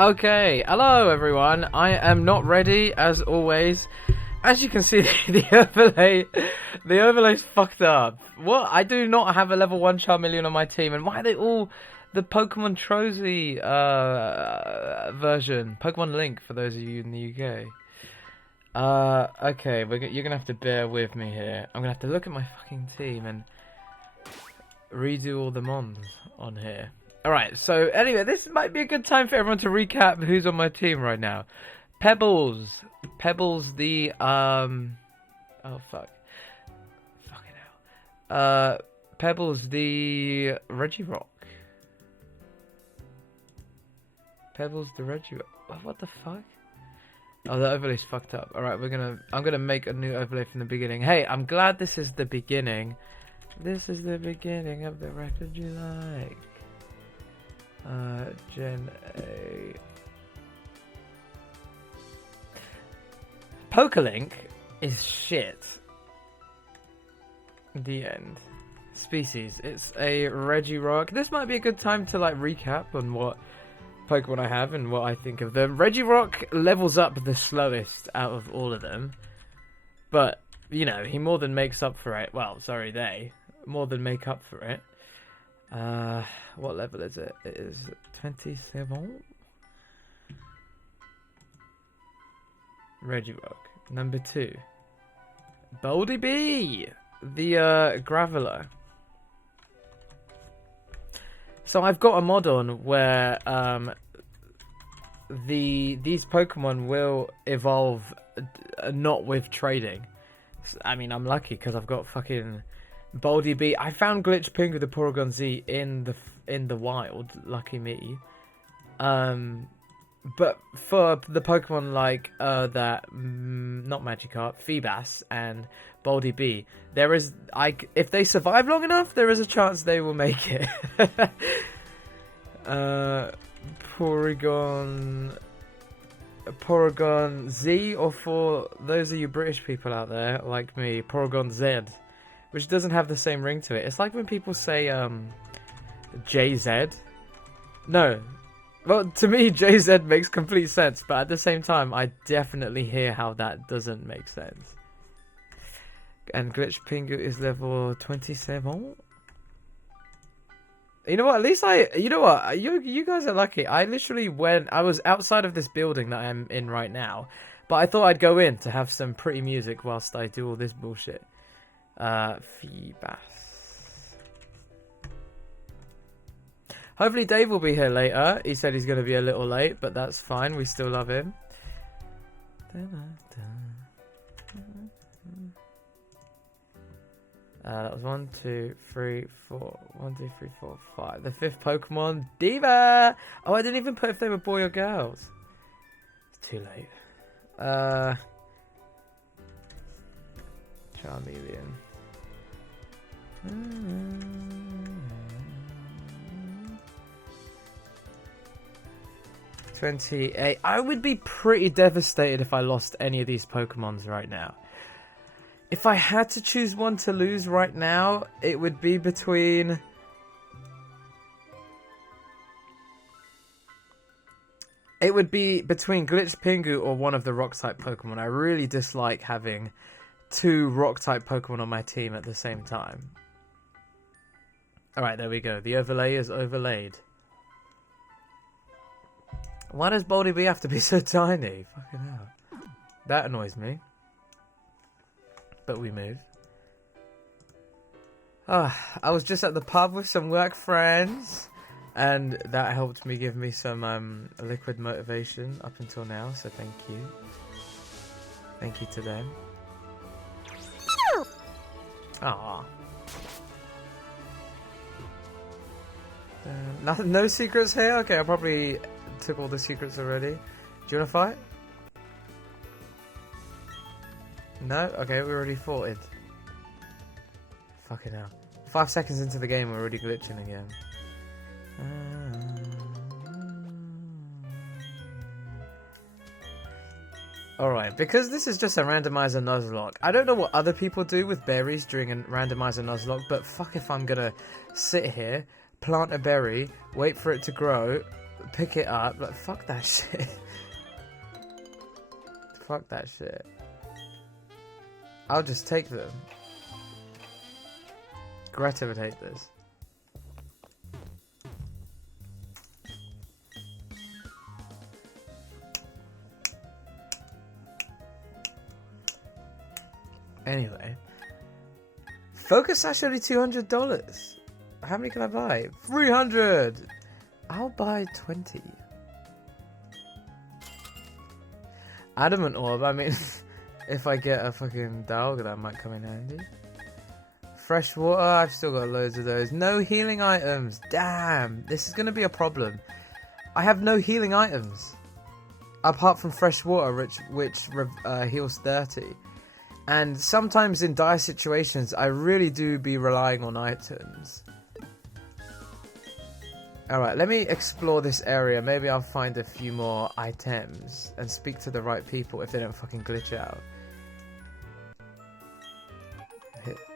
Okay, hello everyone. I am not ready as always. As you can see, the overlay's fucked up. What? I do not have a level 1 Charmeleon on my team, and why are they all the Pokemon Trozy version? Pokemon Link for those of you in the UK. Okay, you're gonna have to bear with me here. I'm gonna have to look at my fucking team and redo all the mons on here. Alright, so anyway, this might be a good time for everyone to recap who's on my team right now. Pebbles the, oh fuck. Fucking hell. Pebbles the Regirock. Pebbles the Regirock. What the fuck? Oh, the overlay's fucked up. Alright, I'm gonna make a new overlay from the beginning. Hey, I'm glad this is the beginning. This is the beginning of the record you like. Gen A. Pokelink is shit. The end. Species. It's a Regirock. This might be a good time to like recap on what Pokemon I have and what I think of them. Regirock levels up the slowest out of all of them. But, you know, he more than makes up for it. Well, sorry, they more than make up for it. What level is it? It is 27. Regirock. Number 2. Boldy B, the Graveler. So I've got a mod on where these Pokemon will evolve not with trading. I mean, I'm lucky because I've got fucking Boldy B. I found Glitch Pingu the Porygon Z in the wild. Lucky me. But for the Pokemon like not Magikarp, Feebas and Boldy B, there is if they survive long enough, there is a chance they will make it. Porygon Z, or for those of you British people out there like me, Porygon Z, which doesn't have the same ring to it. It's like when people say JZ. No. Well, to me, JZ makes complete sense, but at the same time, I definitely hear how that doesn't make sense. And Glitch Pingu is level 27. You know what? At least you know what? You guys are lucky. I was outside of this building that I'm in right now, but I thought I'd go in to have some pretty music whilst I do all this bullshit. Feebas. Hopefully Dave will be here later. He said he's going to be a little late, but that's fine. We still love him. That was 1, 2, 3, 4. 1, 2, 3, 4, 5. The 5th Pokemon, Diva! Oh, I didn't even put if they were boy or girls. It's too late. Charmeleon. 28. I would be pretty devastated if I lost any of these Pokemons right now. If I had to choose one to lose right now, it would be between... Glitch Pingu or one of the Rock-type Pokemon. I really dislike having 2 Rock-type Pokemon on my team at the same time. Alright, there we go. The overlay is overlaid. Why does Boldy B have to be so tiny? Fucking hell. That annoys me. But we move. I was just at the pub with some work friends, and that helped me give me some liquid motivation up until now, so thank you. Thank you to them. Aww. No secrets here? Okay, I probably took all the secrets already. Do you want to fight? No? Okay, we already fought it. Fucking hell. 5 seconds into the game, we're already glitching again. Alright, because this is just a Randomizer Nuzlocke, I don't know what other people do with berries during a Randomizer Nuzlocke, but fuck if I'm gonna sit here, plant a berry, wait for it to grow, pick it up. Like, fuck that shit. Fuck that shit. I'll just take them. Greta would hate this. Anyway. Focus Sash only $200. How many can I buy? 300! I'll buy 20. Adamant Orb, I mean, if I get a fucking Dialga, that might come in handy. Fresh water, I've still got loads of those. No healing items, damn, this is going to be a problem. I have no healing items. Apart from fresh water, which heals 30. And sometimes in dire situations, I really do be relying on items. Alright, let me explore this area. Maybe I'll find a few more items and speak to the right people if they don't fucking glitch out.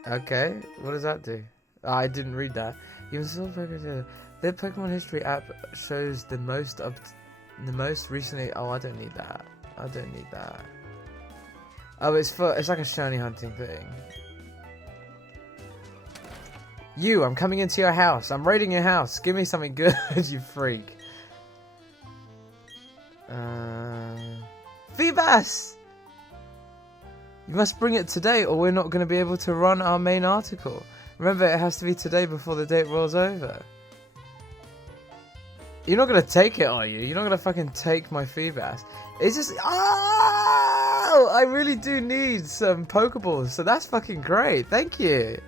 Okay, what does that do? Oh, I didn't read that. Even still, the Pokemon History app shows the most recently. Oh, I don't need that. I don't need that. Oh, it's like a shiny hunting thing. I'm coming into your house. I'm raiding your house. Give me something good, you freak. Feebas! You must bring it today or we're not going to be able to run our main article. Remember, it has to be today before the date rolls over. You're not going to take it, are you? You're not going to fucking take my Feebas. It's just... Oh! I really do need some Pokeballs, so that's fucking great. Thank you.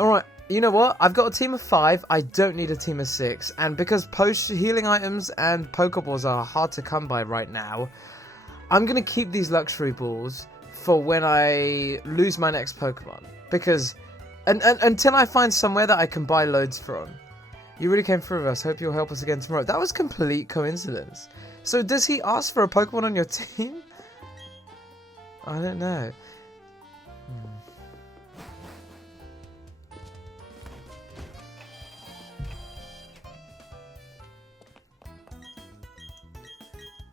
Alright, you know what? I've got a team of 5. I don't need a team of 6. And because post-healing items and Pokeballs are hard to come by right now, I'm going to keep these luxury balls for when I lose my next Pokemon. Because... until I find somewhere that I can buy loads from. You really came through with us. Hope you'll help us again tomorrow. That was complete coincidence. So does he ask for a Pokemon on your team? I don't know.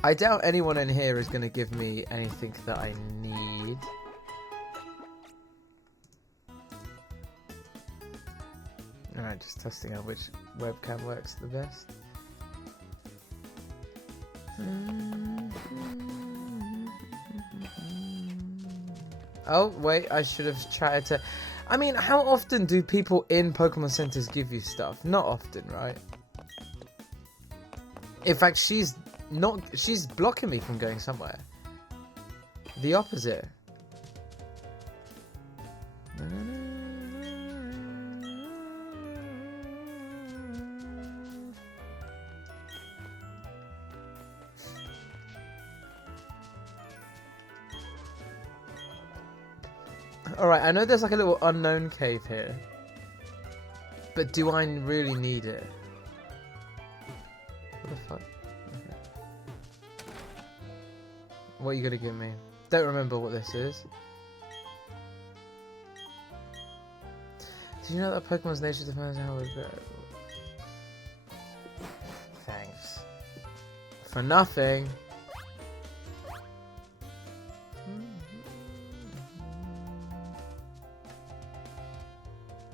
I doubt anyone in here is going to give me anything that I need. Alright, just testing out which webcam works the best. Oh, wait, I should have chatted to... I mean, how often do people in Pokemon Centers give you stuff? Not often, right? In fact, she's blocking me from going somewhere. The opposite. Alright, I know there's like a little unknown cave here. But do I really need it? What the fuck? Okay. What are you gonna give me? Don't remember what this is. Did you know that Pokemon's nature defines how it's better? Thanks. For nothing.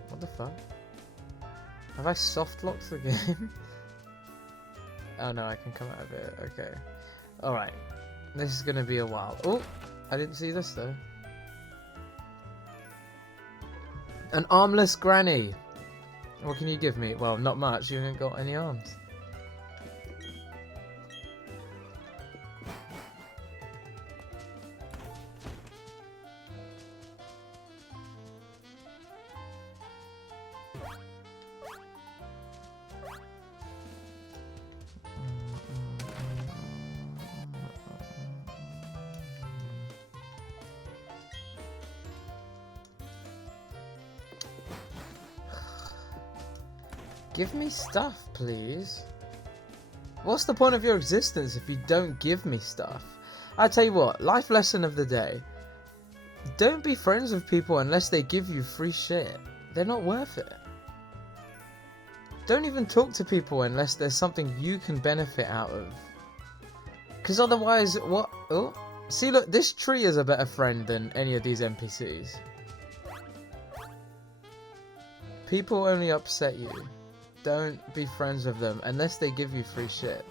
What the fuck? Have I soft locked the game? Oh no, I can come out of it. Okay. Alright. This is gonna be a while. Oh! I didn't see this though. An armless granny! What can you give me? Well, not much. You haven't got any arms. Give me stuff, please. What's the point of your existence if you don't give me stuff? I tell you what, life lesson of the day. Don't be friends with people unless they give you free shit. They're not worth it. don't even talk to people unless there's something you can benefit out of. Because otherwise, what? Oh, see, look, this tree is a better friend than any of these NPCs. People only upset you. Don't be friends with them unless they give you free shit.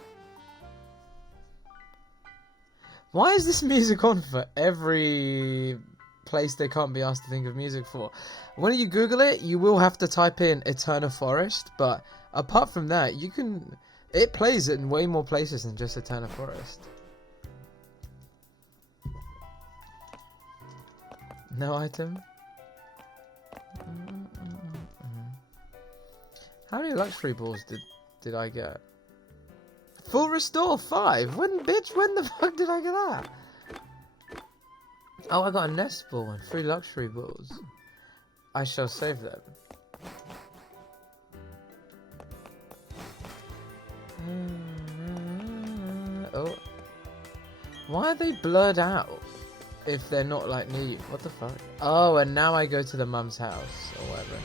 Why is this music on for every place they can't be asked to think of music for? When you Google it, you will have to type in Eterna Forest, but apart from that, you can... It plays it in way more places than just Eterna Forest. No item? How many luxury balls did I get? Full restore 5? When the fuck did I get that? Oh, I got a nest ball and 3 luxury balls. I shall save them. Oh. Why are they blurred out if they're not like near you? What the fuck? Oh, and now I go to the mum's house or whatever.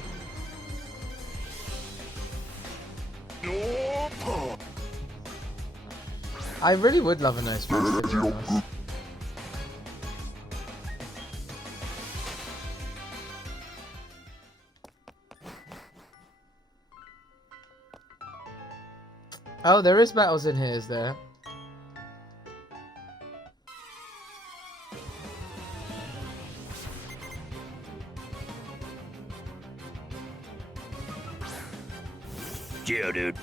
I really would love a nice place to be honest. Oh, there is battles in here, is there? Yeah, dude.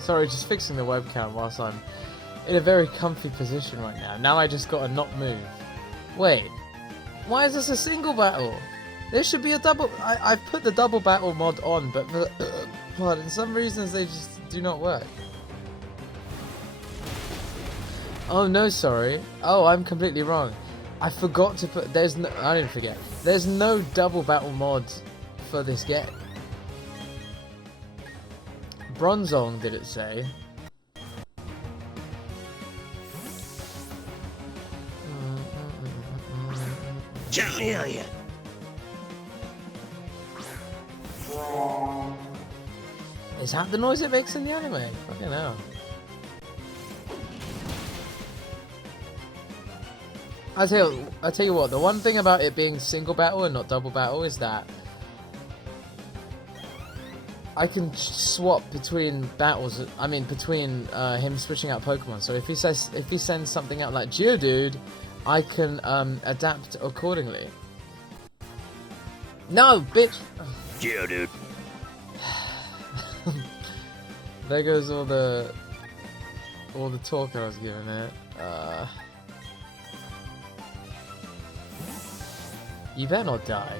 Sorry, just fixing the webcam whilst I'm in a very comfy position right now. Now I just gotta not move. Wait, why is this a single battle? There should be a double. I've put the double battle mod on, but for some reasons they just do not work. Oh no, sorry. Oh, I'm completely wrong. I forgot to put. There's no. I didn't forget. There's no double battle mod for this game. Bronzong, did it say? Hell yeah. Is that the noise it makes in the anime? Fucking hell. I'll tell you what, the one thing about it being single battle and not double battle is that I can swap between battles. I mean, between him switching out Pokemon. So if he sends something out like Gyrados, I can adapt accordingly. No, bitch. Yeah, dude. There goes all the talk I was giving it. You better not die.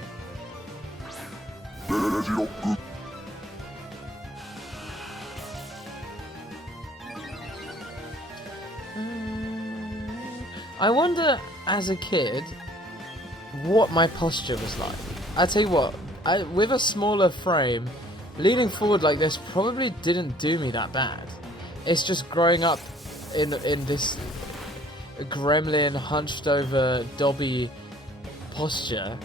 I wonder, as a kid, what my posture was like. I tell you what, with a smaller frame, leaning forward like this probably didn't do me that bad. It's just growing up in this gremlin, hunched over, Dobby posture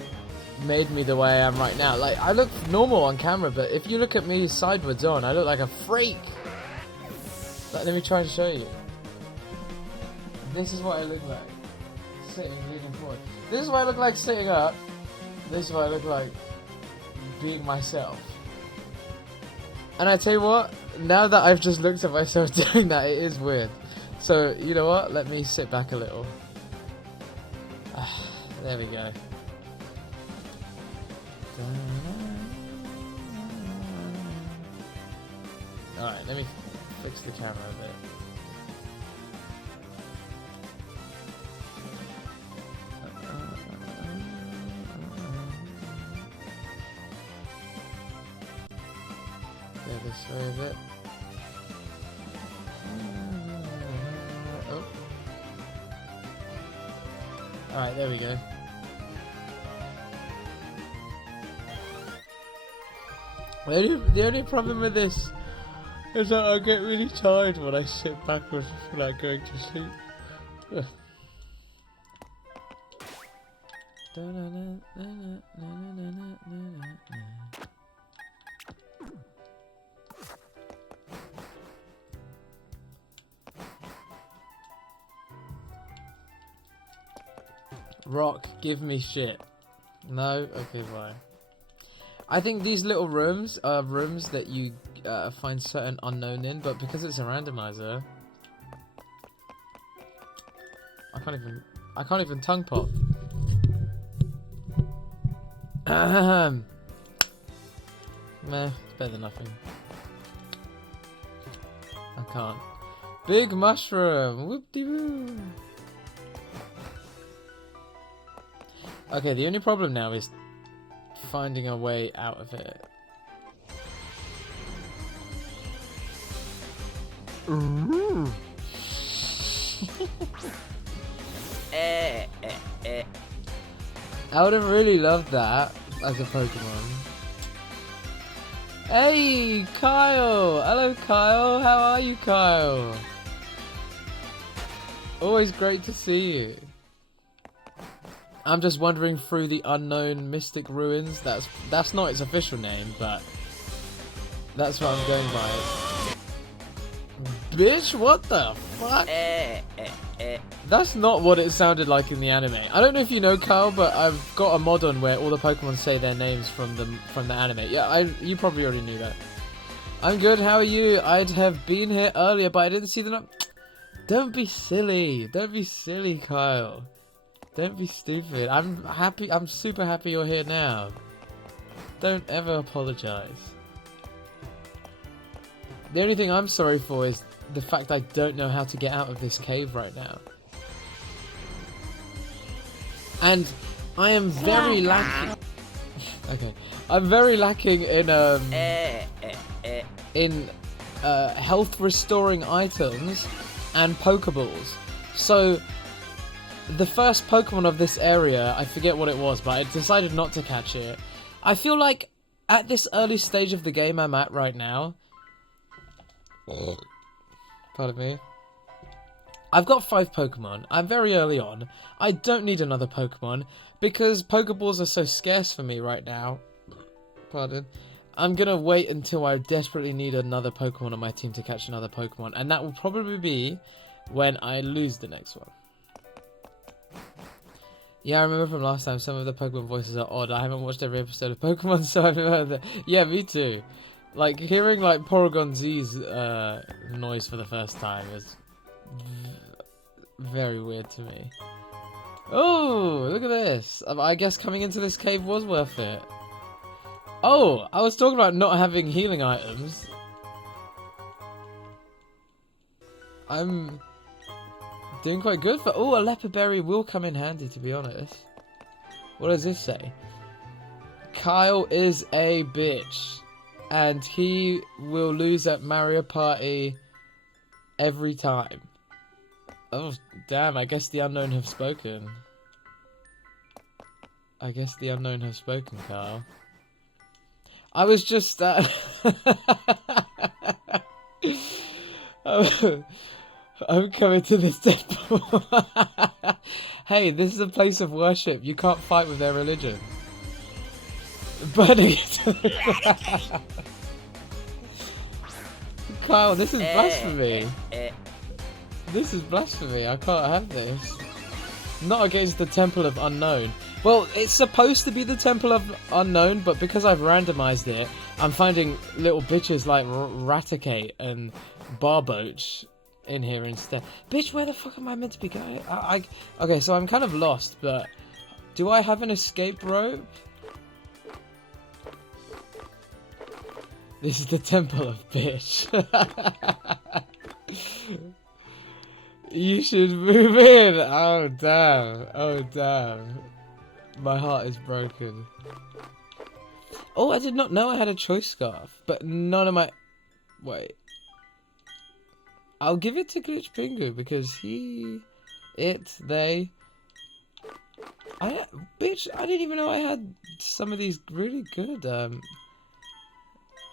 made me the way I am right now. Like, I look normal on camera, but if you look at me sideways on, I look like a freak. Like, let me try and show you. This is what I look like sitting, leaning forward. This is what I look like sitting up. This is what I look like being myself. And I tell you what, now that I've just looked at myself doing that, it is weird. So, you know what? Let me sit back a little. There we go. Alright, let me fix the camera a bit. This way a bit. Oh. Alright, there we go. The only problem with this is that I get really tired when I sit backwards without going to sleep. Rock, give me shit. No? Okay, fine. I think these little rooms are rooms that you find certain unknown in, but because it's a randomizer, I can't even tongue pop. Meh, it's better than nothing. I can't. Big mushroom, whoop-de-woo. Okay, the only problem now is finding a way out of it. I would have really loved that as a Pokemon. Hey, Kyle! Hello, Kyle. How are you, Kyle? Always great to see you. I'm just wandering through the unknown Mystic Ruins. That's not its official name, but that's what I'm going by. Bitch, what the fuck? That's not what it sounded like in the anime. I don't know if you know, Kyle, but I've got a mod on where all the Pokemon say their names from the anime. Yeah, you probably already knew that. I'm good. How are you? I'd have been here earlier, but I didn't see the. Don't be silly. Don't be silly, Kyle. Don't be stupid. I'm happy. I'm super happy you're here now. Don't ever apologize. The only thing I'm sorry for is the fact I don't know how to get out of this cave right now. And I am very lacking. Okay, I'm very lacking in health restoring items and Pokeballs. So the first Pokemon of this area, I forget what it was, but I decided not to catch it. I feel like at this early stage of the game I'm at right now. Pardon me. I've got 5 Pokemon. I'm very early on. I don't need another Pokemon because Pokeballs are so scarce for me right now. Pardon. I'm gonna wait until I desperately need another Pokemon on my team to catch another Pokemon, and that will probably be when I lose the next one. Yeah, I remember from last time some of the Pokemon voices are odd. I haven't watched every episode of Pokemon, so I've never heard that. Yeah, me too. Like, hearing like Porygon Z's noise for the first time is very weird to me. Oh, look at this. I guess coming into this cave was worth it. Oh, I was talking about not having healing items. I'm doing quite good for... Oh, a leopard berry will come in handy, to be honest. What does this say? Kyle is a bitch. And he will lose at Mario Party every time. Oh, damn. I guess the unknown have spoken. I guess the unknown have spoken, Kyle. I was just... I'm coming to this temple. Hey, this is a place of worship. You can't fight with their religion. Burning it to the ground. Kyle, this is blasphemy. This is blasphemy. I can't have this. Not against the Temple of Unknown. Well, it's supposed to be the Temple of Unknown, but because I've randomized it, I'm finding little bitches like Raticate and Barboach in here instead. Bitch, where the fuck am I meant to be going? Okay, so I'm kind of lost, but do I have an escape rope? This is the Temple of Bitch. You should move in. Oh damn. Oh damn. My heart is broken. Oh, I did not know I had a choice scarf, but none of my... Wait. I'll give it to Glitch Pingu because they Bitch, I didn't even know I had some of these really good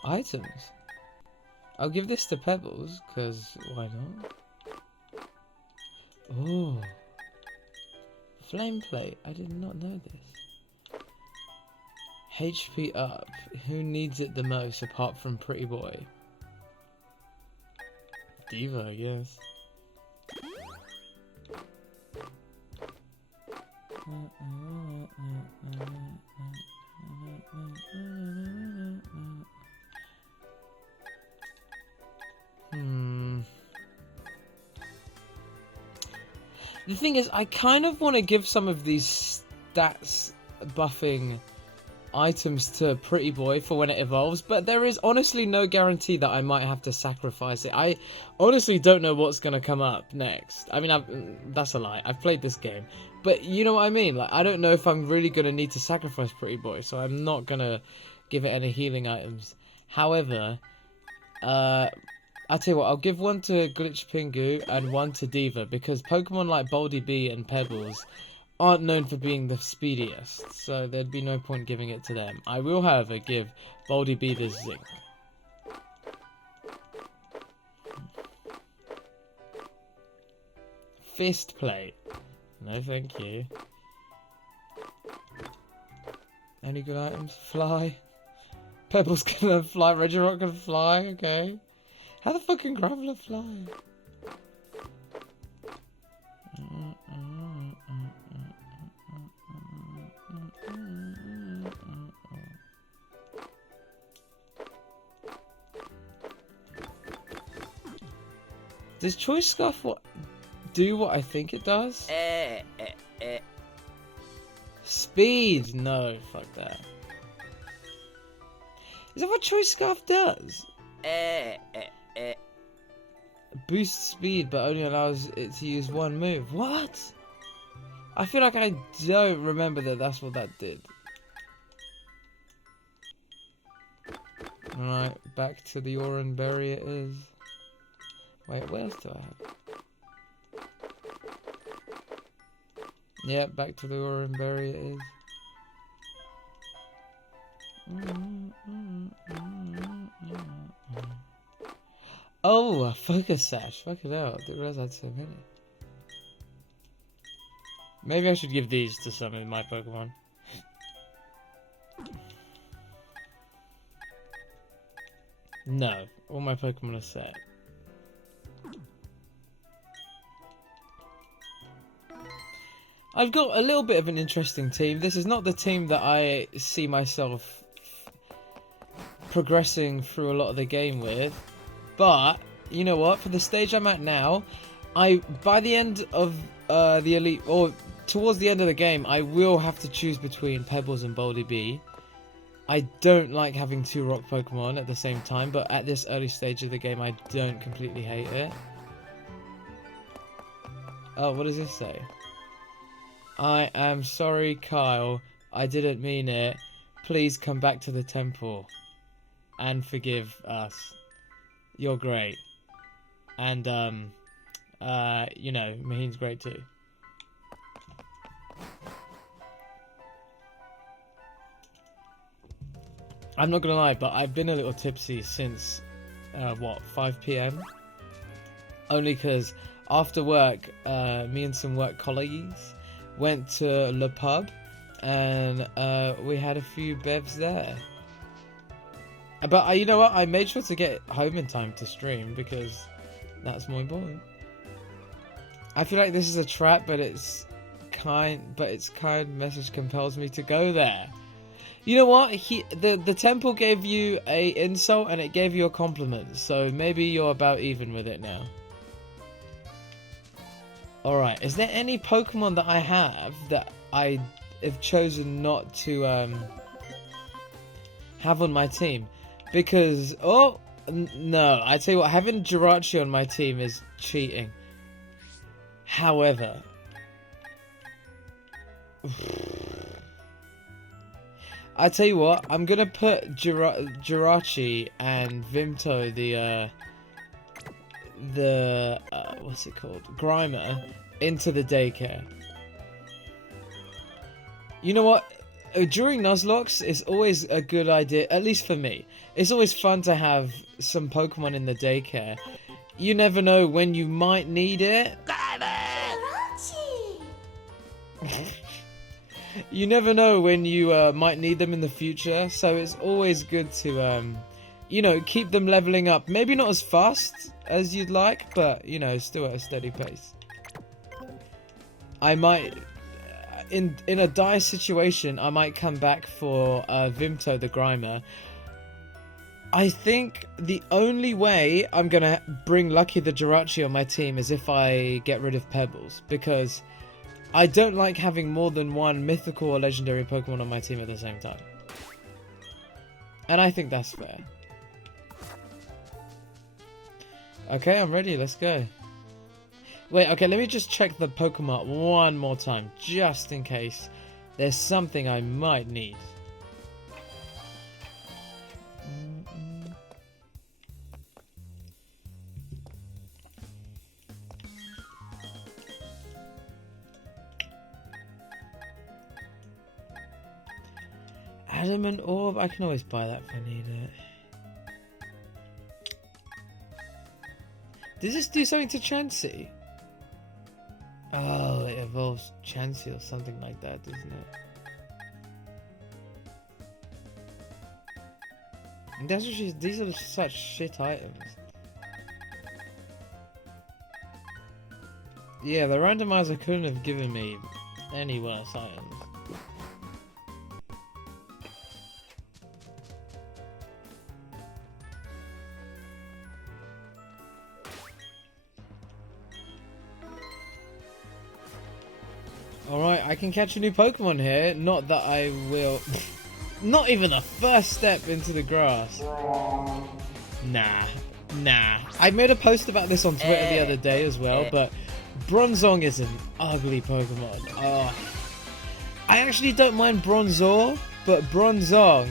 items. I'll give this to Pebbles, because why not? Oh. Flame plate. I did not know this. HP up. Who needs it the most apart from Pretty Boy? Diva, I guess. The thing is, I kind of want to give some of these stats buffing items to Pretty Boy for when it evolves, but there is honestly no guarantee that I might have to sacrifice it. I honestly don't know what's going to come up next. I mean, that's a lie. I've played this game. But you know what I mean? Like, I don't know if I'm really going to need to sacrifice Pretty Boy, so I'm not going to give it any healing items. However, I'll tell you what, I'll give one to Glitch Pingu and one to Diva, because Pokemon like Baldy B and Pebbles aren't known for being the speediest, so there'd be no point giving it to them. I will, however, give Baldy B the Zinc. Fist plate. No, thank you. Any good items? Fly. Pebbles can fly. Regirock can fly. Okay. How the fuck can Graveler fly? Does Choice Scarf do what I think it does? Speed? No, fuck that. Is that what Choice Scarf does? Boost speed, but only allows it to use one move. What? I feel like I don't remember that that's what that did. Alright, back to the Oran Berry it is. Wait, what else do I have? Yeah, back to the Oran Berry it is. Oh, a Focus Sash. Fuck it out. I didn't realize I had so many. Maybe I should give these to some of my Pokemon. No, all my Pokemon are set. I've got a little bit of an interesting team. This is not the team that I see myself progressing through a lot of the game with. But, you know what? For the stage I'm at now, by the end of the Elite, or towards the end of the game, I will have to choose between Pebbles and Baldy B. I don't like having two rock Pokemon at the same time, but at this early stage of the game, I don't completely hate it. Oh, what does this say? I am sorry, Kyle. I didn't mean it. Please come back to the temple and forgive us. You're great. And, you know, Mahin's great too. I'm not gonna lie, but I've been a little tipsy since, 5 PM? Only because after work, me and some work colleagues went to Le Pub, and we had a few bevs there. But you know what? I made sure to get home in time to stream because that's more important. I feel like this is a trap, but its kind message compels me to go there. You know what? The temple gave you a insult and it gave you a compliment, so maybe you're about even with it now. Alright, is there any Pokemon that I have that I have chosen not to have on my team? Because, no, I tell you what, having Jirachi on my team is cheating. However, I tell you what, I'm gonna put Jirachi and Vimto, what's it called? Grimer, into the daycare. You know what? During Nuzlocks, it's always a good idea, at least for me. It's always fun to have some Pokemon in the daycare. You never know when you might need it. You never know when you might need them in the future, so it's always good to, you know, keep them leveling up. Maybe not as fast as you'd like, but, you know, still at a steady pace. I might... In a dire situation, I might come back for Vimto the Grimer. I think the only way I'm gonna bring Lucky the Jirachi on my team is if I get rid of Pebbles, because I don't like having more than one mythical or legendary Pokemon on my team at the same time. And I think that's fair. Okay, I'm ready, let's go. Wait, okay, let me just check the Pokemon one more time, just in case there's something I might need. Adamant Orb? I can always buy that if I need it. Does this do something to Chansey? Oh, it evolves Chansey or something like that, doesn't it? And that's what she's, these are such shit items. Yeah, the randomizer couldn't have given me any worse items. Alright, I can catch a new Pokemon here. Not that I will... Not even the first step into the grass. Nah. I made a post about this on Twitter the other day as well, but Bronzong is an ugly Pokemon. Oh. I actually don't mind Bronzor, but Bronzong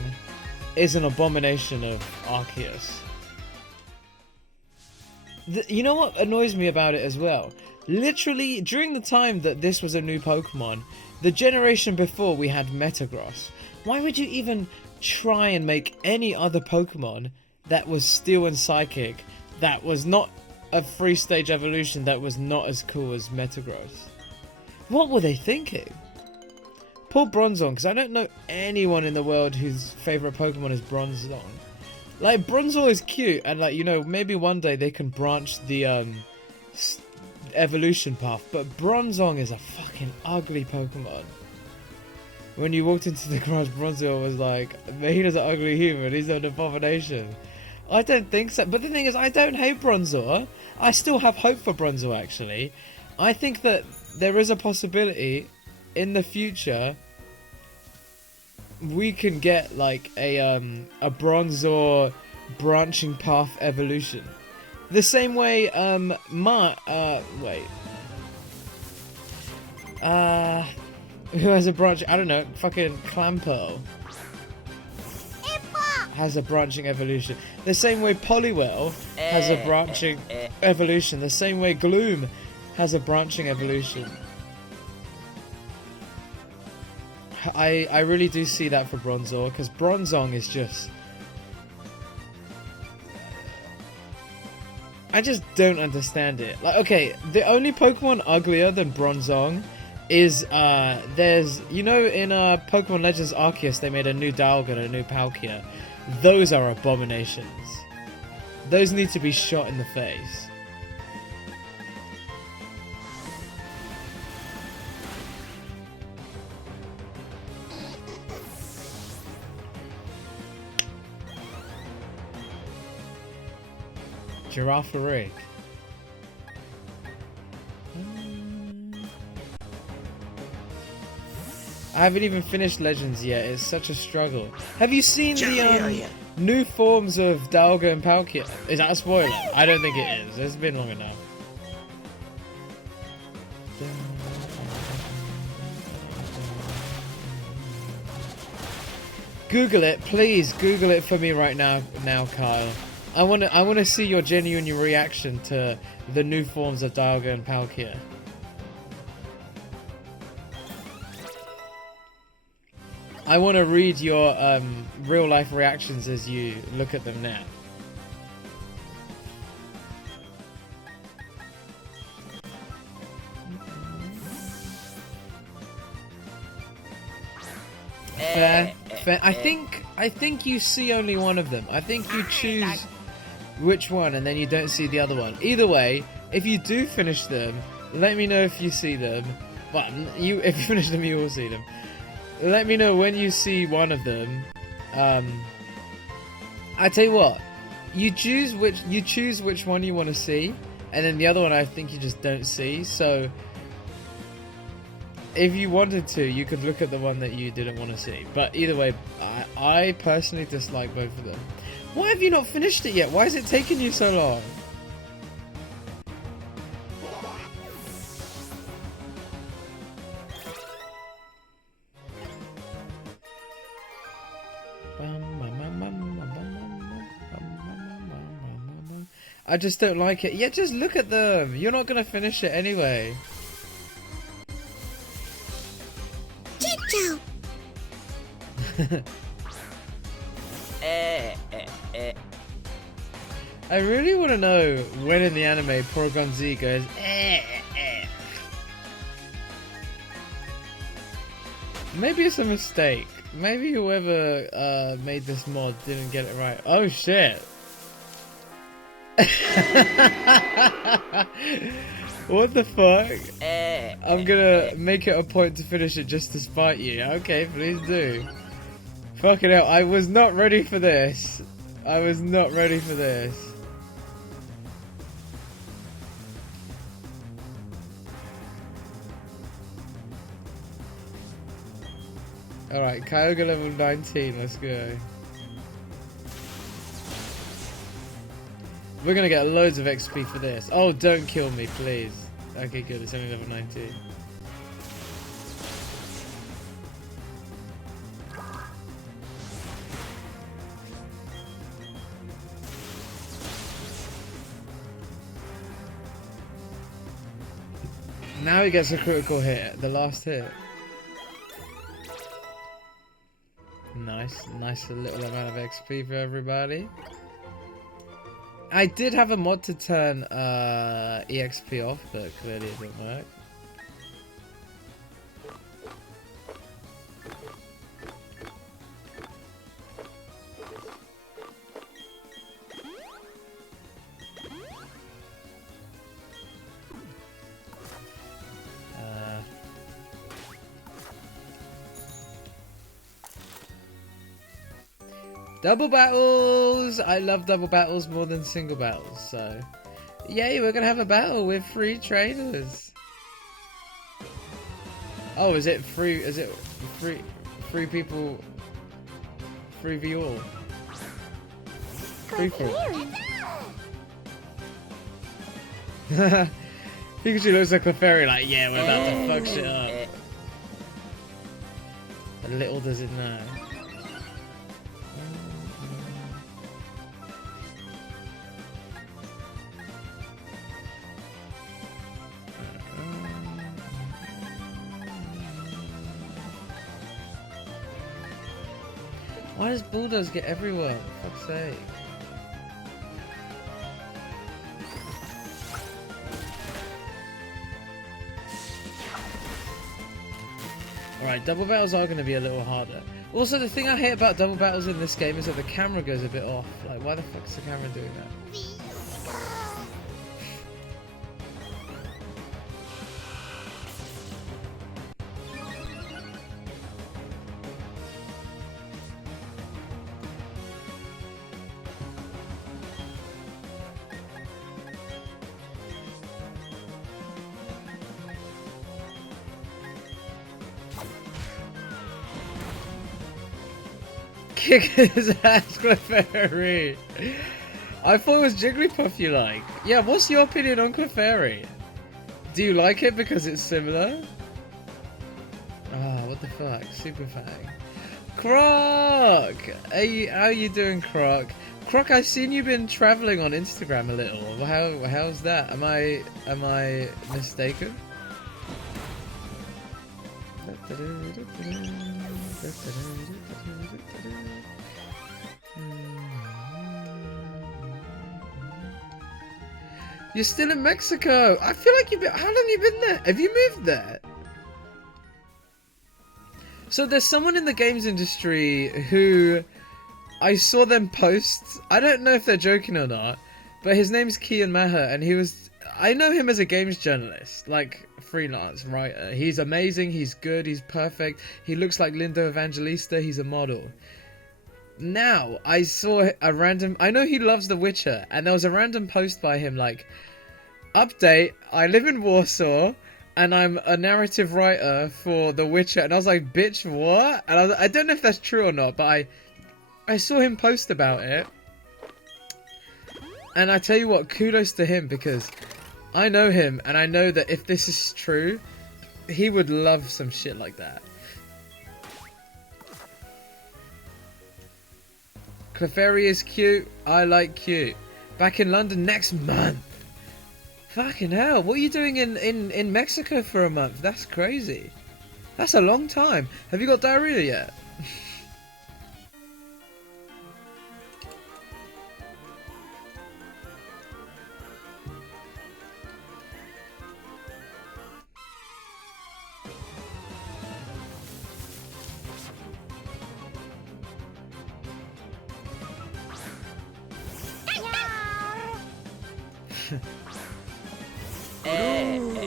is an abomination of Arceus. You know what annoys me about it as well? Literally, during the time that this was a new Pokemon, the generation before we had Metagross. Why would you even try and make any other Pokemon that was Steel and Psychic, that was not a 3-stage evolution, that was not as cool as Metagross? What were they thinking? Poor Bronzong, because I don't know anyone in the world whose favourite Pokemon is Bronzong. Like, Bronzor is cute, and like, you know, maybe one day they can branch the evolution path, but Bronzong is a fucking ugly Pokemon. When you walked into the garage, Bronzor was like, Mahina's an ugly human, he's an abomination. I don't think so, but the thing is, I don't hate Bronzor. I still have hope for Bronzor, actually. I think that there is a possibility in the future we can get like a Bronzor branching path evolution. The same way who has a branch? I don't know, fucking Clampo has a branching evolution. The same way Poliwell has a branching evolution. The same way Gloom has a branching evolution. I really do see that for Bronzor, because Bronzong is just... I just don't understand it. Like, okay, the only Pokemon uglier than Bronzong is, there's, you know, in Pokemon Legends Arceus, they made a new Dialga and a new Palkia. Those are abominations. Those need to be shot in the face. Girafarig. I haven't even finished Legends yet. It's such a struggle. Have you seen the new forms of Dialga and Palkia? Is that a spoiler? I don't think it is. It's been long enough. Google it, please. Google it for me right now, Kyle. I wanna see your genuine reaction to the new forms of Dialga and Palkia. I want to read your real life reactions as you look at them now. Fair. I think you see only one of them. I think you choose which one and then you don't see the other one. Either way, if you do finish them, let me know if you see them. But if you finish them, you will see them. Let me know when you see one of them. I tell you what, you choose which one you want to see, and then the other one I think you just don't see. So if you wanted to, you could look at the one that you didn't want to see. But either way, I personally dislike both of them. Why have you not finished it yet? Why is it taking you so long? I just don't like it. Yeah, just look at them. You're not going to finish it anyway. I really want to know when in the anime Porygon Z goes Maybe it's a mistake. Maybe whoever made this mod didn't get it right. Oh shit. What the fuck? I'm gonna make it a point to finish it just to spite you. Okay, please do. Fucking hell, I was not ready for this. I was not ready for this. Alright, Kyogre level 19, let's go. We're gonna get loads of XP for this. Oh, don't kill me, please. Okay, good, it's only level 19. Now he gets a critical hit, the last hit. Nice little amount of XP for everybody. I did have a mod to turn EXP off, but clearly it didn't work. Double battles! I love double battles more than single battles, so... Yay, we're gonna have a battle with 3 trainers! Oh, is it free people... 3v all? Free for all. Pikachu looks like a fairy, like, yeah, we're about to fuck shit up. But little does it know. Why does Bulldoze get everywhere? For fuck's sake. Alright, double battles are going to be a little harder. Also, the thing I hate about double battles in this game is that the camera goes a bit off. Like, why the fuck is the camera doing that? Kick his ass, Clefairy! I thought it was Jigglypuff you like. Yeah, what's your opinion on Clefairy? Do you like it because it's similar? Ah, what the fuck? Super Fang. Croc! How are you doing, Croc? Croc, I've seen you've been travelling on Instagram a little. How's that? Am I mistaken? You're still in Mexico. I feel like you've been. How long have you been there? Have you moved there? So there's someone in the games industry who I saw them post. I don't know if they're joking or not, but his name's Kian Maher, and he was. I know him as a games journalist, like freelance writer. He's amazing. He's good. He's perfect. He looks like Lindo Evangelista. He's a model. Now, I saw a random... I know he loves The Witcher, and there was a random post by him like, update, I live in Warsaw, and I'm a narrative writer for The Witcher. And I was like, bitch, what? And I don't know if that's true or not, but I saw him post about it. And I tell you what, kudos to him, because I know him, and I know that if this is true, he would love some shit like that. Clefairy is cute. I like cute. Back in London next month. Fucking hell. What are you doing in Mexico for a month? That's crazy. That's a long time. Have you got diarrhea yet?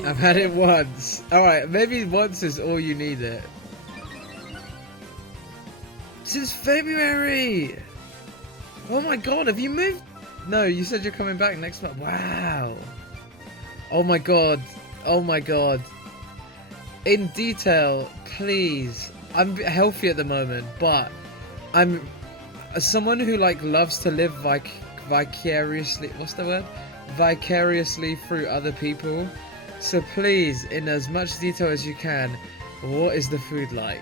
I've had it once. Alright, maybe once is all you need it. Since February! Oh my god, have you moved? No, you said you're coming back next month. Wow. Oh my god. Oh my god. In detail, please. I'm healthy at the moment, but I'm someone who like loves to live vicariously. What's the word? Vicariously through other people. So please, in as much detail as you can, what is the food like?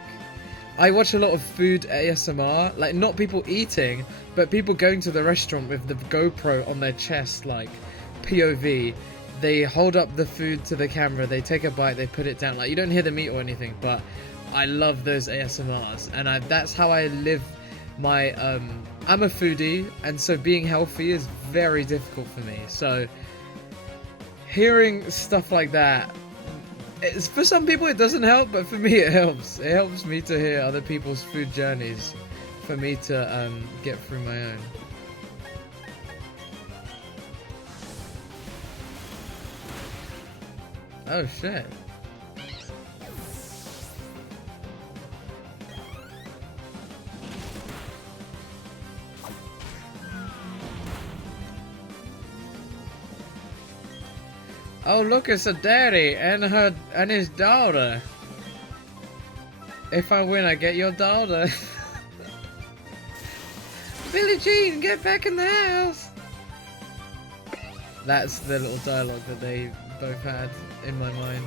I watch a lot of food ASMR, like not people eating, but people going to the restaurant with the GoPro on their chest, like POV. They hold up the food to the camera, they take a bite, they put it down. Like you don't hear the meat or anything, but I love those ASMRs, and that's how I live my. I'm a foodie, and so being healthy is very difficult for me. So hearing stuff like that, for some people it doesn't help, but for me it helps. It helps me to hear other people's food journeys, for me to get through my own. Oh shit. Oh look, it's a daddy and his daughter. If I win, I get your daughter. Billie Jean, get back in the house. That's the little dialogue that they both had in my mind.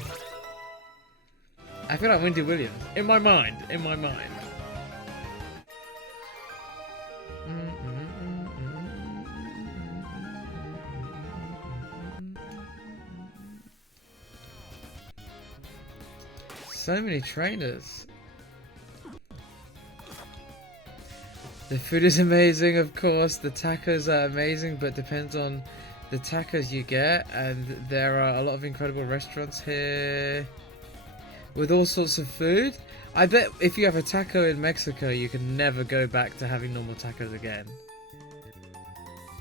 I feel like Wendy Williams. In my mind. In my mind. So many trainers. The food is amazing, of course. The tacos are amazing, but depends on the tacos you get. And there are a lot of incredible restaurants here with all sorts of food. I bet if you have a taco in Mexico, you can never go back to having normal tacos again.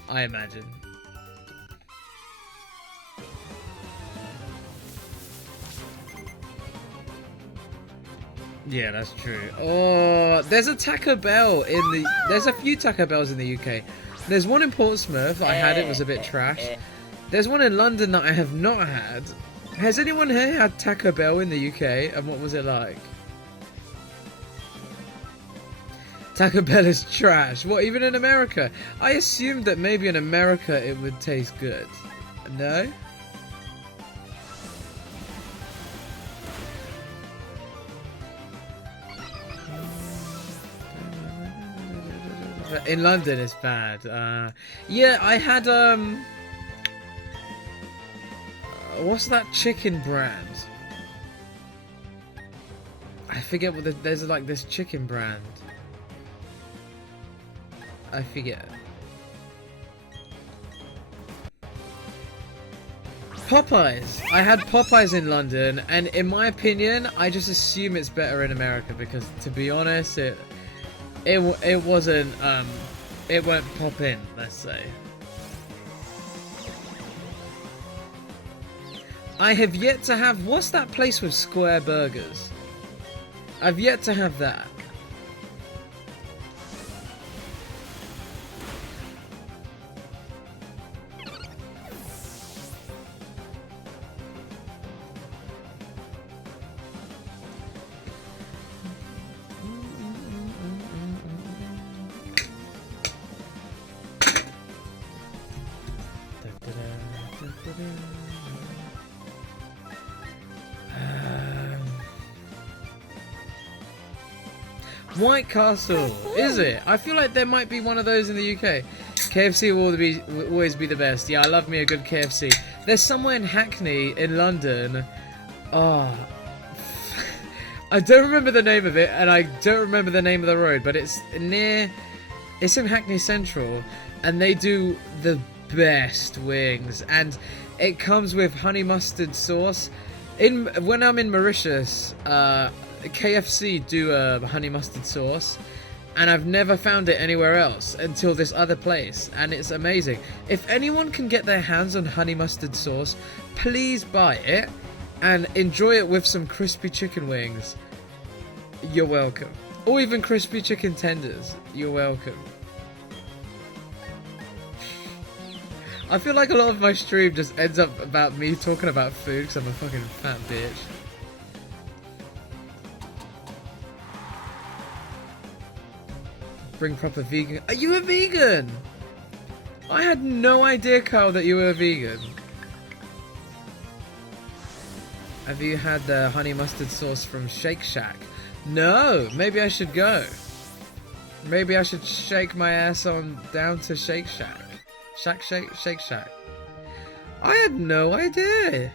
I imagine. Yeah, that's true. Oh, there's a Taco Bell in the... There's a few Taco Bells in the UK. There's one in Portsmouth. I had it. Was a bit trash. There's one in London that I have not had. Has anyone here had Taco Bell in the UK? And what was it like? Taco Bell is trash. What, even in America? I assumed that maybe in America it would taste good. No? In London it's bad. Yeah, I had what's that chicken brand? I forget what there's like this chicken brand. I forget. Popeyes. I had Popeyes in London, and in my opinion, I just assume it's better in America because, to be honest, it wasn't it won't pop in. Let's say. I have yet to have. What's that place with square burgers? I've yet to have that. White Castle, is it? I feel like there might be one of those in the UK. KFC will always be the best. Yeah, I love me a good KFC. There's somewhere in Hackney in London. Oh, I don't remember the name of it, and I don't remember the name of the road, but it's in Hackney Central, and they do the best wings, and it comes with honey mustard sauce. When I'm in Mauritius, KFC do a honey mustard sauce, and I've never found it anywhere else until this other place, and it's amazing. If anyone can get their hands on honey mustard sauce, please buy it and enjoy it with some crispy chicken wings. You're welcome. Or even crispy chicken tenders. You're welcome. I feel like a lot of my stream just ends up about me talking about food because I'm a fucking fat bitch. Bring proper vegan. Are you a vegan? I had no idea, Kyle, that you were a vegan. Have you had the honey mustard sauce from Shake Shack? No, maybe I should go. Maybe I should shake my ass on down to Shake Shack. Shake Shack. I had no idea.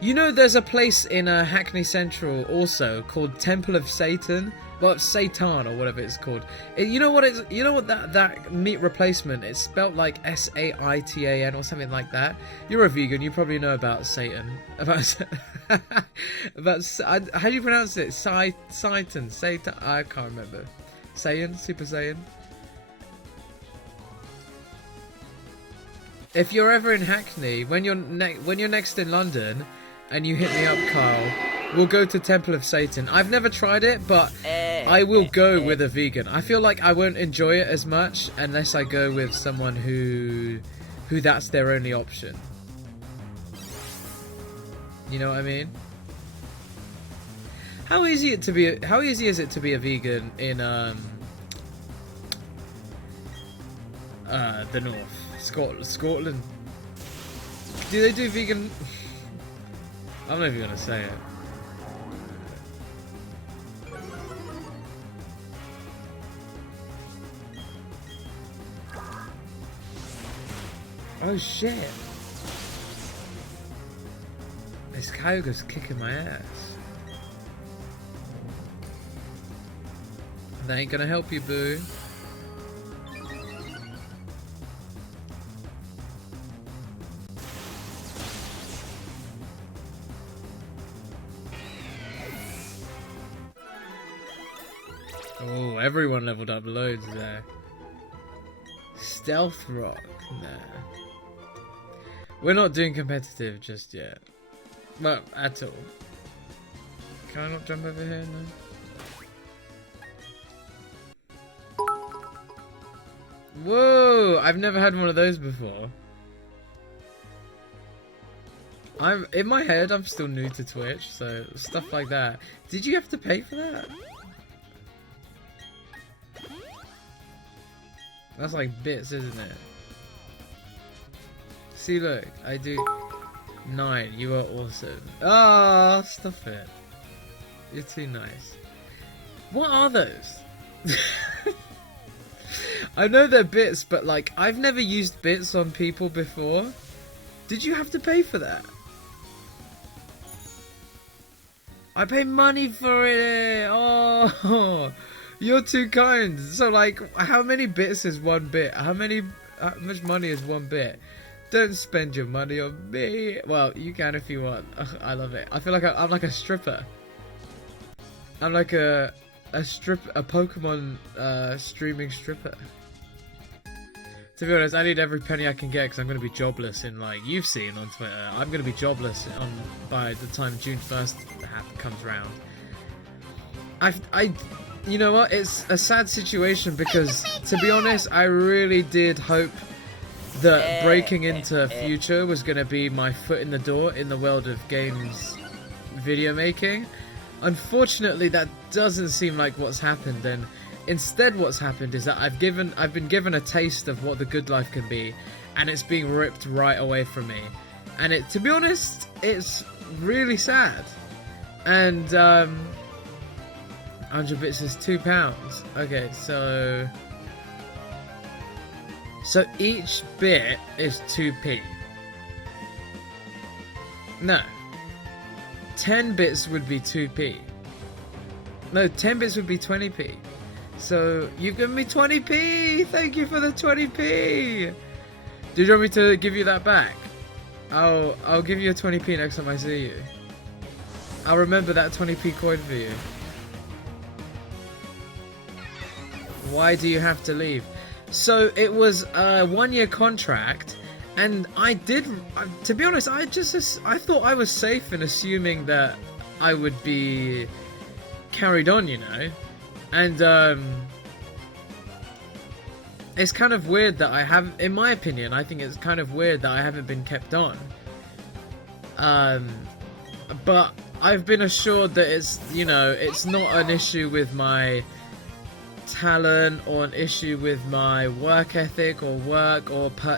You know, there's a place in Hackney Central also called Temple of Satan. Well, Satan or whatever it's called. You know what it's? You know what that meat replacement? It's spelt like Satan or something like that. You're a vegan. You probably know about Satan. About how do you pronounce it? Satan. I can't remember. Super Saiyan. If you're ever in Hackney, when you're next in London, and you hit me up, Carl, we'll go to Temple of Satan. I've never tried it, but I will go with a vegan. I feel like I won't enjoy it as much unless I go with someone who that's their only option. You know what I mean? How easy is it to be a vegan in the north? Scotland. Do they do vegan? I'm not even gonna say it. Oh shit! This Kyogre's kicking my ass. That ain't gonna help you, boo. Oh, everyone leveled up loads there. Stealth Rock? Nah. We're not doing competitive just yet. Well, at all. Can I not jump over here? No. Whoa! I've never had one of those before. In my head, I'm still new to Twitch, so stuff like that. Did you have to pay for that? That's like bits, isn't it? See, look, I do 9. You are awesome. Ah, oh, stop it. You're too nice. What are those? I know they're bits, but like, I've never used bits on people before. Did you have to pay for that? I pay money for it. Oh, you're too kind. So like, how many bits is one bit? How much money is one bit? Don't spend your money on me. Well, you can if you want. I love it. I feel like I'm like a stripper. I'm like a Pokemon streaming stripper. To be honest, I need every penny I can get because I'm going to be jobless in, like, you've seen on Twitter. I'm going to be jobless by the time June 1st comes around. You know what? It's a sad situation because, to be honest, I really did hope that breaking into Future was going to be my foot in the door in the world of games video making. Unfortunately, that doesn't seem like what's happened, and instead what's happened is that I've been given a taste of what the good life can be, and it's being ripped right away from me. And to be honest, it's really sad. And 100 bits is £2. Okay, so each bit is 2p. No. 10 bits would be 2p. No, 10 bits would be 20p. So, you've given me 20p! Thank you for the 20p! Do you want me to give you that back? I'll give you a 20p next time I see you. I'll remember that 20p coin for you. Why do you have to leave? So, it was a 1-year contract, and to be honest, I thought I was safe in assuming that I would be carried on, you know? And, it's kind of weird that in my opinion, I think it's kind of weird that I haven't been kept on. But I've been assured that it's not an issue with my talent or an issue with my work ethic or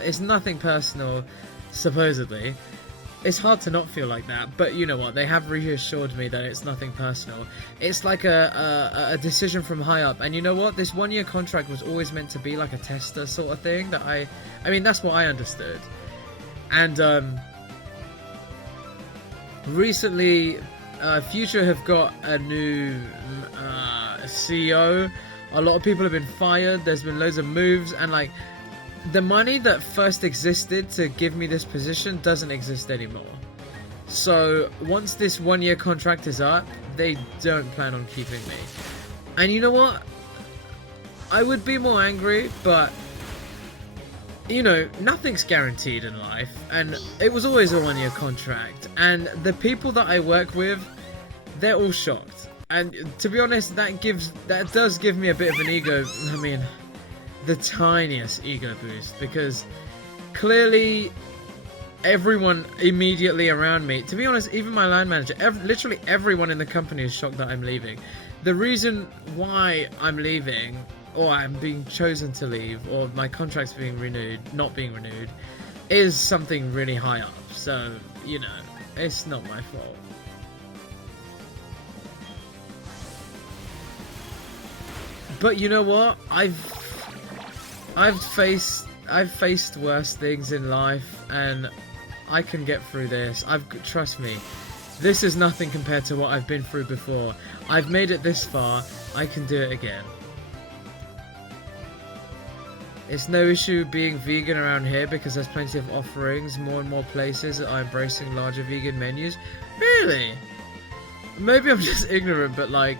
it's nothing personal, supposedly. It's hard to not feel like that, but you know what, they have reassured me that it's nothing personal. It's like a decision from high up, and you know what, this 1-year contract was always meant to be like a tester sort of thing, that I mean, that's what I understood. And recently Future have got a new CEO. A lot of people have been fired, there's been loads of moves, and like, the money that first existed to give me this position doesn't exist anymore. So, once this 1-year contract is up, they don't plan on keeping me. And you know what? I would be more angry, but, you know, nothing's guaranteed in life, and it was always a 1-year contract, and the people that I work with, they're all shocked. And to be honest, that does give me a bit of an ego, I mean, the tiniest ego boost, because clearly everyone immediately around me, to be honest, even my line manager, literally everyone in the company is shocked that I'm leaving. The reason why I'm leaving, or I'm being chosen to leave, or my contract's not being renewed, is something really high up. So, you know, it's not my fault. But you know what? I've faced worse things in life, and I can get through this. Trust me, this is nothing compared to what I've been through before. I've made it this far, I can do it again. It's no issue being vegan around here because there's plenty of offerings, more and more places are embracing larger vegan menus. Really? Maybe I'm just ignorant, but like,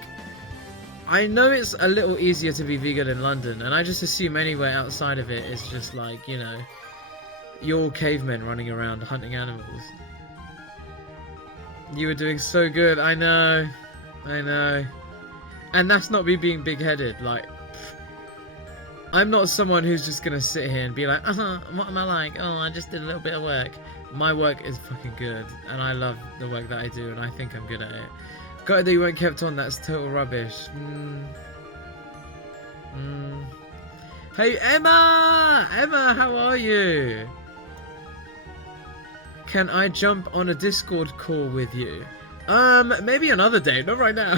I know it's a little easier to be vegan in London, and I just assume anywhere outside of it is just like, you know, you're all cavemen running around hunting animals. You were doing so good, I know. And that's not me being big-headed, like, I'm not someone who's just gonna sit here and be like, what am I like? Oh, I just did a little bit of work. My work is fucking good, and I love the work that I do, and I think I'm good at it. God, that you weren't kept on, that's total rubbish. Hey, Emma! Emma, how are you? Can I jump on a Discord call with you? Maybe another day, not right now.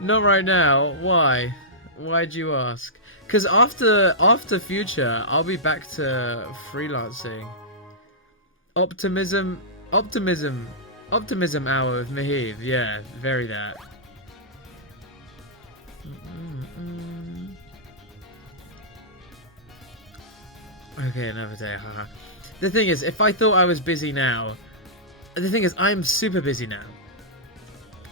Not right now, why? Why'd you ask? Because after Future, I'll be back to freelancing. Optimism Optimism hour with Mahiv. Yeah, very that. Okay, another day. Haha. The thing is, if I thought I was busy now, the thing is, I'm super busy now.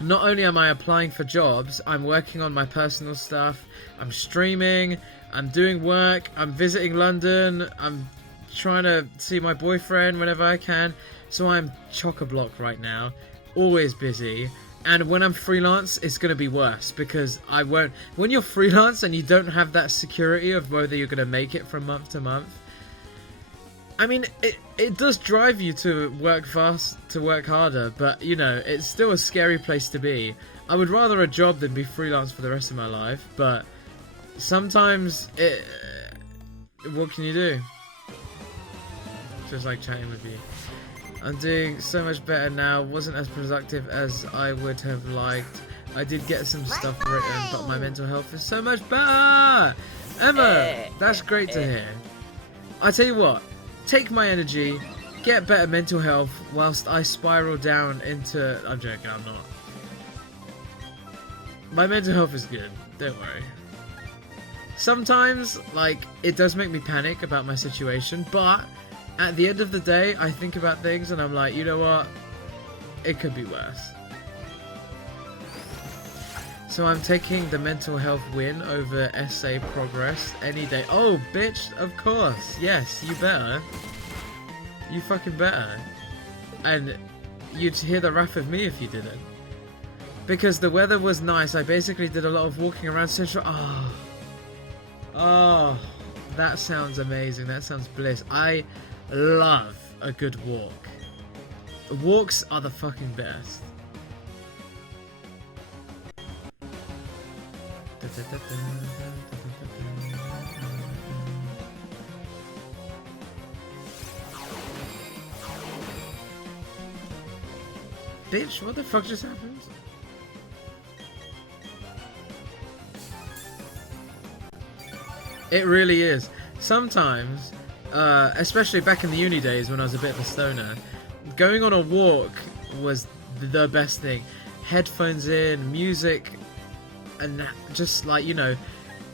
Not only am I applying for jobs, I'm working on my personal stuff, I'm streaming, I'm doing work, I'm visiting London, I'm trying to see my boyfriend whenever I can, so I'm chock-a-block right now, always busy, and when I'm freelance, it's going to be worse, because I won't... When you're freelance and you don't have that security of whether you're going to make it from month to month, I mean, it does drive you to work fast, to work harder, but, you know, it's still a scary place to be. I would rather a job than be freelance for the rest of my life, but sometimes what can you do? Just like chatting with you. I'm doing so much better now, wasn't as productive as I would have liked. I did get some stuff written, but my mental health is so much better! Emma, that's great to hear. I tell you what. Take my energy, get better mental health, whilst I spiral down into... I'm joking, I'm not. My mental health is good, don't worry. Sometimes, like, it does make me panic about my situation, but at the end of the day, I think about things and I'm like, you know what? It could be worse. So I'm taking the mental health win over essay progress any day. Oh, bitch, of course. Yes, you better. You fucking better. And you'd hear the wrath of me if you didn't. Because the weather was nice. I basically did a lot of walking around Central. Oh, that sounds amazing. That sounds bliss. I love a good walk. Walks are the fucking best. Bitch, what the fuck just happened? It really is. Sometimes, especially back in the uni days when I was a bit of a stoner, going on a walk was the best thing. Headphones in, music, and just like, you know,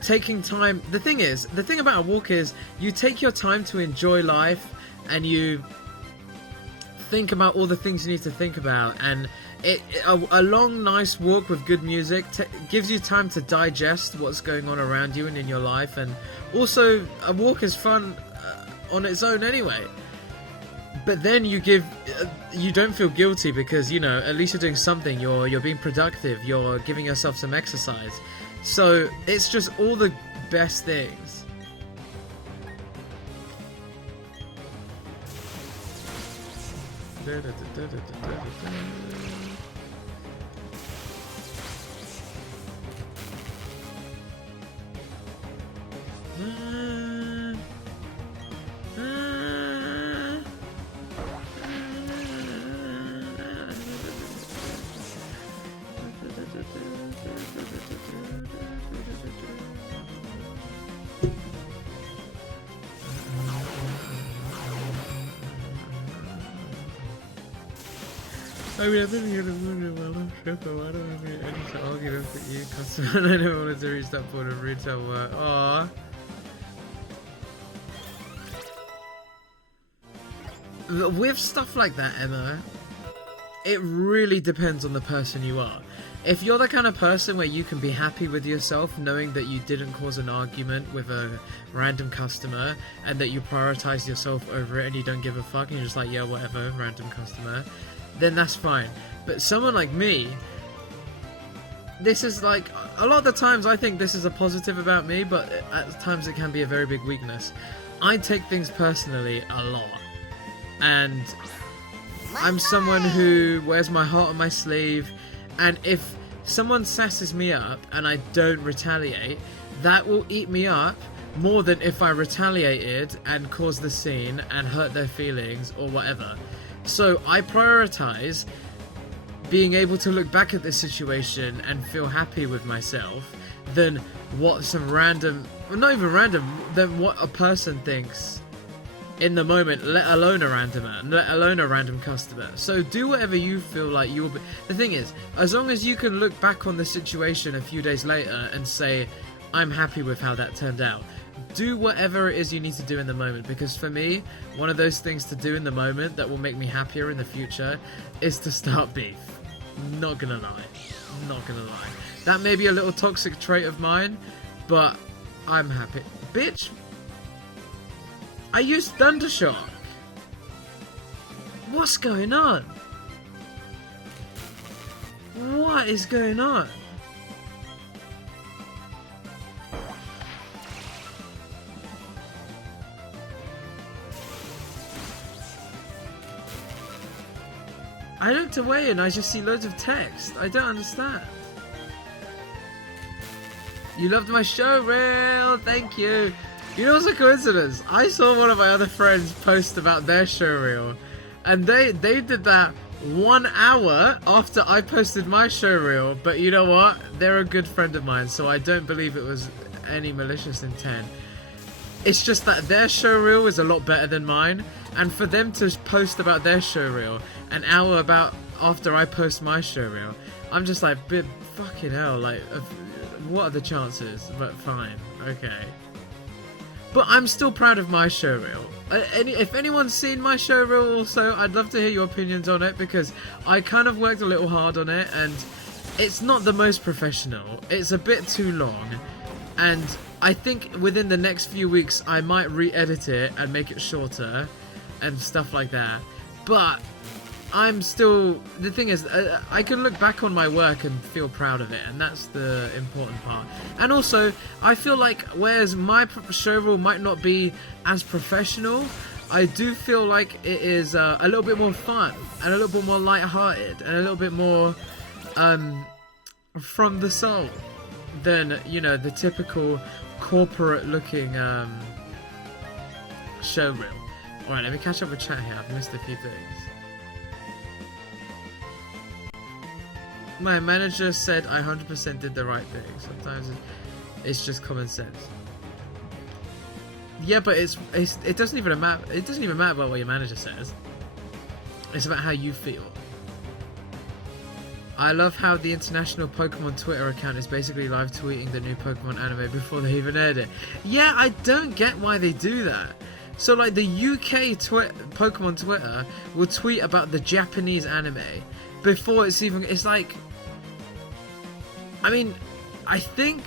taking time. The thing about a walk is you take your time to enjoy life and you think about all the things you need to think about, and a long nice walk with good music gives you time to digest what's going on around you and in your life. And also a walk is fun on its own anyway, but then you don't feel guilty because, you know, at least you're doing something, you're being productive, you're giving yourself some exercise, so it's just all the best things. I mean, I've been here to wonder while I'm tripping. Why don't I mean, I just argued for you, customer, and I never wanted to restart for the retail work. Aww. With stuff like that, Emma, it really depends on the person you are. If you're the kind of person where you can be happy with yourself knowing that you didn't cause an argument with a random customer and that you prioritize yourself over it and you don't give a fuck and you're just like, yeah, whatever, random customer, then that's fine. But someone like me, this is like, a lot of the times I think this is a positive about me, but at times it can be a very big weakness. I take things personally a lot, and I'm someone who wears my heart on my sleeve, and if someone sasses me up and I don't retaliate, that will eat me up more than if I retaliated and caused the scene and hurt their feelings or whatever. So I prioritize being able to look back at this situation and feel happy with myself than what some random, well, not even random, than what a person thinks in the moment, let alone a randomer, let alone a random customer. So do whatever you feel like you'll be. The thing is, as long as you can look back on the situation a few days later and say, I'm happy with how that turned out. Do whatever it is you need to do in the moment, because for me, one of those things to do in the moment that will make me happier in the future is to start beef. Not gonna lie. Not gonna lie. That may be a little toxic trait of mine, but I'm happy. Bitch! I used Thundershock! What's going on? What is going on? I looked away and I just see loads of text. I don't understand. You loved my show reel, thank you. You know what's a coincidence? I saw one of my other friends post about their show reel, and they did that 1 hour after I posted my show reel. But you know what? They're a good friend of mine, so I don't believe it was any malicious intent. It's just that their show reel is a lot better than mine, and for them to post about their show reel an hour about after I post my show reel, I'm just like, fucking hell, like, what are the chances? But fine, okay. But I'm still proud of my show reel. If anyone's seen my show reel also, I'd love to hear your opinions on it, because I kind of worked a little hard on it, and it's not the most professional. It's a bit too long, and I think within the next few weeks I might re-edit it and make it shorter and stuff like that. But I'm still, the thing is, I can look back on my work and feel proud of it, and that's the important part. And also, I feel like whereas my show reel might not be as professional, I do feel like it is a little bit more fun and a little bit more light-hearted and a little bit more from the soul than, you know, the typical corporate-looking show reel. Alright, let me catch up with chat here. I've missed a few things. My manager said I 100% did the right thing. Sometimes it's just common sense. Yeah, but it doesn't even matter. It doesn't even matter about what your manager says. It's about how you feel. I love how the international Pokemon Twitter account is basically live tweeting the new Pokemon anime before they even aired it. Yeah, I don't get why they do that. So like the UK Pokemon Twitter will tweet about the Japanese anime before it's even, it's like, I mean, I think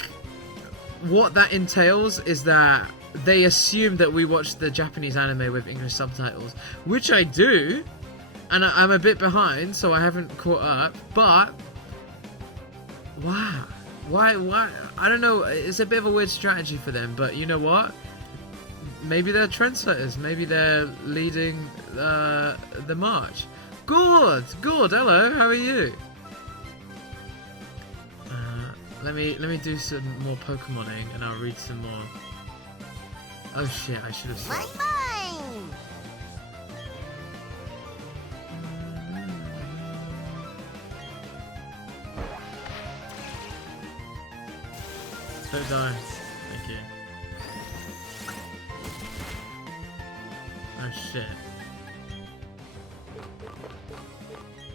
what that entails is that they assume that we watch the Japanese anime with English subtitles, which I do, and I'm a bit behind, so I haven't caught up, but wow, why, I don't know, it's a bit of a weird strategy for them, but you know what? Maybe they're trendsetters, maybe they're leading the march. Good, hello, how are you? Let me do some more Pokemoning and I'll read some more. Oh shit, I should have said. Mine! Don't die. Thank you. Oh shit.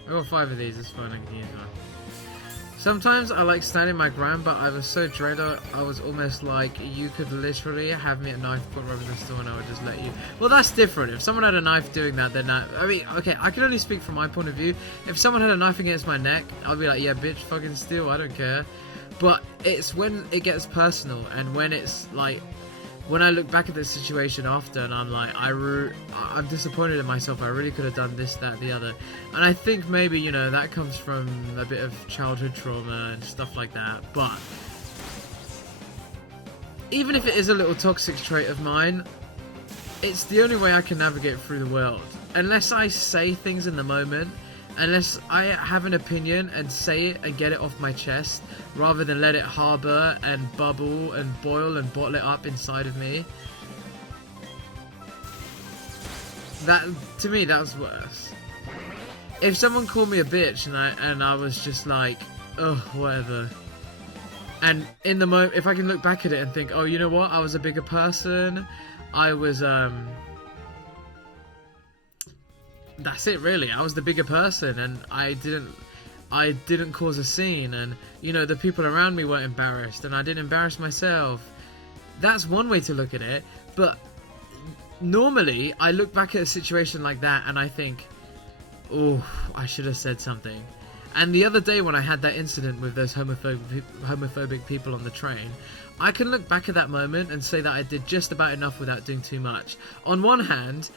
I got 5 of these, it's fine, I can use one. Sometimes I like standing my ground, but I was so dread I was almost like, you could literally have me at knife point rather than still, and I would just let you. Well, that's different. If someone had a knife doing that, then I mean, okay, I can only speak from my point of view. If someone had a knife against my neck, I'd be like, yeah, bitch, fucking steal, I don't care. But it's when it gets personal, and when it's like, when I look back at the situation after, and I'm like, I'm disappointed in myself. I really could have done this, that, the other. And I think maybe, you know, that comes from a bit of childhood trauma and stuff like that. But even if it is a little toxic trait of mine, it's the only way I can navigate through the world. Unless I say things in the moment, unless I have an opinion and say it and get it off my chest, rather than let it harbour and bubble and boil and bottle it up inside of me. That, to me, that's worse. If someone called me a bitch and I was just like, oh, whatever. And in the moment, if I can look back at it and think, oh, you know what? I was a bigger person. I was, that's it really. I was the bigger person, and I didn't cause a scene, and you know, the people around me weren't embarrassed, and I didn't embarrass myself. That's one way to look at it, but normally I look back at a situation like that and I think, oh, I should have said something. And the other day when I had that incident with those homophobic people on the train, I can look back at that moment and say that I did just about enough without doing too much. On one hand,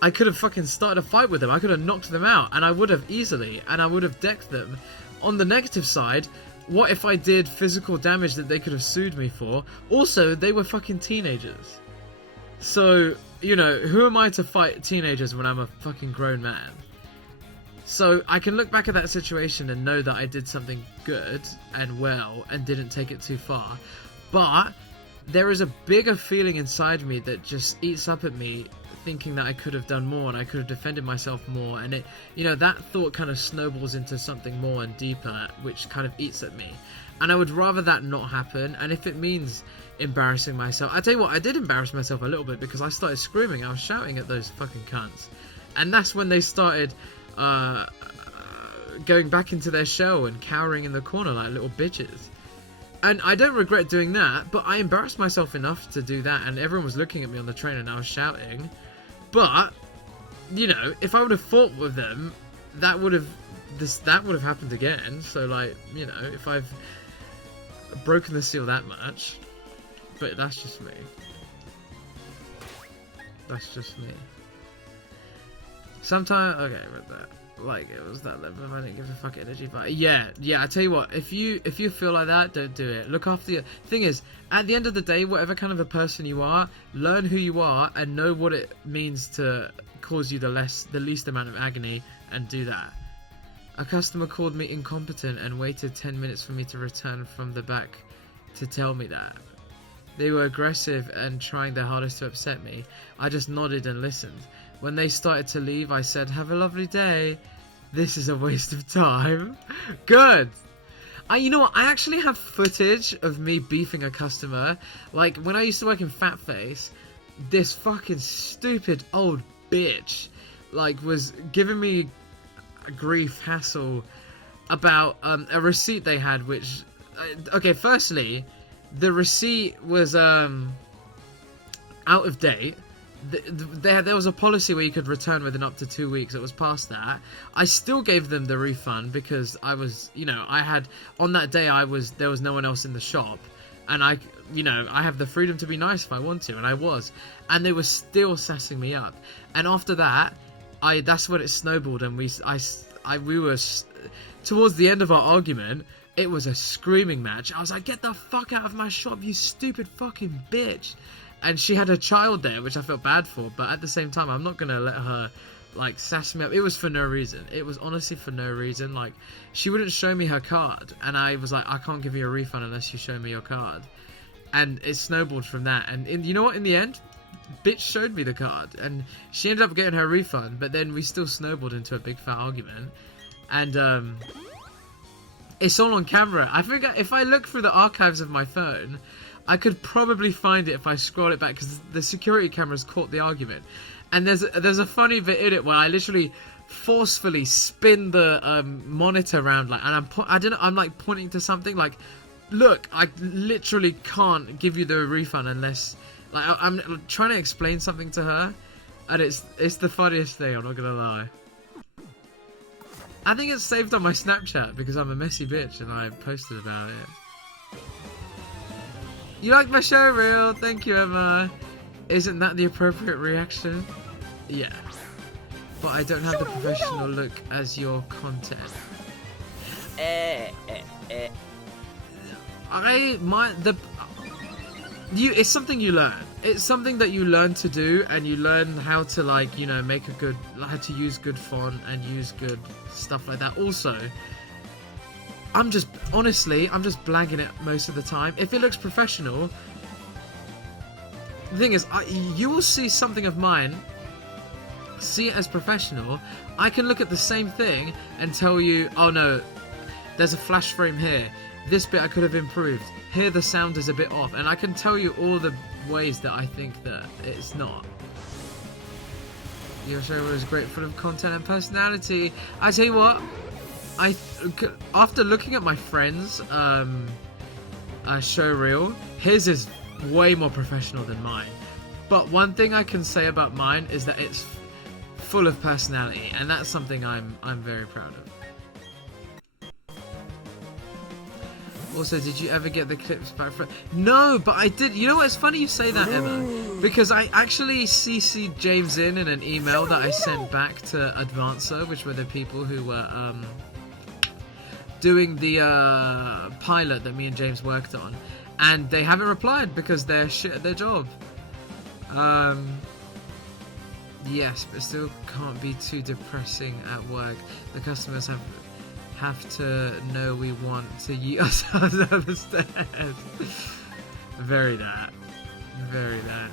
I could have fucking started a fight with them. I could have knocked them out, and I would have easily, and I would have decked them. On the negative side, what if I did physical damage that they could have sued me for? Also, they were fucking teenagers. So, you know, who am I to fight teenagers when I'm a fucking grown man? So I can look back at that situation and know that I did something good and well and didn't take it too far. But there is a bigger feeling inside me that just eats up at me, thinking that I could have done more and I could have defended myself more, and it, you know, that thought kind of snowballs into something more and deeper, which kind of eats at me. And I would rather that not happen, and if it means embarrassing myself, I tell you what, I did embarrass myself a little bit because I started screaming. I was shouting at those fucking cunts, and that's when they started going back into their shell and cowering in the corner like little bitches. And I don't regret doing that, but I embarrassed myself enough to do that, and everyone was looking at me on the train and I was shouting. But, you know, if I would have fought with them, that would have happened again. So, like, you know, if I've broken the seal that much, but that's just me. That's just me. Sometimes, okay, with that. Like, it was that level, I didn't give a fuck energy, but yeah, I tell you what, if you feel like that, don't do it. Look after your... Thing is, at the end of the day, whatever kind of a person you are, learn who you are and know what it means to cause you the least amount of agony, and do that. A customer called me incompetent and waited 10 minutes for me to return from the back to tell me that. They were aggressive and trying their hardest to upset me. I just nodded and listened. When they started to leave, I said, "Have a lovely day. This is a waste of time." Good. You know what? I actually have footage of me beefing a customer. Like, when I used to work in Fatface, this fucking stupid old bitch, like, was giving me grief, hassle about a receipt they had, which... okay, firstly, the receipt was out of date. There was a policy where you could return within up to 2 weeks. It was past that. I still gave them the refund because I was, you know, I had, on that day there was no one else in the shop, and I have the freedom to be nice if I want to, and I was, and they were still sassing me up. And after that, that's when it snowballed, and we were towards the end of our argument. It was a screaming match. I was like, "Get the fuck out of my shop, you stupid fucking bitch." And she had a child there, which I felt bad for, but at the same time, I'm not going to let her, like, sass me up. It was for no reason. It was honestly for no reason. Like, she wouldn't show me her card, and I was like, "I can't give you a refund unless you show me your card." And it snowballed from that. And you know what? In the end, bitch showed me the card, and she ended up getting her refund, but then we still snowballed into a big fat argument. And, it's all on camera. I think if I look through the archives of my phone, I could probably find it if I scroll it back, because the security cameras caught the argument. And there's a funny bit in it where I literally forcefully spin the monitor around, like, and I'm like pointing to something like, "Look, I literally can't give you the refund unless," like, I'm trying to explain something to her, and it's the funniest thing, I'm not gonna lie. I think it's saved on my Snapchat because I'm a messy bitch and I posted about it. "You like my show reel? Thank you, Emma. Isn't that the appropriate reaction?" Yeah. "But I don't have the professional look as your content." It's something you learn. It's something that you learn to do, and you learn how to, like, you know, how to use good font and use good stuff like that. Also, I'm just blagging it most of the time. If it looks professional, the thing is, you will see something of mine, see it as professional. I can look at the same thing and tell you, "Oh no, there's a flash frame here. This bit I could have improved. Here the sound is a bit off." And I can tell you all the ways that I think that it's not. Your show was great, full of content and personality. I tell you what, after looking at my friends' show reel, his is way more professional than mine. But one thing I can say about mine is that it's full of personality, and that's something I'm very proud of. Also, did you ever get the clips back from... No, but I did. You know what? It's funny you say that, Emma. Because I actually CC'd James in an email that I sent back to Advancer, which were the people who were doing the pilot that me and James worked on. And they haven't replied because they're shit at their job. Yes, but still can't be too depressing at work. The customers have to know we want to yeet ourselves down the stairs. Very that. Very that.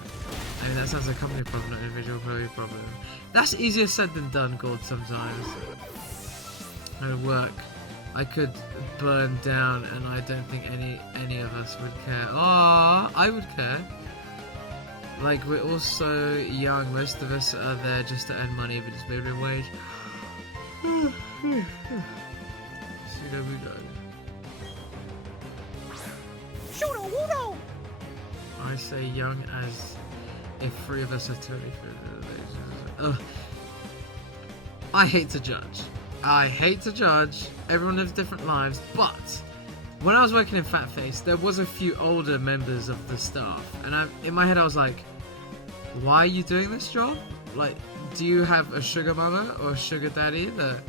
I mean, that sounds like a company problem, not an individual problem. That's easier said than done, God, sometimes. At work, I could burn down, and I don't think any of us would care. Ah, I would care. Like, we're all so young, most of us are there just to earn money, but it's minimum wage. I say young as if 3 of us are 25. Ugh. I hate to judge. Everyone has different lives, but when I was working in Fat Face, there was a few older members of the staff, and in my head I was like, why are you doing this job? Like, do you have a sugar mama or a sugar daddy that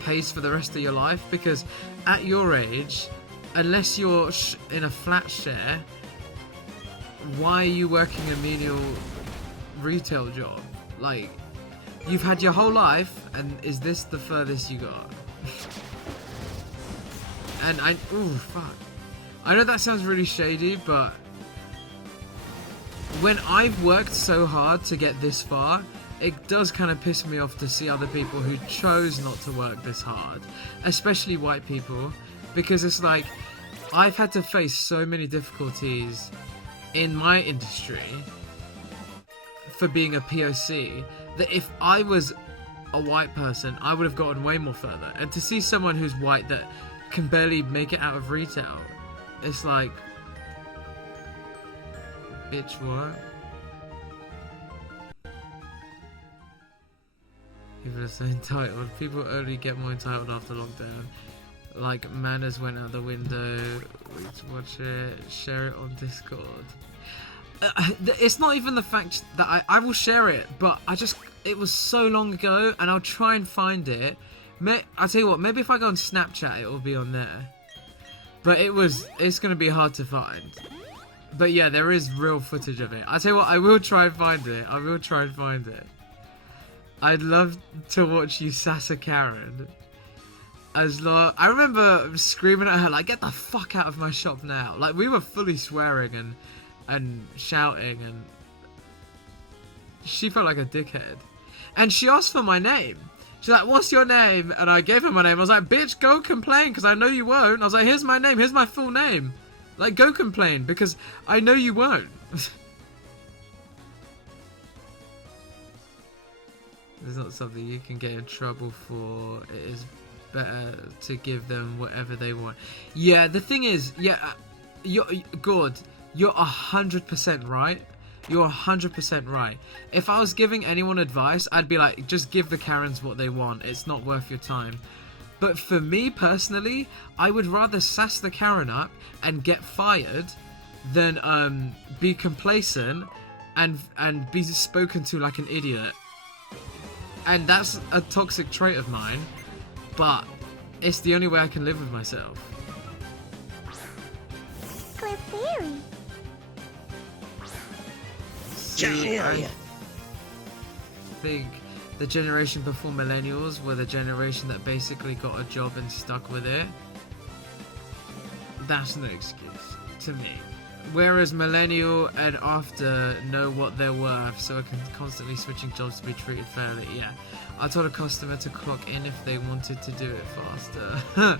pays for the rest of your life? Because at your age, unless you're in a flat share, why are you working a menial retail job? Like, you've had your whole life, and is this the furthest you got? And ooh, fuck. I know that sounds really shady, but when I've worked so hard to get this far, it does kind of piss me off to see other people who chose not to work this hard, especially white people, because it's like, I've had to face so many difficulties in my industry for being a POC that if I was a white person, I would have gotten way more further. And to see someone who's white that can barely make it out of retail, it's like, bitch, what? People are so entitled. People only get more entitled after lockdown. Like, manners went out the window. Wait to watch it. Share it on Discord. It's not even the fact that I will share it, but it was so long ago, and I'll try and find it. I'll tell you what, maybe if I go on Snapchat, it will be on there. But it's going to be hard to find. But yeah, there is real footage of it. I'll tell you what, I will try and find it. I'd love to watch you sass a Karen. I remember screaming at her, like, get the fuck out of my shop now. Like, we were fully swearing and shouting, and she felt like a dickhead. And she asked for my name. She's like, what's your name? And I gave her my name. I was like, bitch, go complain, because I know you won't. I was like, here's my name, here's my full name. Like, go complain, because I know you won't. It's not something you can get in trouble for. It is better to give them whatever they want. Yeah, the thing is, you're good. You're 100% right. You're 100% right. If I was giving anyone advice, I'd be like, just give the Karens what they want. It's not worth your time. But for me personally, I would rather sass the Karen up and get fired than be complacent and be spoken to like an idiot. And that's a toxic trait of mine, but it's the only way I can live with myself. Clefairy. See, I think the generation before millennials were the generation that basically got a job and stuck with it. That's no excuse to me. Whereas millennial and after know what they're worth, so are constantly switching jobs to be treated fairly. Yeah, I told a customer to clock in if they wanted to do it faster.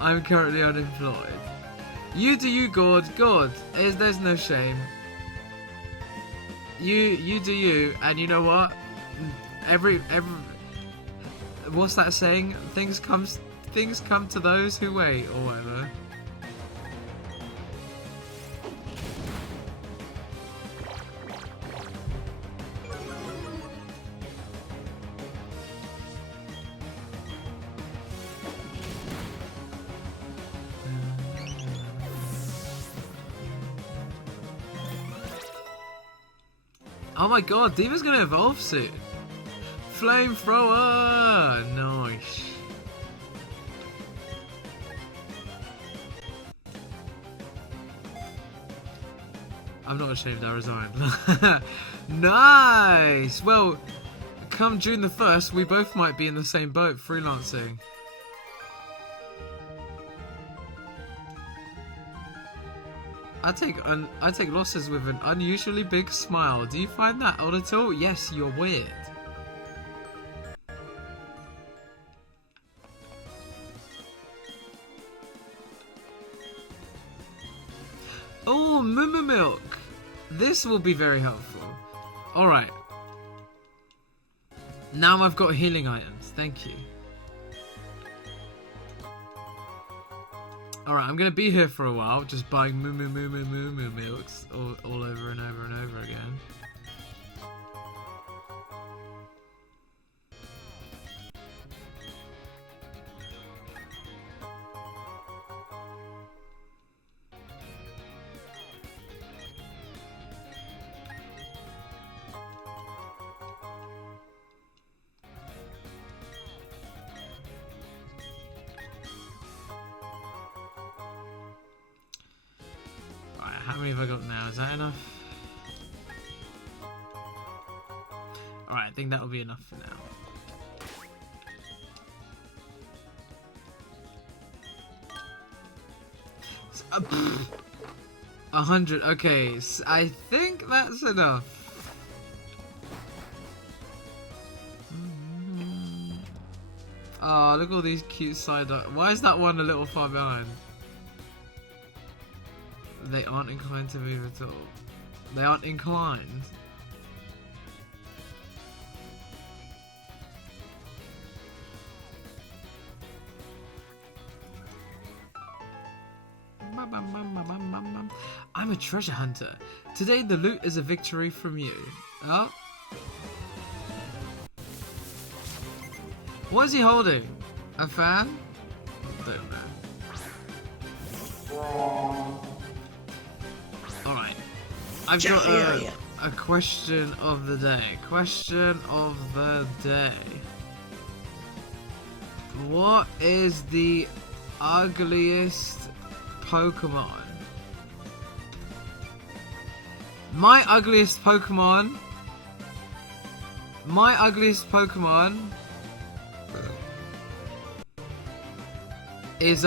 I'm currently unemployed. You do you, God. God, there's no shame. You do you, and you know what? Every what's that saying? Things come to those who wait, or whatever. Oh my god, Diva's gonna evolve soon. Flamethrower! Nice. I'm not ashamed, I resigned. Nice! Well, come June the 1st, we both might be in the same boat, freelancing. I take losses with an unusually big smile. Do you find that odd at all? Yes, you're weird. Oh, Moo Milk! This will be very helpful. Alright. Now I've got healing items. Thank you. Alright, I'm gonna be here for a while, just buying moo milks all over and over and over again. How many have I got now? Is that enough? Alright, I think that'll be enough for now. So, 100, okay, so I think that's enough. Oh, look at all these cute side art. Why is that one a little far behind? They aren't inclined to move at all. They aren't inclined. I'm a treasure hunter. Today the loot is a victory from you. Oh. What is he holding? A fan? Don't know. Alright. I've got a question of the day. Question of the day. What is the ugliest Pokemon? My ugliest Pokemon is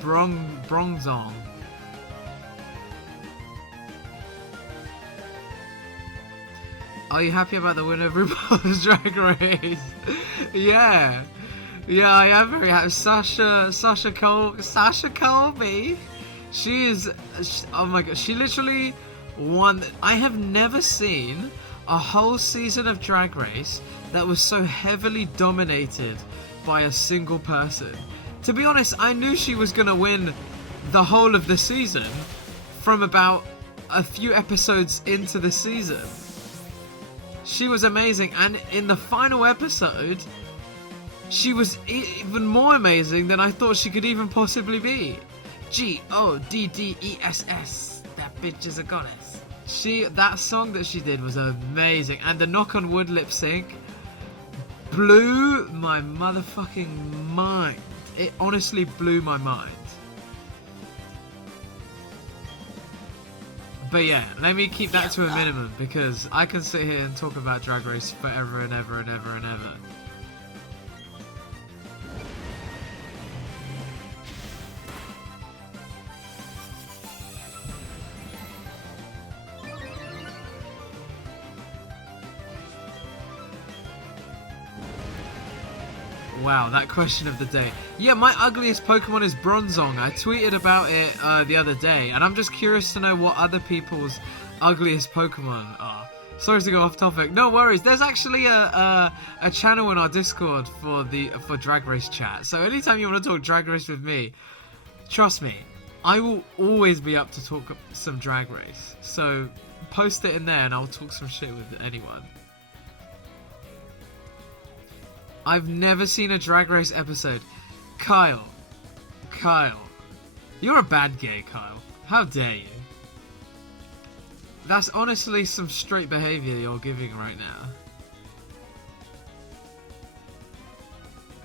Bronzong. Are you happy about the winner of RuPaul's Drag Race? Yeah, I am very happy. Sasha Colby. Oh my god, she literally won. I have never seen a whole season of Drag Race that was so heavily dominated by a single person. To be honest, I knew she was gonna win the whole of the season from about a few episodes into the season. She was amazing, and in the final episode, she was even more amazing than I thought she could even possibly be. Goddes. That bitch is a goddess. That song that she did was amazing, and the Knock on Wood lip sync blew my motherfucking mind. It honestly blew my mind. But yeah, let me keep that to a minimum, because I can sit here and talk about Drag Race forever and ever and ever and ever. Wow, that question of the day. Yeah, my ugliest Pokemon is Bronzong. I tweeted about it the other day, and I'm just curious to know what other people's ugliest Pokemon are. Sorry to go off topic. No worries. There's actually a channel in our Discord for Drag Race chat. So anytime you want to talk Drag Race with me, trust me, I will always be up to talk some Drag Race. So post it in there and I'll talk some shit with anyone. I've never seen a Drag Race episode. Kyle, you're a bad gay, Kyle. How dare you? That's honestly some straight behavior you're giving right now.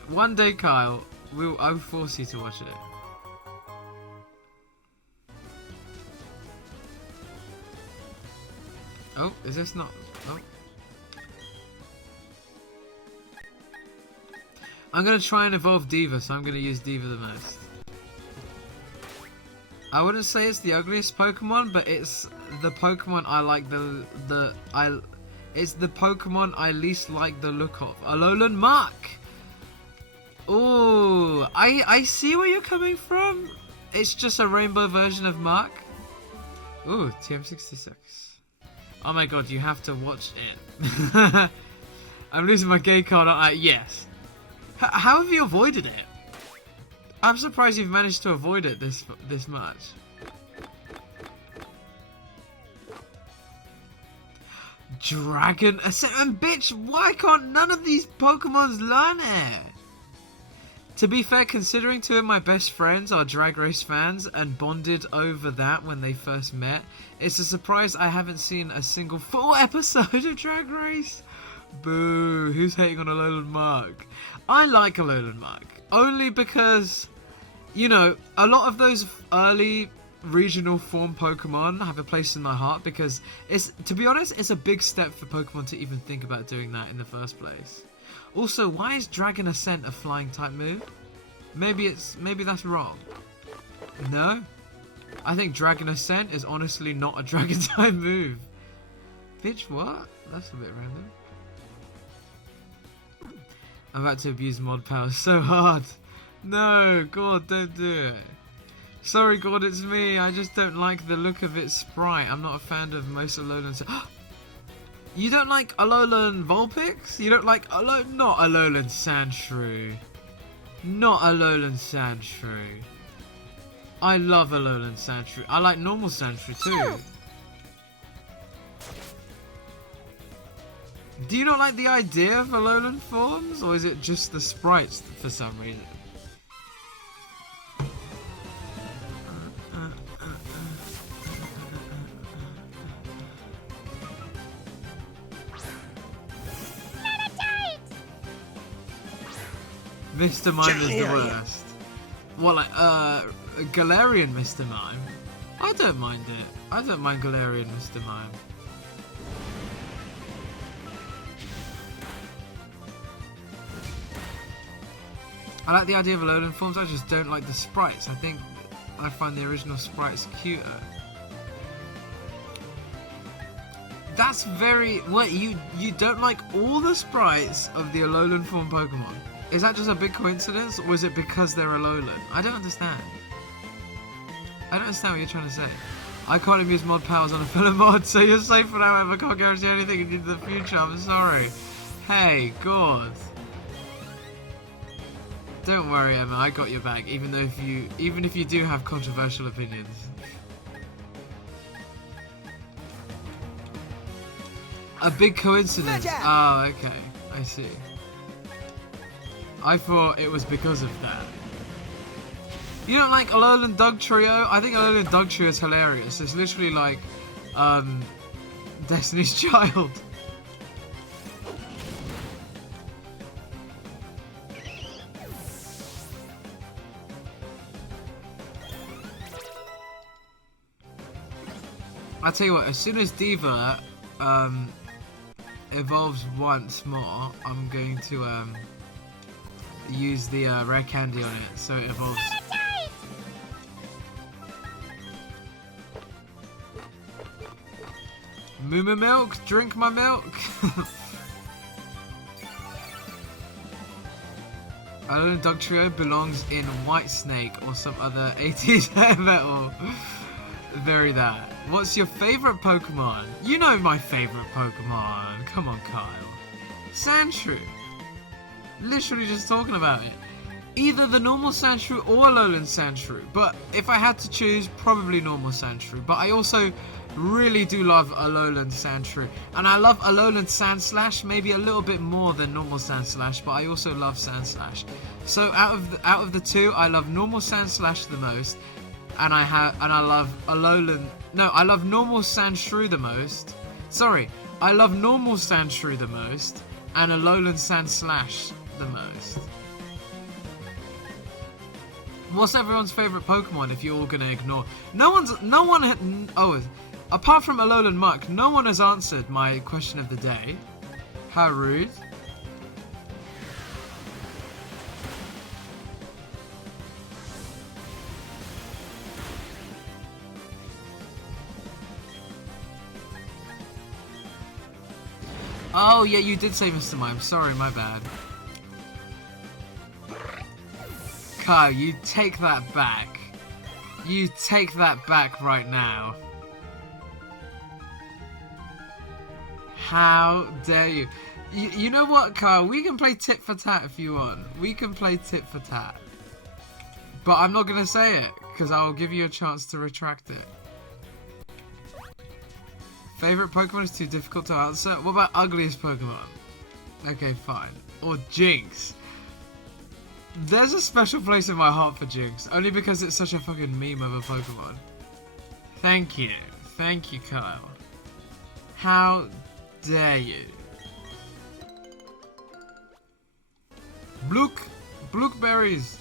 One day, Kyle, I will force you to watch it. Oh, is this not... Oh. I'm going to try and evolve Diva, so I'm going to use Diva the most. I wouldn't say it's the ugliest Pokemon, but it's the Pokemon I like it's the Pokemon I least like the look of. Alolan Mark! Ooh, I see where you're coming from. It's just a rainbow version of Mark. Ooh, TM66. Oh my god, you have to watch it. I'm losing my gay card, aren't I? Yes. How have you avoided it? I'm surprised you've managed to avoid it this much. Dragon Ascent, and bitch, why can't none of these Pokemons learn it? To be fair, considering two of my best friends are Drag Race fans and bonded over that when they first met, it's a surprise I haven't seen a single full episode of Drag Race. Boo, who's hating on Alolan Mark? I like Alolan Mark, only because, you know, a lot of those early regional form Pokemon have a place in my heart because to be honest, it's a big step for Pokemon to even think about doing that in the first place. Also, why is Dragon Ascent a flying type move? Maybe that's wrong. No? I think Dragon Ascent is honestly not a dragon type move. Bitch, what? That's a bit random. I'm about to abuse mod power so hard. No, God, don't do it. Sorry, God, it's me. I just don't like the look of its sprite. I'm not a fan of most Alolan... You don't like Alolan Vulpix? You don't like not Alolan Sandshrew. Not Alolan Sandshrew. I love Alolan Sandshrew. I like normal Sandshrew too. Do you not like the idea of Alolan forms? Or is it just the sprites for some reason? Mr. Mime is the worst. What, like, Galarian Mr. Mime? I don't mind it. I don't mind Galarian Mr. Mime. I like the idea of Alolan forms, I just don't like the sprites. I find the original sprites cuter. That's very... Wait, you don't like all the sprites of the Alolan form Pokemon? Is that just a big coincidence, or is it because they're Alolan? I don't understand. I don't understand what you're trying to say. I can't abuse mod powers on a fellow mod, so you're safe for now, Emma. I can't guarantee anything in the future, I'm sorry. Hey, God. Don't worry, Emma, I got your back, even if you do have controversial opinions. A big coincidence. Oh, okay. I see. I thought it was because of that. You don't like Alolan Dugtrio? I think Alolan Dugtrio is hilarious. It's literally like, Destiny's Child. I'll tell you what, as soon as Diva, evolves once more, I'm going to, use the rare candy on it so it evolves. Moo milk, drink my milk. Alolan Dugtrio belongs in White Snake or some other 80s hair metal. Very that. What's your favorite Pokemon? You know my favorite Pokemon. Come on, Kyle. Sandshrew. Literally just talking about it. Either the normal Sandshrew or Alolan Sandshrew. But if I had to choose, probably normal Sandshrew. But I also really do love Alolan Sandshrew. And I love Alolan Sandslash maybe a little bit more than normal Sandslash. But I also love Sandslash. So out of the two, I love normal Sandslash the most. And I love Alolan. No, I love normal Sandshrew the most. Sorry, I love normal Sandshrew the most, and Alolan Sandslash the most. What's everyone's favorite Pokemon? If you're all gonna ignore, apart from Alolan Muck, no one has answered my question of the day. How rude. Oh, yeah, you did say Mr. Mime. Sorry, my bad. Kyle, you take that back. You take that back right now. How dare you? You know what, Kyle? We can play tit for tat if you want. We can play tit for tat. But I'm not going to say it, because I'll give you a chance to retract it. Favorite Pokemon is too difficult to answer. What about ugliest Pokemon? Okay, fine. Or Jinx. There's a special place in my heart for Jinx, only because it's such a fucking meme of a Pokemon. Thank you. Thank you, Kyle. How dare you? Blookberries.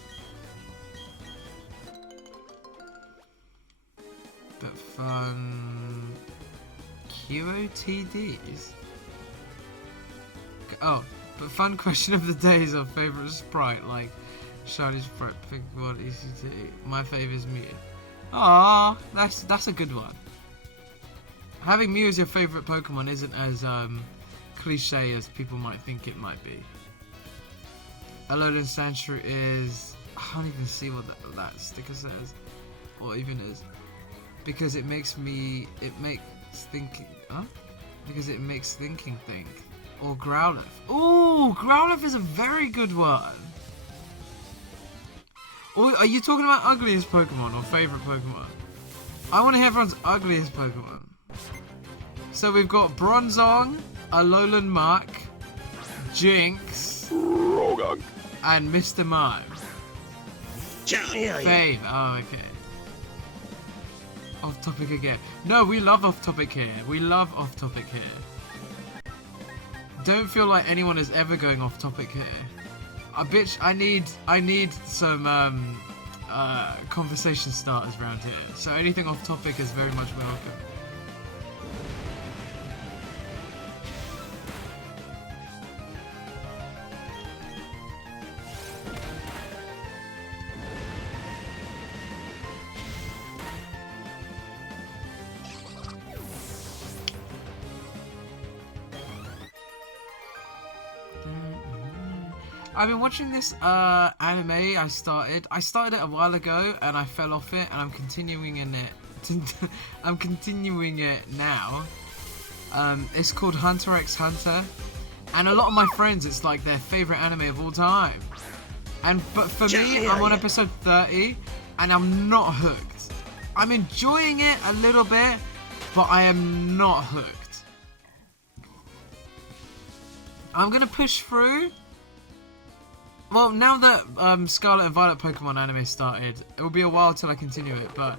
But fun. QOTDs? Oh, but fun question of the day is our favourite sprite, like Shiny Sprite, Pick One, ECT. My favourite is Mew. Ah, that's a good one. Having Mew as your favourite Pokemon isn't as cliche as people might think it might be. Alolan Sandshrew is... I can't even see what that sticker says, or even is, because it makes thinking, huh? Because it makes thinking think. Or Growlithe. Ooh, Growlithe is a very good one. Or are you talking about ugliest Pokemon or favourite Pokemon? I want to hear everyone's ugliest Pokemon. So we've got Bronzong, Alolan Muck, Jinx, and Mr. Mime. Fave. Oh, okay. Off topic again. No, we love off topic here. We love off topic here. Don't feel like anyone is ever going off topic here. Bitch, I need some conversation starters around here. So anything off topic is very much welcome. I've been watching this anime I started it a while ago and I fell off it, and I'm continuing it now. It's called Hunter x Hunter, and a lot of my friends, it's like their favourite anime of all time. But for me, I'm on episode 30 and I'm not hooked. I'm enjoying it a little bit, but I am not hooked. I'm gonna push through. Well, now that Scarlet and Violet Pokemon anime started, it will be a while till I continue it, but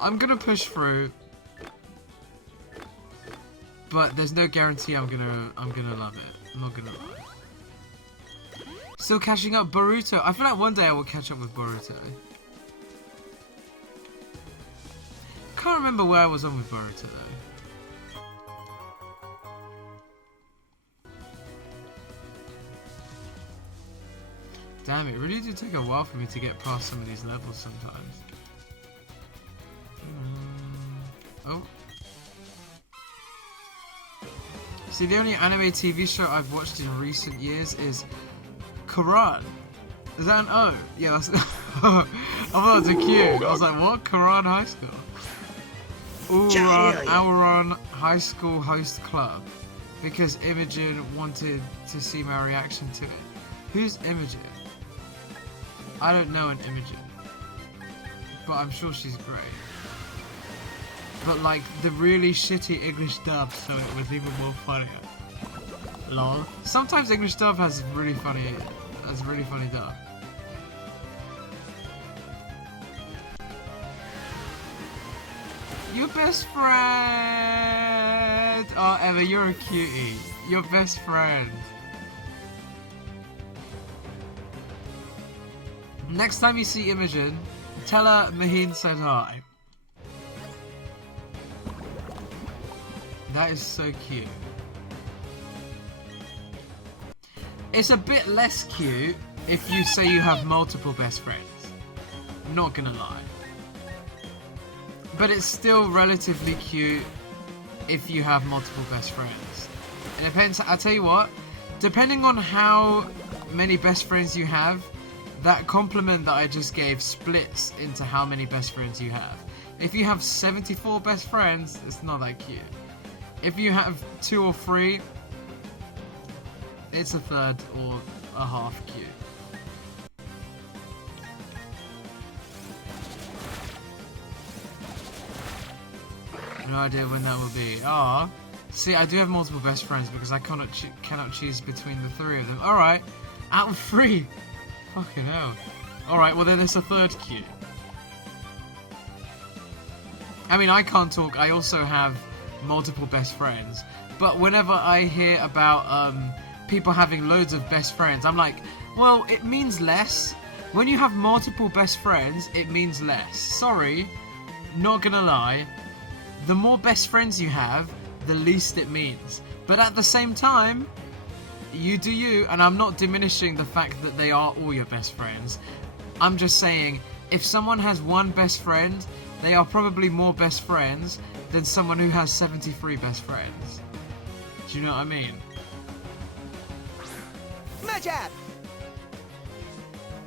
I'm gonna push through. But there's no guarantee I'm gonna love it. I'm not gonna lie. Still catching up Boruto. I feel like one day I will catch up with Boruto. Can't remember where I was on with Boruto though. Damn, it really did take a while for me to get past some of these levels sometimes. Oh. See, the only anime TV show I've watched in recent years is Quran. Is that an O? Yeah, that's... I thought it was a Q. I was like, what? Quran High School? Auron High School Host Club because Imogen wanted to see my reaction to it. Who's Imogen? I don't know an Imogen, but I'm sure she's great. But like the really shitty English dub, so it was even more funnier. Lol. Sometimes English dub has really funny dub. Your best friend! Oh, Emma, you're a cutie. Your best friend. Next time you see Imogen, tell her Mahin said hi. That is so cute. It's a bit less cute if you say you have multiple best friends. Not gonna lie. But it's still relatively cute if you have multiple best friends. It depends, I'll tell you what, depending on how many best friends you have, that compliment that I just gave splits into how many best friends you have. If you have 74 best friends, it's not that cute. If you have 2 or 3, it's a third or a half cute. No idea when that will be. Ah, see, I do have multiple best friends because I cannot choose between the 3 of them. Alright, out of 3. Fucking hell. Alright, well then it's a third cute. I mean, I can't talk. I also have multiple best friends. But whenever I hear about people having loads of best friends, I'm like, well, it means less. When you have multiple best friends, it means less. Sorry, not gonna lie. The more best friends you have, the least it means. But at the same time, you do you, and I'm not diminishing the fact that they are all your best friends. I'm just saying, if someone has 1 best friend, they are probably more best friends than someone who has 73 best friends. Do you know what I mean?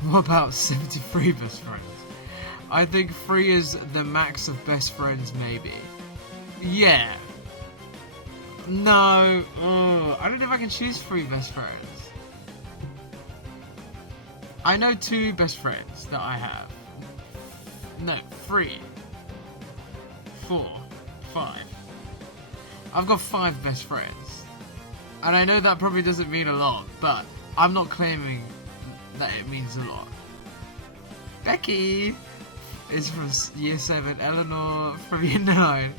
What about 73 best friends? I think 3 is the max of best friends, maybe. Yeah. No. Ugh. I don't know if I can choose 3 best friends. I know 2 best friends that I have. No, 3. 4. 5. I've got 5 best friends. And I know that probably doesn't mean a lot, but I'm not claiming that it means a lot. Becky is from year 7, Eleanor from year 9,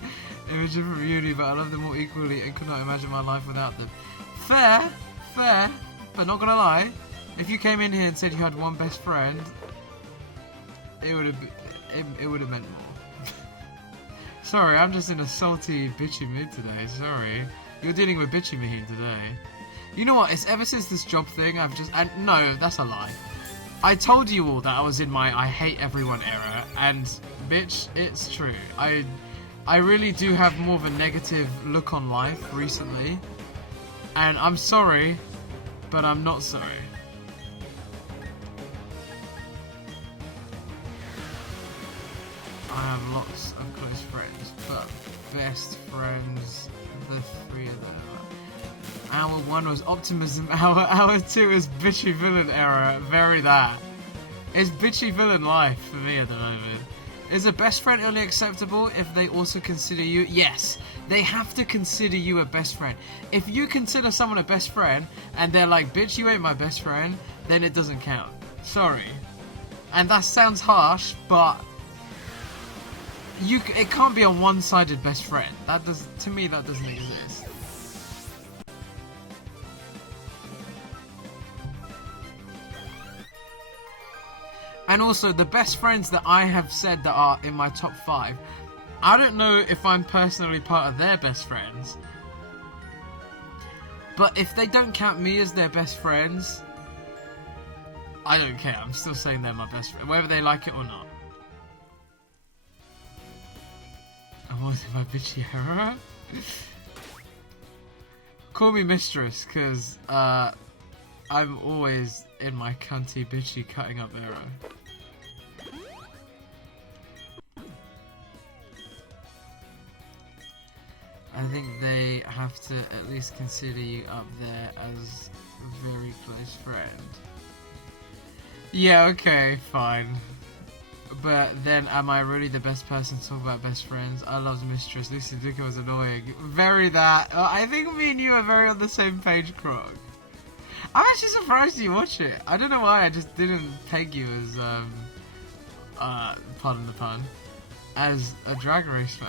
Imogen from uni, but I love them all equally and could not imagine my life without them. Fair, but not gonna lie, if you came in here and said you had 1 best friend, it would have meant more. Sorry, I'm just in a salty, bitchy mood today, sorry. You're dealing with bitchy Mahin today. You know what, it's ever since this job thing, no, that's a lie. I told you all that I was in my I hate everyone era, and bitch, it's true. I really do have more of a negative look on life recently, and I'm sorry, but I'm not sorry. I have lots of close friends, but best friends, the 3 of them. Hour 1 was optimism, hour 2 is bitchy villain era, very that. It's bitchy villain life for me at the moment. Is a best friend only acceptable if they also consider you? Yes, they have to consider you a best friend. If you consider someone a best friend and they're like, bitch, you ain't my best friend, then it doesn't count. Sorry. And that sounds harsh, but it can't be a one-sided best friend. To me, that doesn't exist. And also, the best friends that I have said that are in my top 5, I don't know if I'm personally part of their best friends. But if they don't count me as their best friends, I don't care. I'm still saying they're my best friend, whether they like it or not. I'm always in my bitchy era. Call me mistress, because I'm always in my cunty bitchy cutting up era. I think they have to at least consider you up there as a very close friend. Yeah, okay, fine. But then, am I really the best person to talk about best friends? I love Mistress. Lucy Dicker was annoying. Very that. I think me and you are very on the same page, Croc. I'm actually surprised you watch it. I don't know why, I just didn't peg you as, pardon the pun, as a Drag Race fan.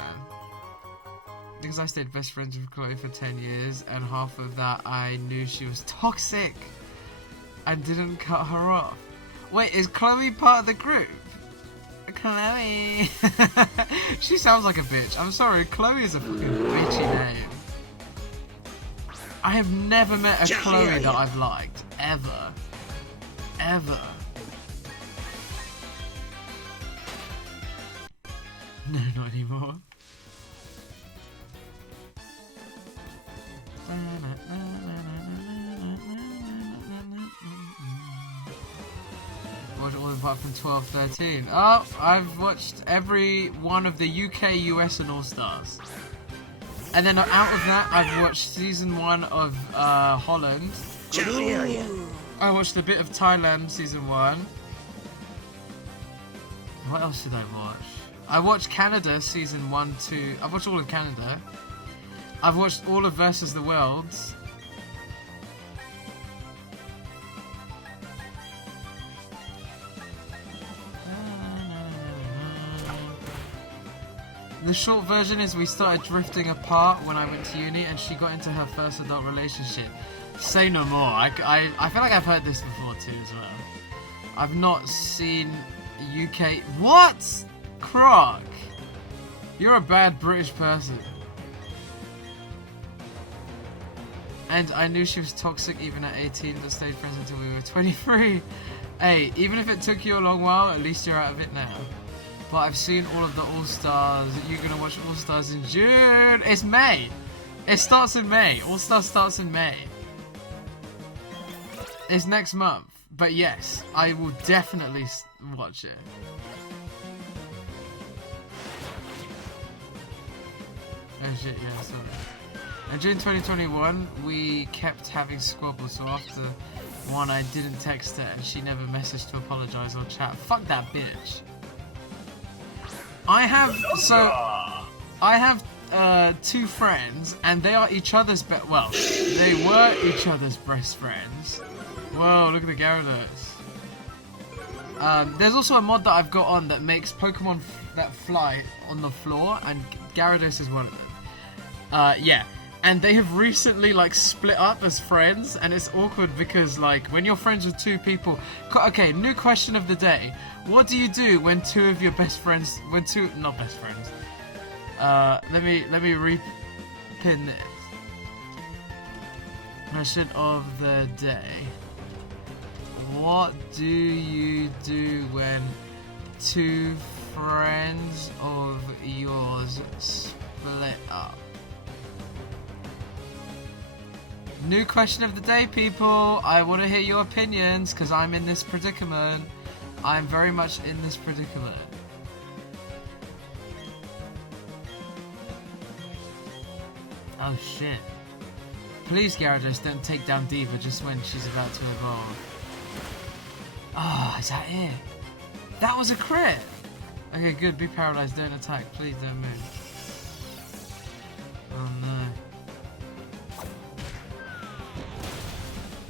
Because I stayed best friends with Chloe for 10 years, and half of that I knew she was toxic and didn't cut her off. Wait, is Chloe part of the group? Chloe! She sounds like a bitch. I'm sorry, Chloe is a fucking bitchy name. I have never met a Chloe that I've liked. Ever. Ever. No, not anymore. Watch all apart from 12, 13. Oh, I've watched every one of the UK, US and All Stars. And then out of that, I've watched season 1 of Holland. I watched a bit of Thailand season 1. What else did I watch? I watched Canada season 1, 2. I've watched all of Canada. I've watched all of Versus the Worlds. The short version is we started drifting apart when I went to uni and she got into her first adult relationship. Say no more. I feel like I've heard this before too as well. I've not seen UK... What? Croc? You're a bad British person. And I knew she was toxic even at 18 but stayed friends until we were 23. Hey, even if it took you a long while, at least you're out of it now. But I've seen all of the All-Stars. You're going to watch All-Stars in June. It's May. It starts in May. All-Stars starts in May. It's next month. But yes, I will definitely watch it. Oh shit, yeah, sorry. In June 2021, we kept having squabbles, so after one I didn't text her and she never messaged to apologise or chat. Fuck that bitch. I have two friends, and they are each other's they were each other's best friends. Whoa, look at the Gyarados. There's also a mod that I've got on that makes Pokemon that fly on the floor, and Gyarados is one of them. Yeah, and they have recently like split up as friends, and it's awkward because like when you're friends with two people. Okay, new question of the day. What do you do when two of your best friends, not best friends. Let me repin this. Question of the day. What do you do when two friends of yours split up? New question of the day, people. I want to hear your opinions because I'm in this predicament. I'm very much in this predicament. Oh shit. Please, Gyarados, don't take down Diva just when she's about to evolve. Ah, is that it? That was a crit! Okay, good. Be paralyzed. Don't attack. Please don't move. Oh no.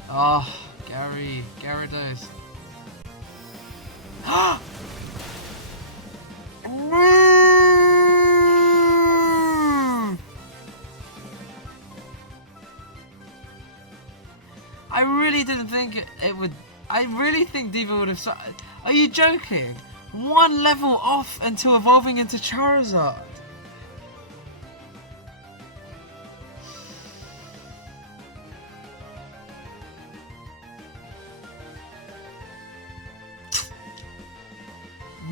Oh, Gyarados. I really didn't think it would. I really think Diva would have. Are you joking? One level off until evolving into Charizard.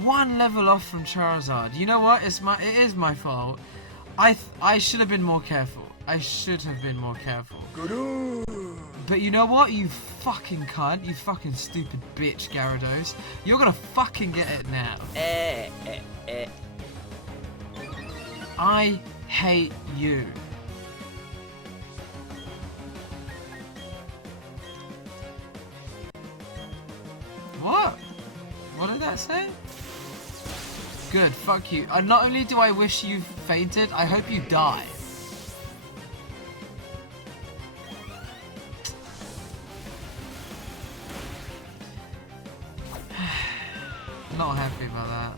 One level off from Charizard. You know what? It is my fault. I should have been more careful. I should have been more careful. But you know what? You fucking cunt. You fucking stupid bitch, Gyarados. You're gonna fucking get it now. I hate you. Good, fuck you. Not only do I wish you fainted, I hope you die. Not happy about that.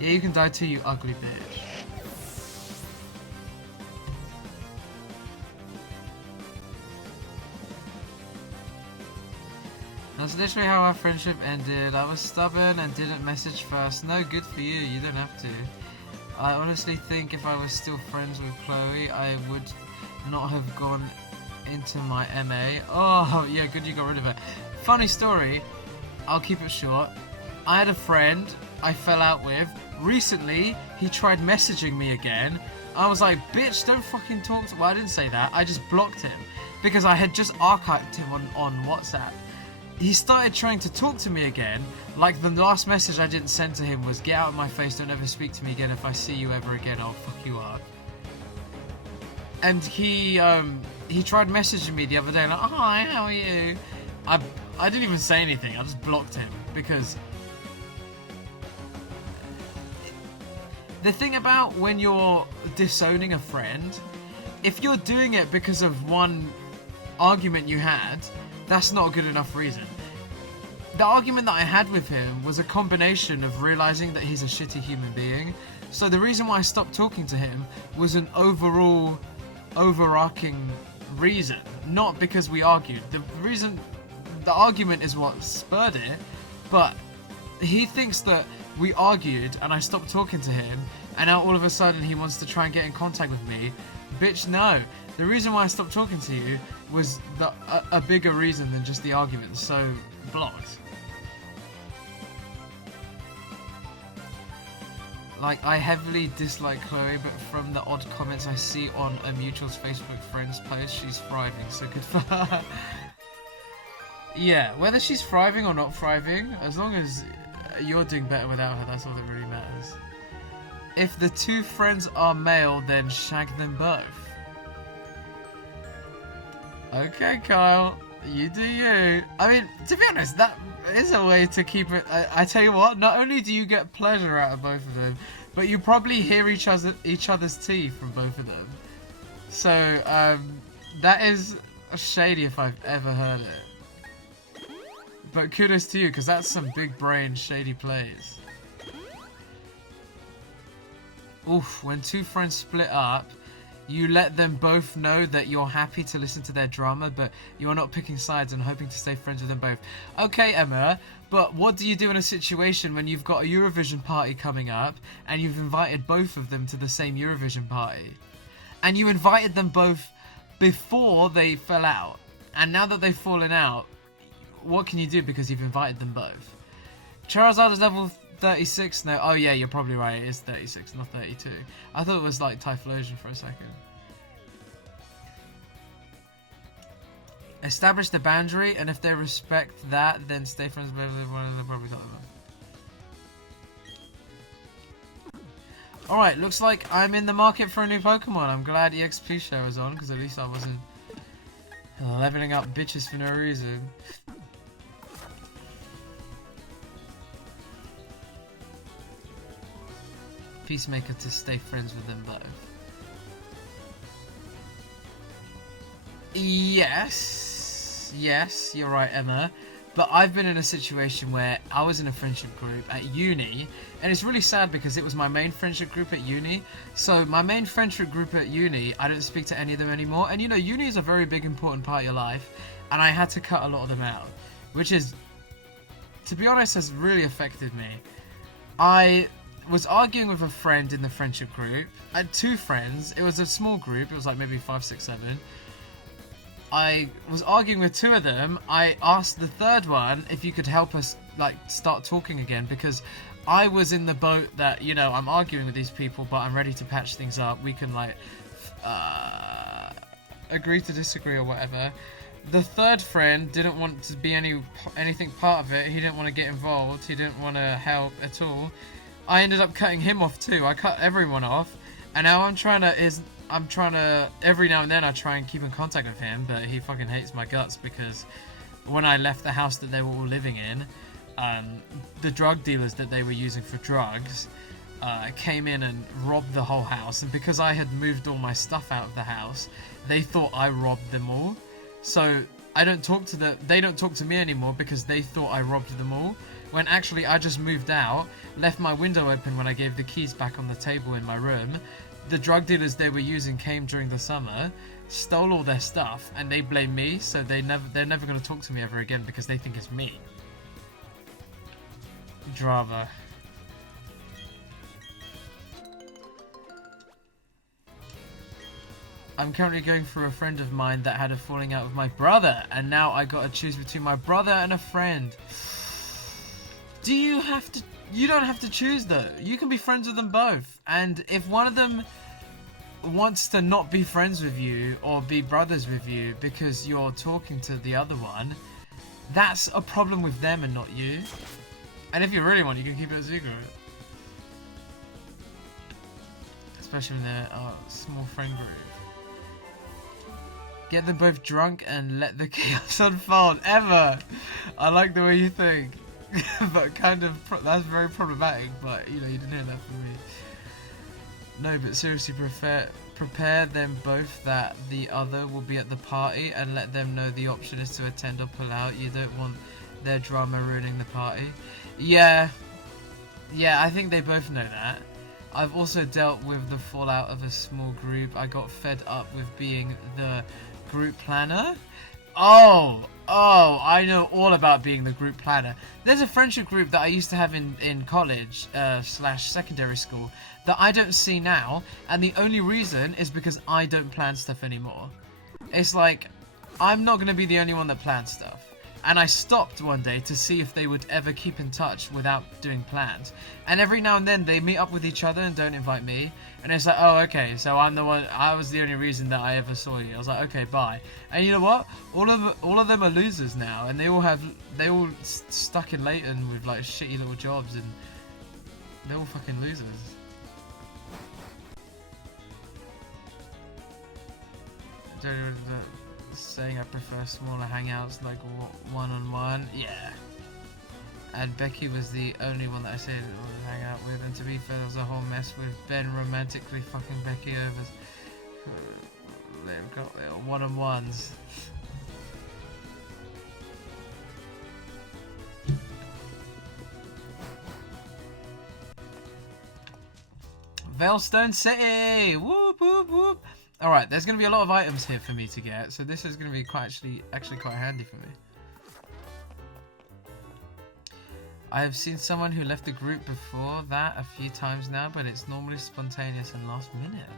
Yeah, you can die too, you ugly bitch. That's literally how our friendship ended. I was stubborn and didn't message first. No, good for you. You don't have to. I honestly think if I was still friends with Chloe, I would not have gone into my MA. Oh, yeah, good you got rid of it. Funny story. I'll keep it short. I had a friend I fell out with. Recently, he tried messaging me again. I was like, bitch, don't fucking talk to... Well, I didn't say that. I just blocked him. Because I had just archived him on WhatsApp. He started trying to talk to me again. Like, the last message I didn't send to him was, get out of my face, don't ever speak to me again. If I see you ever again, I'll fuck you up. And he tried messaging me the other day, like, hi, how are you? I didn't even say anything. I just blocked him. Because... the thing about when you're disowning a friend, if you're doing it because of one argument you had, that's not a good enough reason. The argument that I had with him was a combination of realizing that he's a shitty human being. So the reason why I stopped talking to him was an overall, overarching reason. Not because we argued. The argument is what spurred it, but he thinks that we argued and I stopped talking to him, and now all of a sudden he wants to try and get in contact with me. Bitch, no. The reason why I stopped talking to you was a bigger reason than just the argument, so blocked. Like, I heavily dislike Chloe, but from the odd comments I see on a mutual's Facebook friends post, she's thriving, so good for her. Yeah, whether she's thriving or not thriving, as long as you're doing better without her, that's all that really matters. If the two friends are male, then shag them both. Okay, Kyle, you do you. I mean, to be honest, that is a way to keep it. I tell you what, not only do you get pleasure out of both of them, but you probably hear each other's tea from both of them. So, that is shady if I've ever heard it. But kudos to you, because that's some big brain shady plays. Oof, when two friends split up, you let them both know that you're happy to listen to their drama, but you're not picking sides and hoping to stay friends with them both. Okay, Emma, but what do you do in a situation when you've got a Eurovision party coming up and you've invited both of them to the same Eurovision party? And you invited them both before they fell out, and now that they've fallen out, what can you do because you've invited them both? Charizard is level 36 now. Oh yeah, you're probably right. It is 36, not 32. I thought it was like Typhlosion for a second. Establish the boundary, and if they respect that, then stay friends with everyone, and they'll probably got them. Alright, looks like I'm in the market for a new Pokemon. I'm glad EXP Share was on, because at least I wasn't leveling up bitches for no reason. Peacemaker to stay friends with them both. Yes, you're right, Emma. But I've been in a situation where I was in a friendship group at uni, and it's really sad because it was my main friendship group at uni. So my main friendship group at uni, I don't speak to any of them anymore. And you know, uni is a very big, important part of your life, and I had to cut a lot of them out, which is, to be honest, has really affected me. I was arguing with a friend in the friendship group. I had two friends. It was a small group. It was like maybe 5, 6, 7. I was arguing with two of them. I asked the third one if you could help us like start talking again, because I was in the boat that, you know, I'm arguing with these people, but I'm ready to patch things up. We can like agree to disagree or whatever. The third friend didn't want to be anything part of it. He didn't want to get involved. He didn't want to help at all. I ended up cutting him off too. I cut everyone off, and now I'm trying to every now and then I try and keep in contact with him, but he fucking hates my guts because when I left the house that they were all living in, the drug dealers that they were using for drugs came in and robbed the whole house, and because I had moved all my stuff out of the house, they thought I robbed them all. So they don't talk to me anymore because they thought I robbed them all, when actually I just moved out, left my window open when I gave the keys back on the table in my room. The drug dealers they were using came during the summer, stole all their stuff, and they blame me, so they're never going to talk to me ever again because they think it's me. Drama. I'm currently going through a friend of mine that had a falling out with my brother, and now I gotta choose between my brother and a friend. You don't have to choose though. You can be friends with them both, and if one of them wants to not be friends with you or be brothers with you because you're talking to the other one, that's a problem with them and not you. And if you really want, you can keep it a secret. Especially when they're a small friend group. Get them both drunk and let the chaos unfold. Ever! I like the way you think. But kind of, that's very problematic, but you know, you didn't hear that from me. No, but seriously, prepare them both that the other will be at the party and let them know the option is to attend or pull out. You don't want their drama ruining the party. Yeah, I think they both know that. I've also dealt with the fallout of a small group. I got fed up with being the group planner. Oh, I know all about being the group planner. There's a friendship group that I used to have in college / secondary school that I don't see now, and the only reason is because I don't plan stuff anymore. It's like, I'm not going to be the only one that plans stuff. And I stopped one day to see if they would ever keep in touch without doing plans. And every now and then they meet up with each other and don't invite me. And it's like, oh, okay, so I was the only reason that I ever saw you. I was like, okay, bye. And you know what? All of them are losers now, and they all stuck in Leighton with like shitty little jobs, and they're all fucking losers. Saying I prefer smaller hangouts like one-on-one. Yeah. And Becky was the only one that I said I would hang out with, and to be fair, there was a whole mess with Ben romantically fucking Becky over they've got little one-on-ones. Veilstone City! Whoop whoop whoop! Alright, there's going to be a lot of items here for me to get, so this is going to be actually quite handy for me. I have seen someone who left the group before that a few times now, but it's normally spontaneous and last minute.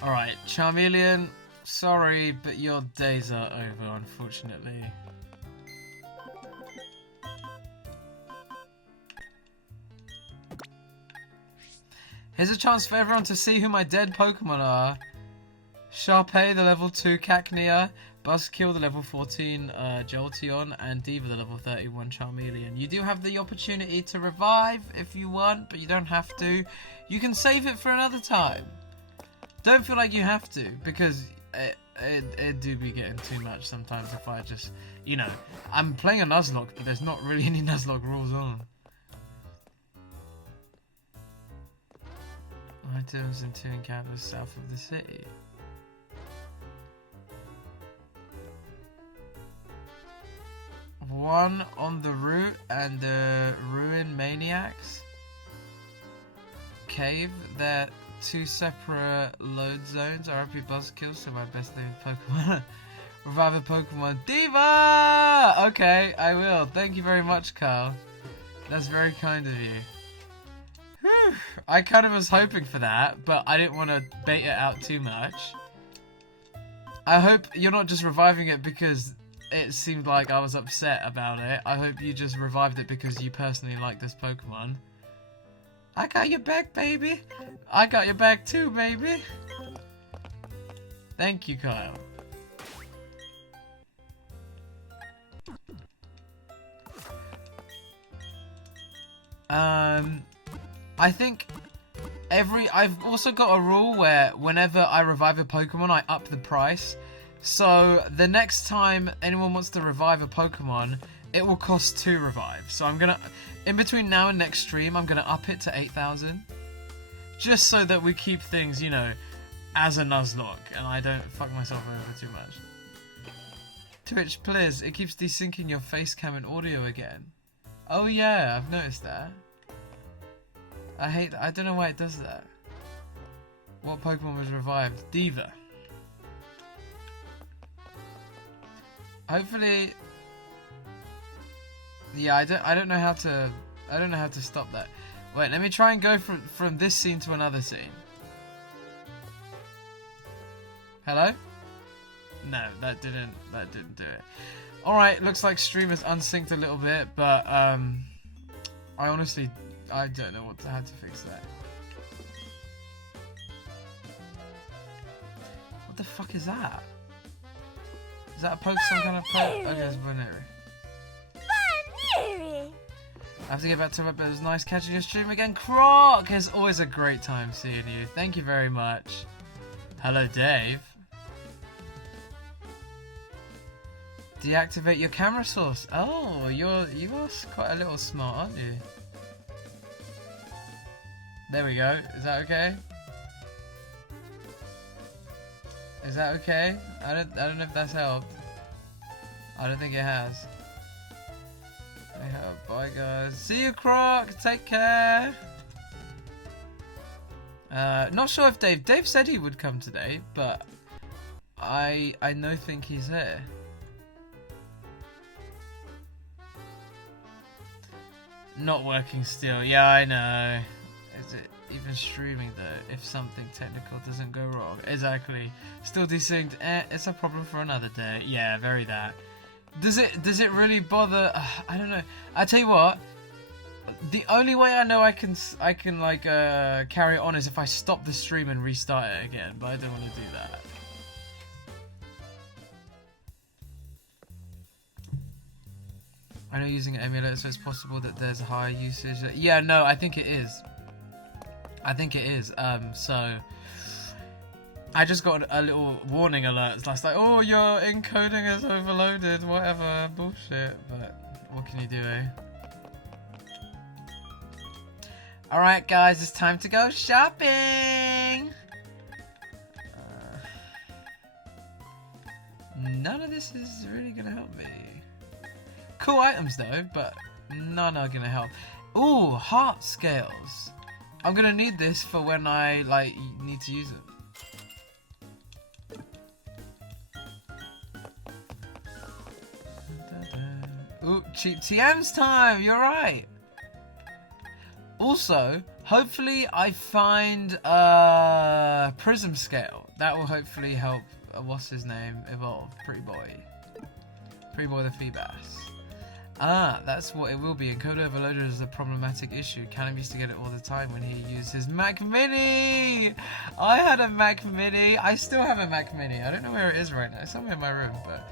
Alright, Charmeleon, sorry, but your days are over, unfortunately. Here's a chance for everyone to see who my dead Pokemon are. Sharpay, the level 2 Cacnea, Buzzkill, the level 14 Jolteon, and Diva, the level 31 Charmeleon. You do have the opportunity to revive if you want, but you don't have to. You can save it for another time. Don't feel like you have to, because it do be getting too much sometimes if I just, you know, I'm playing a Nuzlocke, but there's not really any Nuzlocke rules on. Items and 2 encounters south of the city. One on the route and the Ruin Maniacs Cave. They're 2 separate load zones. RIP Buzzkill, so my best named Pokemon. Revive a Pokemon. Diva! Okay, I will. Thank you very much, Carl. That's very kind of you. Whew. I kind of was hoping for that, but I didn't want to bait it out too much. I hope you're not just reviving it because it seemed like I was upset about it. I hope you just revived it because you personally like this Pokemon. I got your back, baby. I got your back too, baby. Thank you, Kyle. I think I've also got a rule where whenever I revive a Pokemon, I up the price. So the next time anyone wants to revive a Pokemon, it will cost 2 revives. So I'm gonna, in between now and next stream, I'm gonna up it to 8,000, just so that we keep things, you know, as a Nuzlocke, and I don't fuck myself over too much. Twitch, please, it keeps desyncing your face cam and audio again. Oh yeah, I've noticed that. I don't know why it does that. What Pokemon was revived? Diva. Hopefully, yeah, I don't know how to stop that. Wait, let me try and go from this scene to another scene. Hello? No, that didn't do it. Alright, looks like stream is unsynced a little bit, but I honestly I don't know how to fix that. What the fuck is that? Is that a poke, some kind of poke? Okay, it's Boneri. I have to get back to it, but it was nice catching your stream again. Croc! It's always a great time seeing you. Thank you very much. Hello, Dave. Deactivate your camera source. Oh, you are quite a little smart, aren't you? There we go. Is that okay? Is that okay? I don't know if that's helped. I don't think it has. Bye guys. See you, Croc. Take care. Not sure if Dave said he would come today, but I think he's here. Not working still. Yeah, I know. Is it even streaming though? If something technical doesn't go wrong. Exactly. Still desynced. It's a problem for another day. Yeah, very that. Does it really bother? I don't know. I tell you what. The only way I know I can like carry it on is if I stop the stream and restart it again. But I don't want to do that. I know using an emulator, so it's possible that there's a higher usage. Yeah, no, I think it is. So I just got a little warning alert. It's like, oh, your encoding is overloaded, whatever, bullshit. But what can you do, eh? Alright, guys, it's time to go shopping! None of this is really gonna help me. Cool items though, but none are gonna help. Ooh, heart scales. I'm gonna need this for when I need to use it. Ooh, cheap TM's time. You're right. Also, hopefully I find prism scale. That will hopefully help. What's his name? Evolve. Pretty boy the Feebas. Ah, that's what it will be. Encoder overloaded is a problematic issue. Callum used to get it all the time when he used his Mac Mini! I had a Mac Mini. I still have a Mac Mini. I don't know where it is right now. It's somewhere in my room, but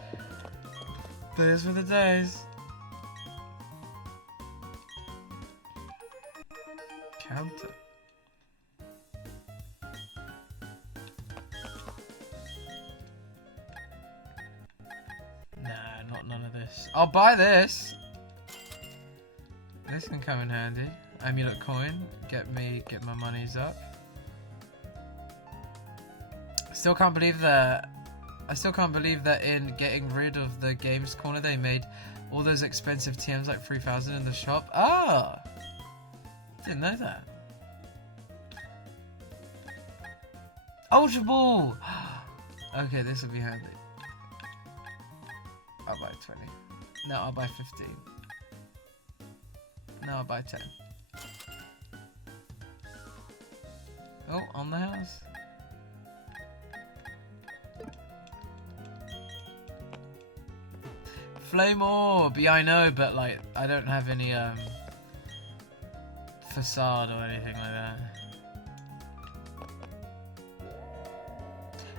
those were the days. Counter. Nah, none of this. I'll buy this. This can come in handy. Amulet coin, get my monies up. Still can't believe that. I still can't believe that in getting rid of the games corner, they made all those expensive TMs like 3,000 in the shop. Ah, didn't know that. Ultra Ball. Okay, this will be handy. I'll buy 20. No, I'll buy 15. No, I'll buy 10. Oh, on the house. Flame Orb! Yeah, I know, but like, I don't have any facade or anything like that.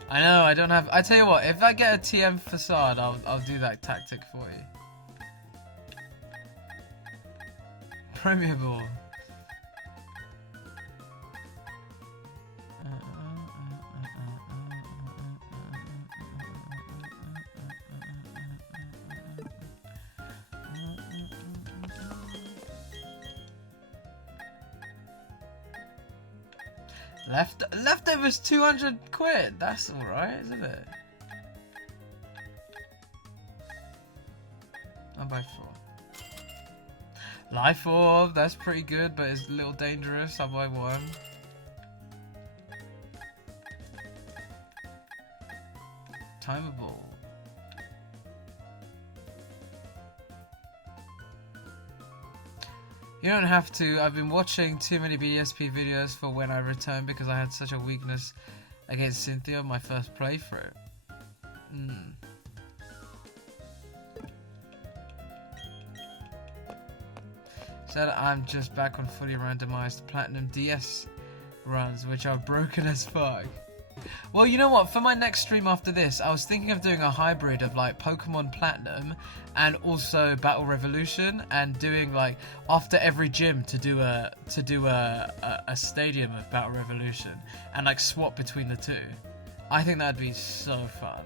I know, I don't have. I tell you what, if I get a TM facade, I'll do that tactic for you. Premier Ball. Leftovers 200 quid. That's alright, isn't it? I'll buy 4. Life Orb, that's pretty good, but it's a little dangerous. I'll buy 1. Timeable. You don't have to. I've been watching too many BSP videos for when I return because I had such a weakness against Cynthia on my first playthrough. Said I'm just back on fully randomized Platinum DS runs, which are broken as fuck. Well, you know what? For my next stream after this, I was thinking of doing a hybrid of like Pokemon Platinum and also Battle Revolution, and doing like after every gym to do a stadium of Battle Revolution and like swap between the two. I think that'd be so fun.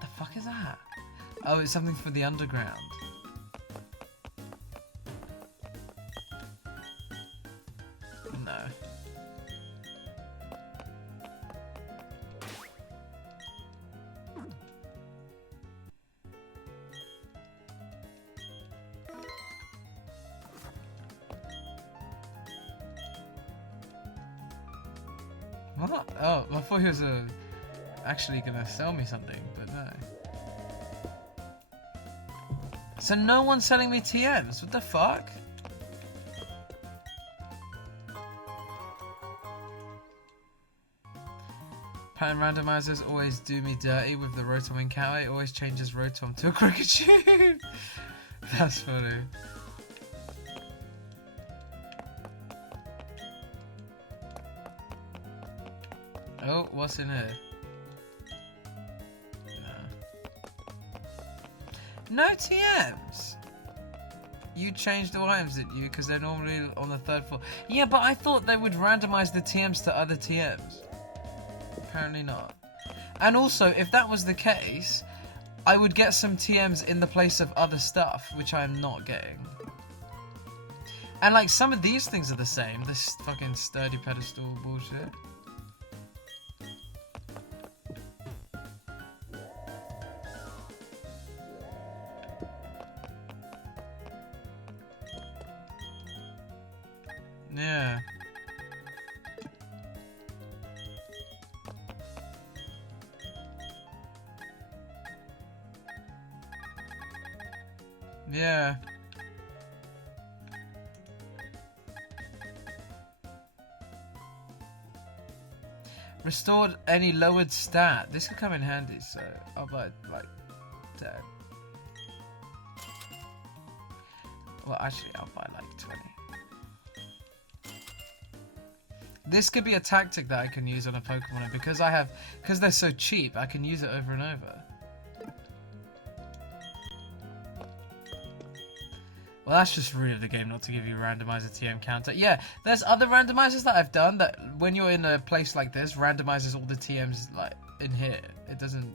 The fuck is that? Oh, it's something for the underground. No. What? Oh, I thought he was actually gonna sell me something, but no. So no one's selling me TMs? What the fuck? Pattern randomizers always do me dirty with the Rotom encounter. It always changes Rotom to a Cricketune. That's funny. Oh, what's in here? No TMs! You changed the items, didn't you? Because they're normally on the 3rd floor. Yeah, but I thought they would randomize the TMs to other TMs. Apparently not. And also, if that was the case, I would get some TMs in the place of other stuff, which I'm not getting. And like, some of these things are the same. This fucking sturdy pedestal bullshit. Yeah. Yeah. Restored any lowered stat. This could come in handy, so I'll buy like 10. Well, actually, I'll buy like 20. This could be a tactic that I can use on a Pokemon, and because they're so cheap, I can use it over and over. Well, that's just rude of the game not to give you a randomizer TM counter. Yeah, there's other randomizers that I've done that when you're in a place like this, randomizes all the TMs like in here. It doesn't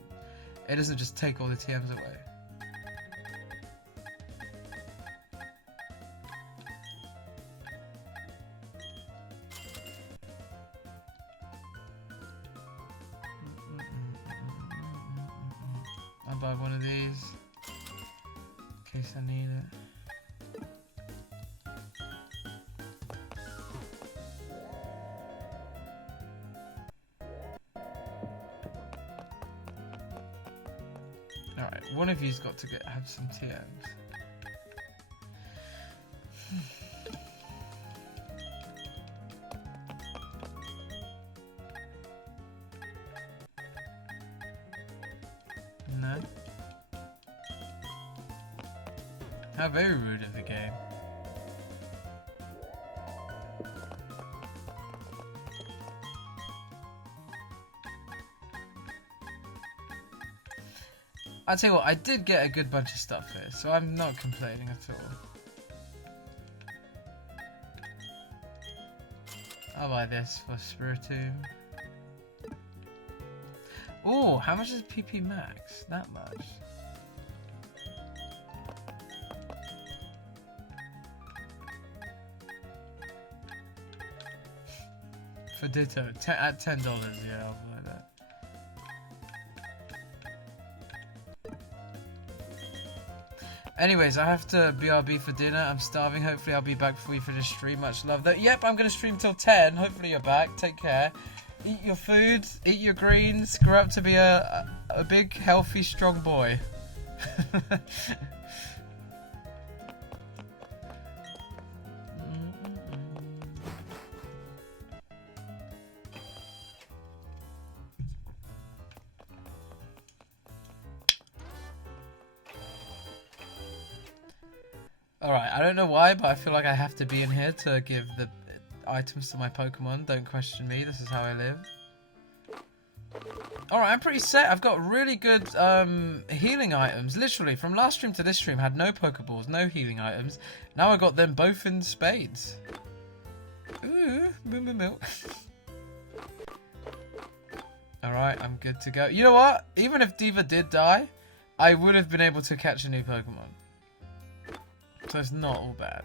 just take all the TMs away. I'll buy one of these in case I need it. Alright, one of you's got to have some TMs. No? How very rude of the game. I'll tell you what, I did get a good bunch of stuff here, so I'm not complaining at all. I'll buy this for Spiritomb. Oh, how much is PP Max? That much. For Ditto. At $10, yeah, I'll buy that. Anyways, I have to BRB for dinner. I'm starving. Hopefully I'll be back before you finish stream. Much love. Though. Yep, I'm going to stream till 10. Hopefully you're back. Take care. Eat your food. Eat your greens. Grow up to be a big, healthy, strong boy. Alright, I don't know why, but I feel like I have to be in here to give the items to my Pokemon. Don't question me, this is how I live. Alright, I'm pretty set. I've got really good healing items. Literally, from last stream to this stream, had no Pokeballs, no healing items. Now I got them both in spades. Ooh, moo moo moo. Alright, I'm good to go. You know what? Even if Diva did die, I would have been able to catch a new Pokemon. So it's not all bad.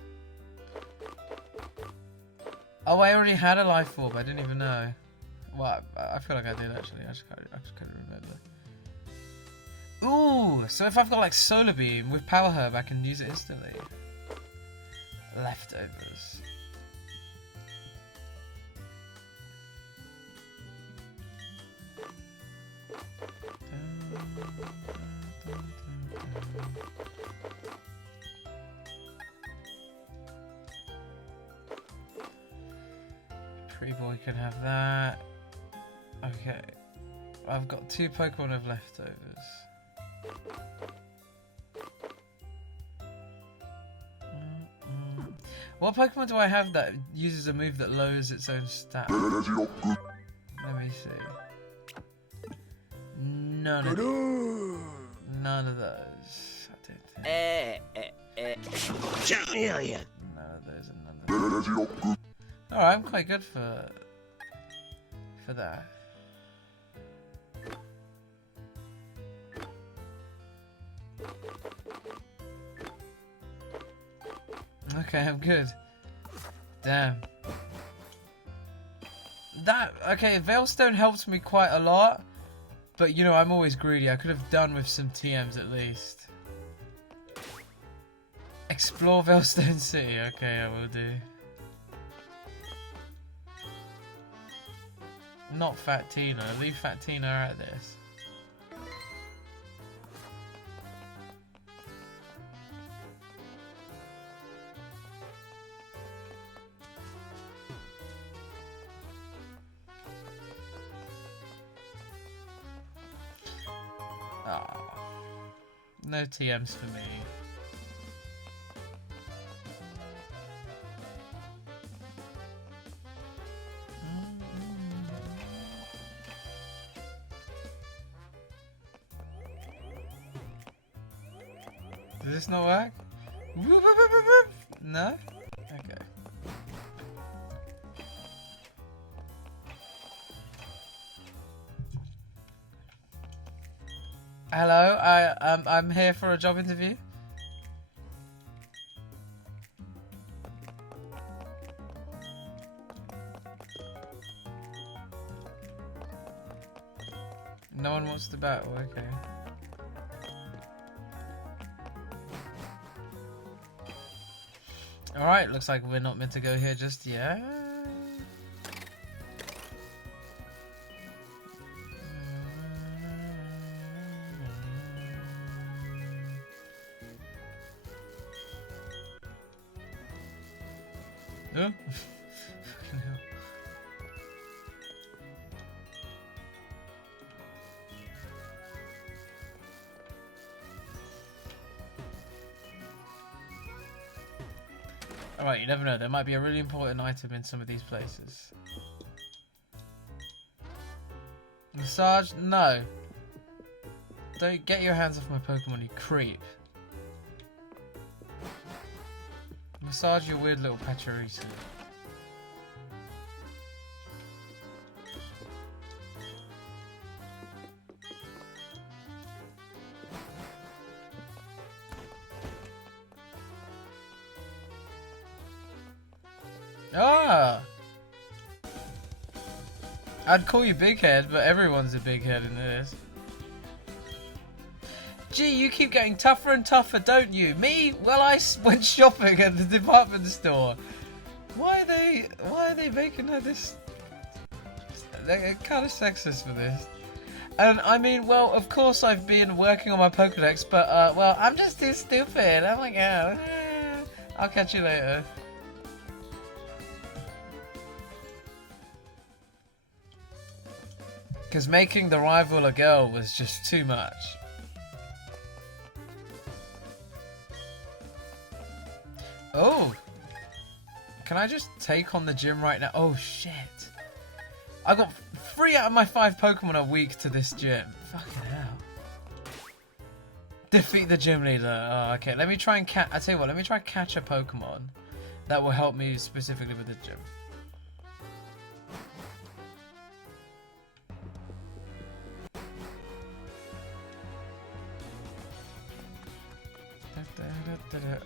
Oh, I already had a life orb. I didn't even know. Well, I feel like I did actually. I just couldn't remember. Ooh, so if I've got like Solar Beam with Power Herb, I can use it instantly. Leftovers. Pretty boy can have that. Okay. I've got 2 Pokemon of leftovers. What Pokemon do I have that uses a move that lowers its own stat? Let me see. None of those. I don't think. None of those and none of those. Alright, I'm quite good for that. Okay, I'm good. Damn. Okay, Veilstone helped me quite a lot, but you know, I'm always greedy. I could have done with some TMs at least. Explore Veilstone City. Okay, I will do. Not Fat Tina. Leave Fat Tina out of this. Ah, no TMs for me. Does this not work? No? Okay. Hello, I'm here for a job interview. No one wants to battle, okay. Alright, looks like we're not meant to go here just yet. Huh? Alright, you never know. There might be a really important item in some of these places. Massage? No. Don't get your hands off my Pokemon, you creep. Massage your weird little Pachirisu. Ah! I'd call you big head, but everyone's a big head in this. Gee, you keep getting tougher and tougher, don't you? Me? Well, I went shopping at the department store. Why are they making her this? They're kind of sexist for this. And I mean, well, of course I've been working on my Pokedex, but well, I'm just too stupid. Oh my god. I'll catch you later. Because making the rival a girl was just too much. Oh! Can I just take on the gym right now? Oh shit. I got 3 out of my 5 Pokemon are weak to this gym. Fucking hell. Defeat the gym leader. Oh, okay. Let me try and I tell you what, let me try and catch a Pokemon that will help me specifically with the gym.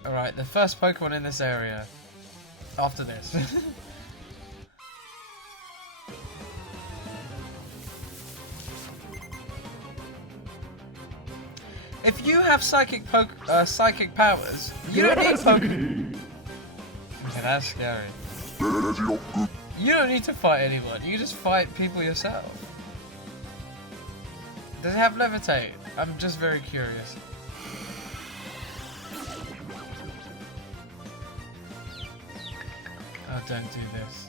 Alright, the first Pokemon in this area. After this. If you have psychic powers, you don't need Pokemon. Okay, that's scary. You don't need to fight anyone. You can just fight people yourself. Does it have levitate? I'm just very curious. Oh, don't do this.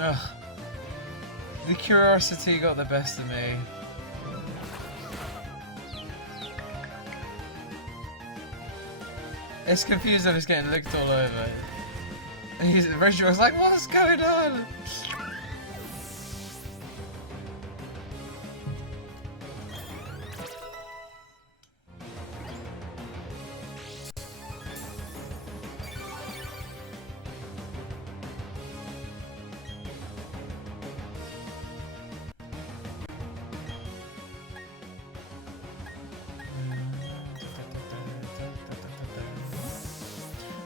Ugh. The curiosity got the best of me. It's confused and it's getting licked all over. Reggie's like, what's going on?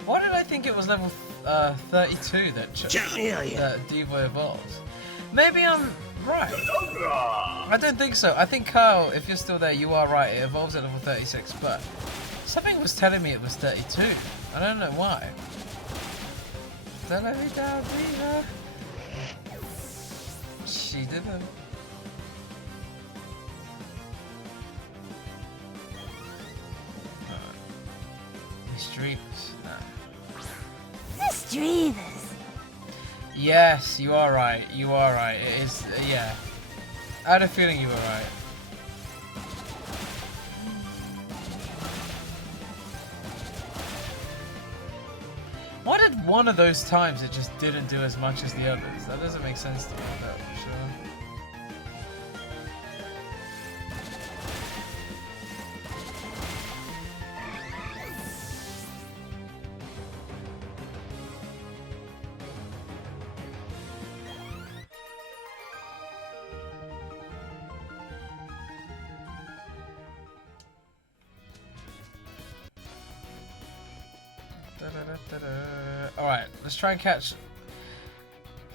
Why did I think it was level 32 that Devo evolves? Maybe I'm right. I don't think so. I think Kyle, if you're still there, you are right. It evolves at level 36, but something was telling me it was 32. I don't know why. She didn't. Gyrados. Yes, you are right. You are right. It is, yeah. I had a feeling you were right. Why did one of those times it just didn't do as much as the others? That doesn't make sense to me, though, for sure. Alright, let's try and catch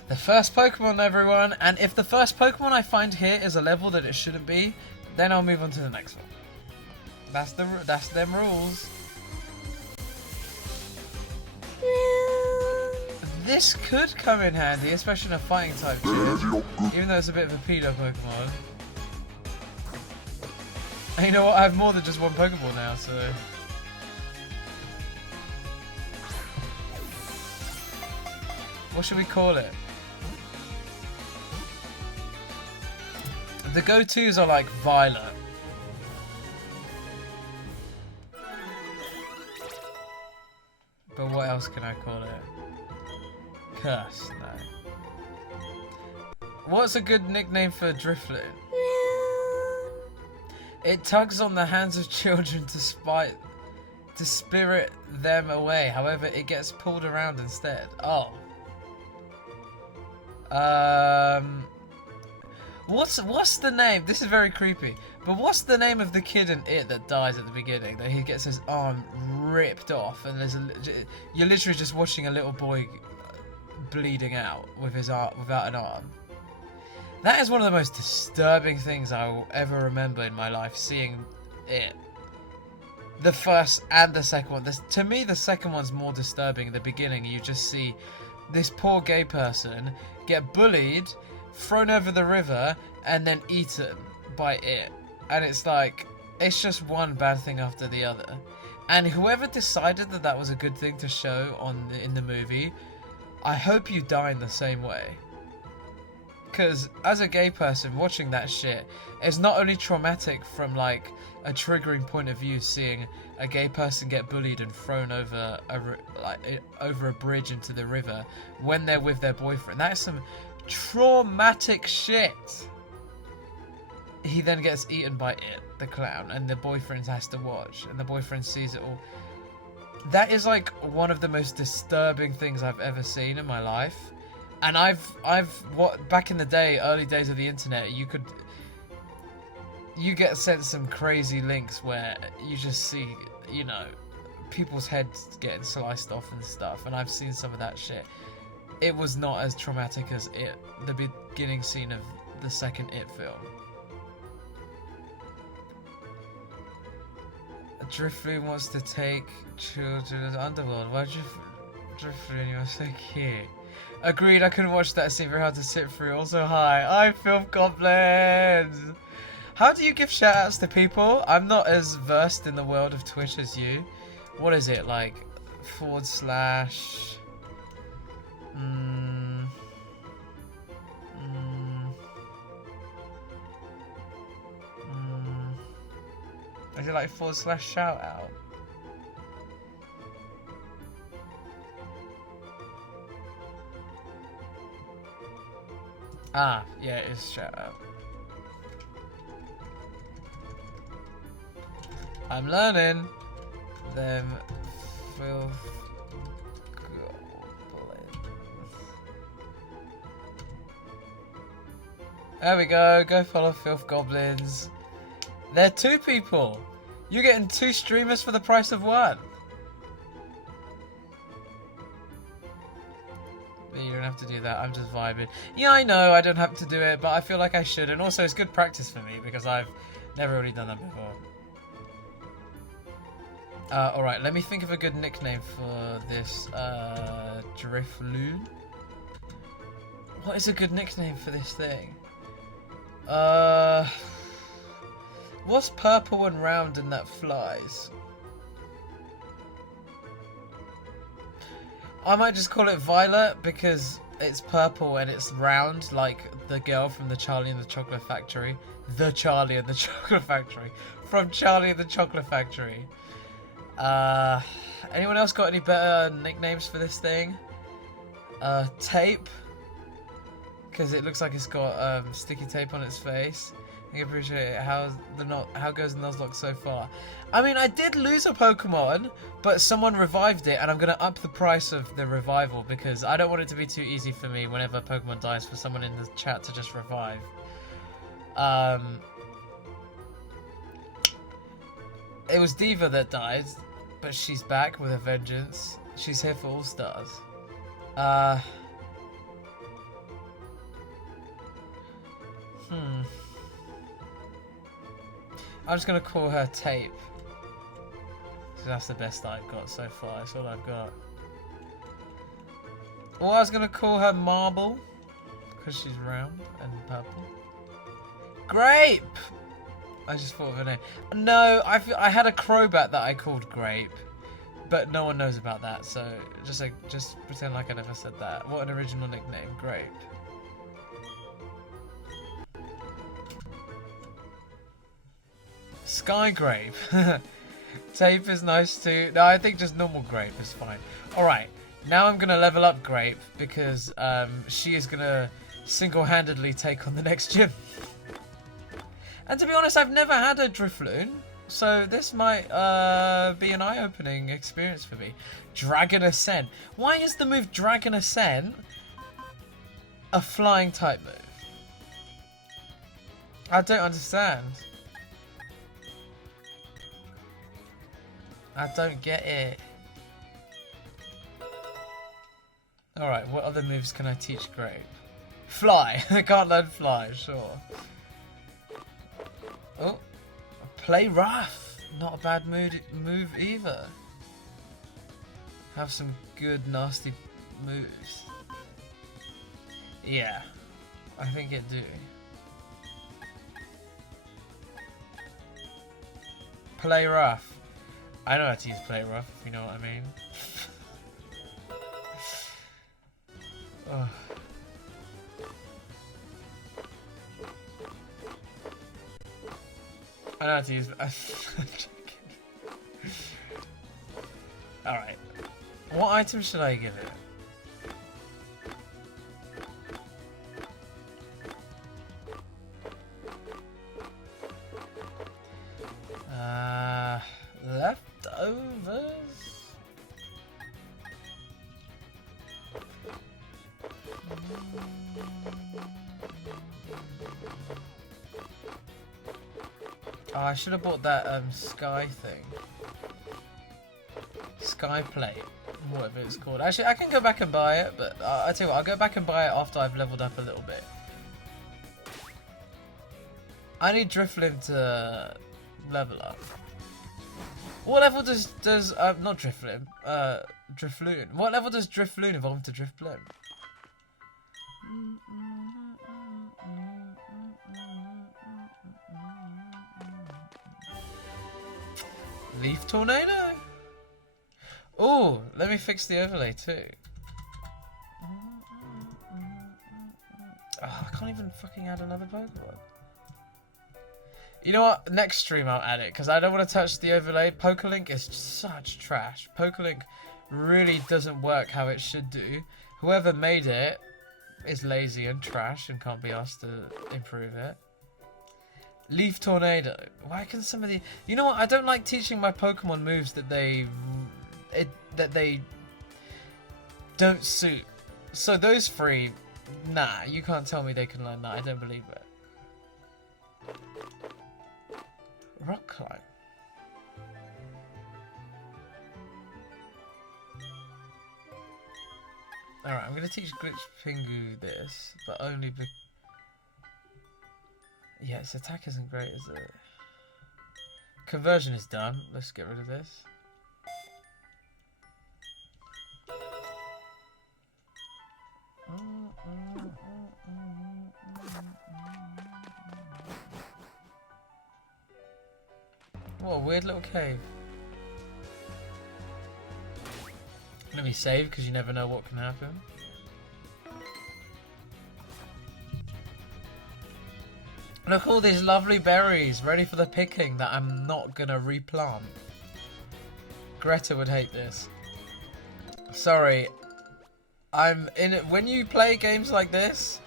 the first Pokemon, everyone. And if the first Pokemon I find here is a level that it shouldn't be, then I'll move on to the next one. That's them rules. This could come in handy, especially in a fighting type gym, even though it's a bit of a pedo Pokemon. And you know what? I have more than just one Pokeball now, so. What should we call it? The go-tos are like Violet. But what else can I call it? Curse, no. What's a good nickname for Drifloon? It tugs on the hands of children to spirit them away. However, it gets pulled around instead. Oh. What's the name? This is very creepy. But what's the name of the kid in it that dies at the beginning? That he gets his arm ripped off, and you're literally just watching a little boy bleeding out with his arm, without an arm. That is one of the most disturbing things I will ever remember in my life, seeing it. The first and the second one. To me, the second one's more disturbing. In the beginning, you just see this poor gay person get bullied, thrown over the river, and then eaten by it. And it's like, it's just one bad thing after the other. And whoever decided that that was a good thing to show in the movie, I hope you die in the same way. Because as a gay person, watching that shit is not only traumatic from like a triggering point of view, seeing a gay person get bullied and thrown over over a bridge into the river when they're with their boyfriend. That is some traumatic shit. He then gets eaten by it, the clown, and the boyfriend has to watch, and the boyfriend sees it all. That is like one of the most disturbing things I've ever seen in my life. And back in the day, early days of the internet, you get sent some crazy links where you just see, you know, people's heads getting sliced off and stuff, and I've seen some of that shit. It was not as traumatic as the beginning scene of the second It film. Drifloon wants to take children's underworld. Why Drifloon, you're so cute. Agreed, I couldn't watch that scene, very hard to sit through. Also, hi, I'm Filth Goblins! How do you give shoutouts to people? I'm not as versed in the world of Twitch as you. What is it, like, / Is it like / shoutout? Ah, yeah, it is shoutout. I'm learning them filth goblins. There we go. Go follow Filth Goblins. They're 2 people. You're getting 2 streamers for the price of 1. You don't have to do that. I'm just vibing. Yeah, I know I don't have to do it, but I feel like I should. And also, it's good practice for me because I've never really done that before. Alright, let me think of a good nickname for this Drifloon. What is a good nickname for this thing? What's purple and round and that flies? I might just call it Violet because it's purple and it's round, like the girl from the Charlie and the Chocolate Factory. The Charlie and the Chocolate Factory. From Charlie and the Chocolate Factory. Anyone else got any better nicknames for this thing? Tape. Because it looks like it's got sticky tape on its face. I appreciate it. How goes the Nuzlocke so far? I mean, I did lose a Pokemon, but someone revived it, and I'm gonna up the price of the revival because I don't want it to be too easy for me whenever a Pokemon dies for someone in the chat to just revive. It was Diva that died, but she's back with a vengeance. She's here for All Stars. I'm just gonna call her Tape. So that's the best I've got so far. That's all I've got. Or I was gonna call her Marble, because she's round and purple. Grape! I just thought of her name. No, I had a Crobat that I called Grape, but no one knows about that. So just pretend like I never said that. What an original nickname, Grape. Sky Grape. Tape is nice too. No, I think just normal Grape is fine. Alright, now I'm going to level up Grape because she is going to single-handedly take on the next gym. And to be honest, I've never had a Drifloon, so this might be an eye-opening experience for me. Dragon Ascent. Why is the move Dragon Ascent a flying type move? I don't understand. I don't get it. Alright, what other moves can I teach Grape? Fly! I can't learn fly, sure. Oh, play rough! Not a bad move either. Have some good nasty moves. Yeah, I think it do. Play rough. I know how to use play rough, if you know what I mean. Oh. I know how to use. I'm joking. Alright. What item should I give it? Leftovers? Oh, I should have bought that sky thing. Sky plate. Whatever it's called. Actually, I can go back and buy it, but I tell you what, I'll go back and buy it after I've leveled up a little bit. I need Drifloon to level up. What level does not Drifloon, Drifloon. What level does Drifloon evolve to Drifloon? Leaf Tornado? Oh, let me fix the overlay too. Oh, I can't even fucking add another Pokemon. You know what? Next stream I'll add it because I don't want to touch the overlay. Pokelink is such trash. Pokelink really doesn't work how it should do. Whoever made it is lazy and trash and can't be asked to improve it. Leaf Tornado. Why can some of the... You know what? I don't like teaching my Pokemon moves that they don't suit. So those three, nah, you can't tell me they can learn that. I don't believe it. Rock climb. Alright, I'm gonna teach Glitch Pingu this, but only be... Yeah, its attack isn't great, is it? Conversion is done. Let's get rid of this. What a weird little cave. Let me save because you never know what can happen. Look, all these lovely berries ready for the picking that I'm not gonna replant. Greta would hate this. Sorry. I'm in it. When you play games like this,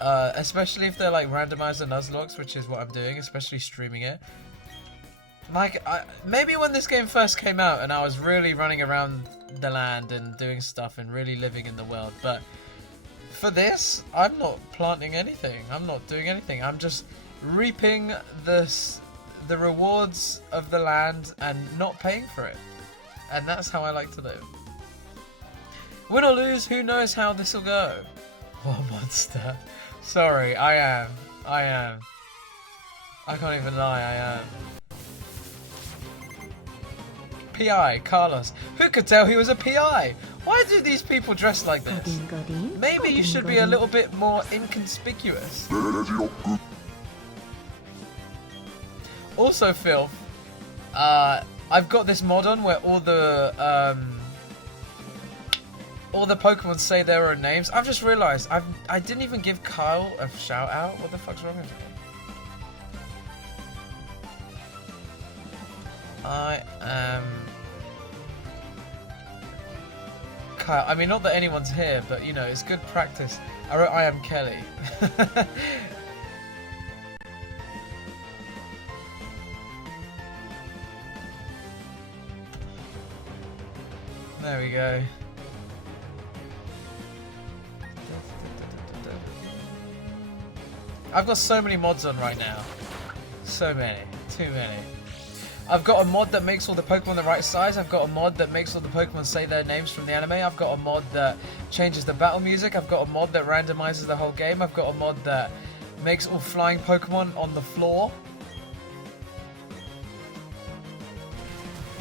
especially if they're like Randomizer Nuzlocke, which is what I'm doing, especially streaming it. Like, maybe when this game first came out and I was really running around the land and doing stuff and really living in the world, but for this, I'm not planting anything. I'm not doing anything. I'm just reaping the rewards of the land and not paying for it. And that's how I like to live. Win or lose, who knows how this will go? What a monster. Sorry, I am. I can't even lie, I am. PI, Carlos. Who could tell he was a PI? Why do these people dress like this? Maybe you should be a little bit more inconspicuous. Also, Phil, I've got this mod on where all the Pokemon say their own names. I've just realised I didn't even give Kyle a shout out. What the fuck's wrong with me? I am Kyle. I mean, not that anyone's here, but you know, it's good practice. I wrote I am Kelly. There we go. I've got so many mods on right now. So many. Too many. I've got a mod that makes all the Pokemon the right size. I've got a mod that makes all the Pokemon say their names from the anime. I've got a mod that changes the battle music. I've got a mod that randomizes the whole game. I've got a mod that makes all flying Pokemon on the floor.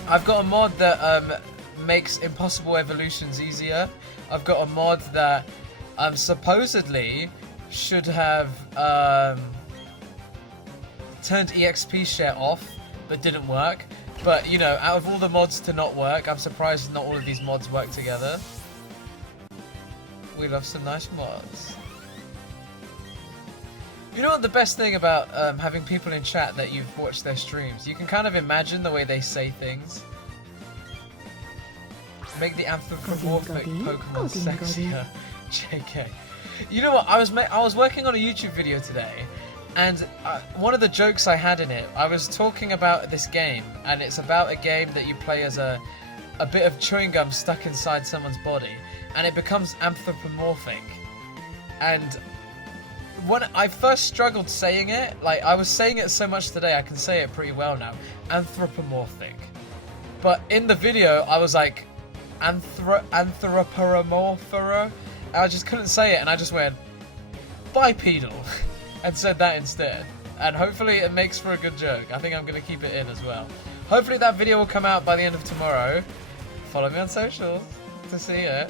I've got a mod that makes impossible evolutions easier. I've got a mod that supposedly should have turned EXP share off, but didn't work. But, you know, out of all the mods to not work, I'm surprised not all of these mods work together. We love some nice mods. You know what the best thing about having people in chat that you've watched their streams? You can kind of imagine the way they say things. Make the anthropomorphic Pokemon sexier. JK. You know what? I was working on a YouTube video today, and one of the jokes I had in it, I was talking about this game, and it's about a game that you play as a bit of chewing gum stuck inside someone's body, and it becomes anthropomorphic. And when I first struggled saying it, like I was saying it so much today, I can say it pretty well now. Anthropomorphic. But in the video, I was like, anthropomorphera. I just couldn't say it, and I just went bipedal and said that instead. And hopefully it makes for a good joke. I think I'm going to keep it in as well. Hopefully that video will come out by the end of tomorrow. Follow me on socials to see it.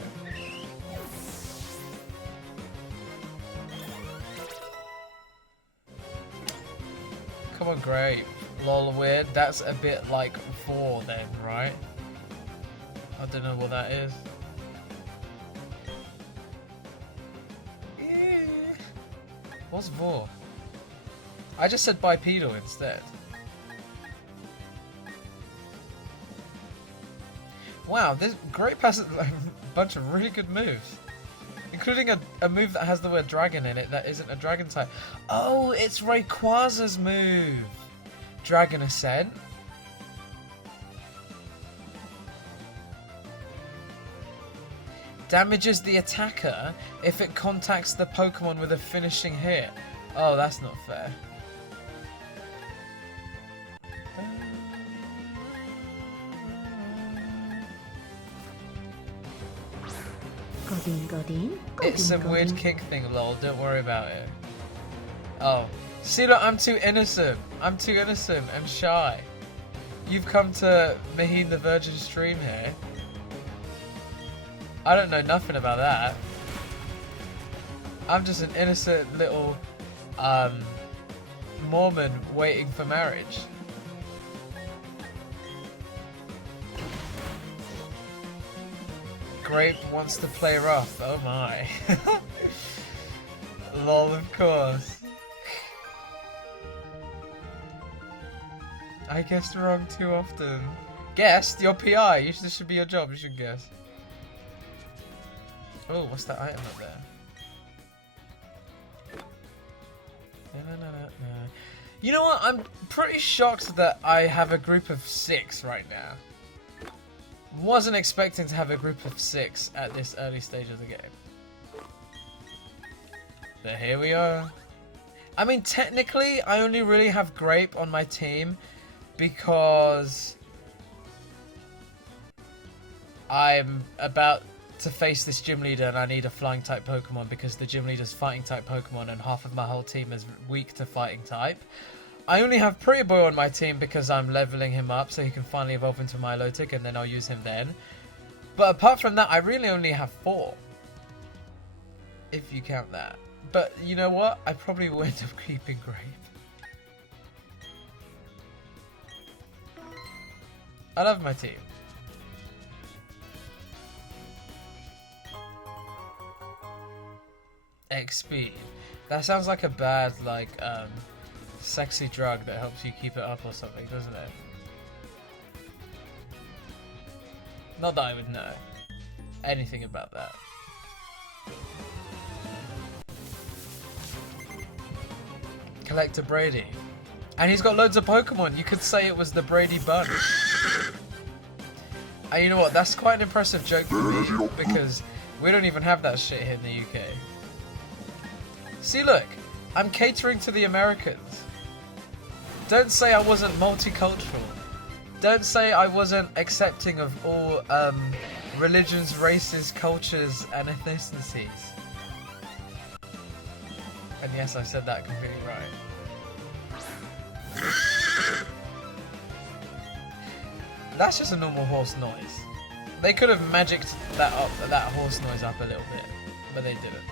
Come on, Grape. Lol, weird. That's a bit like 4 then, right? I don't know what that is. What's vor? I just said bipedal instead. Wow, this Grape has a bunch of really good moves. Including a move that has the word dragon in it that isn't a dragon type. Oh, it's Rayquaza's move! Dragon Ascent. Damages the attacker if it contacts the Pokemon with a finishing hit. Oh, that's not fair. It's some weird kick thing, lol. Don't worry about it. Oh. See, look, I'm too innocent. I'm too innocent and shy. You've come to Mahin the Virgin stream here. I don't know nothing about that. I'm just an innocent little Mormon waiting for marriage. Grape wants to play rough. Oh my. Lol, of course. I guessed wrong too often. Guessed? Your PI. This should be your job. You should guess. Oh, what's that item up there? You know what? I'm pretty shocked that I have a group of 6 right now. Wasn't expecting to have a group of 6 at this early stage of the game. But here we are. I mean, technically, I only really have Grape on my team because I'm about to face this gym leader and I need a flying type Pokemon because the gym leader's fighting type Pokemon and half of my whole team is weak to fighting type. I only have Pretty Boy on my team because I'm leveling him up so he can finally evolve into Milotic and then I'll use him then. But apart from that, I really only have 4. If you count that. But you know what? I probably will end up keeping Grape. I love my team. XP. That sounds like a bad, like, sexy drug that helps you keep it up or something, doesn't it? Not that I would know anything about that. Collector Brady. And he's got loads of Pokemon. You could say it was the Brady Bunch. And you know what? That's quite an impressive joke for me because we don't even have that shit here in the UK. See, look. I'm catering to the Americans. Don't say I wasn't multicultural. Don't say I wasn't accepting of all religions, races, cultures, and ethnicities. And yes, I said that completely right. That's just a normal horse noise. They could have magicked that horse noise up a little bit, but they didn't.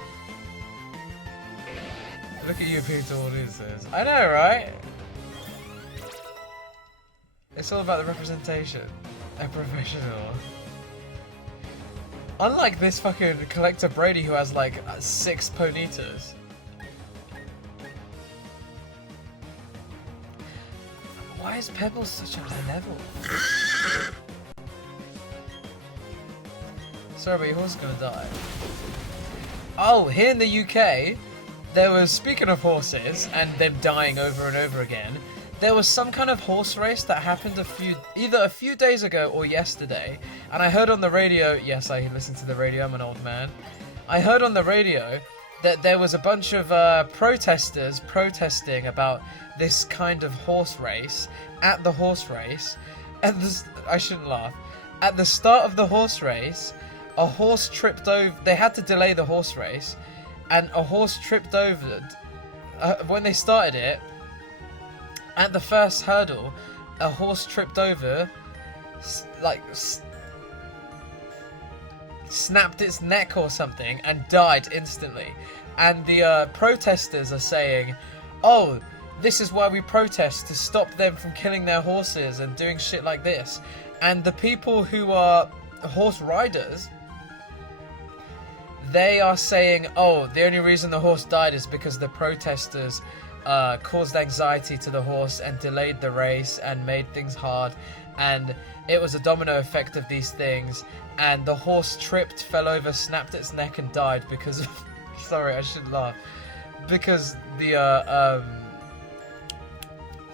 Look at you people audiences. I know, right? It's all about the representation. A professional. Unlike this fucking Collector Brady who has like 6 ponitas. Why is Pebbles such a high level? Sorry, but your horse is gonna die. Oh, here in the UK, there was, speaking of horses and them dying over and over again, there was some kind of horse race that happened either a few days ago or yesterday, and I heard on the radio, yes, I listen to the radio, I'm an old man, I heard on the radio that there was a bunch of protesters protesting about this kind of horse race at the horse race, and I shouldn't laugh, at the start of the horse race, a horse tripped over, they had to delay the horse race, and a horse tripped over, when they started it, at the first hurdle, a horse tripped over, snapped its neck or something, and died instantly. And the protesters are saying, oh, this is why we protest, to stop them from killing their horses and doing shit like this. And the people who are horse riders, they are saying, oh, the only reason the horse died is because the protesters caused anxiety to the horse and delayed the race and made things hard, and it was a domino effect of these things, and the horse tripped, fell over, snapped its neck and died because of sorry, I should laugh, because the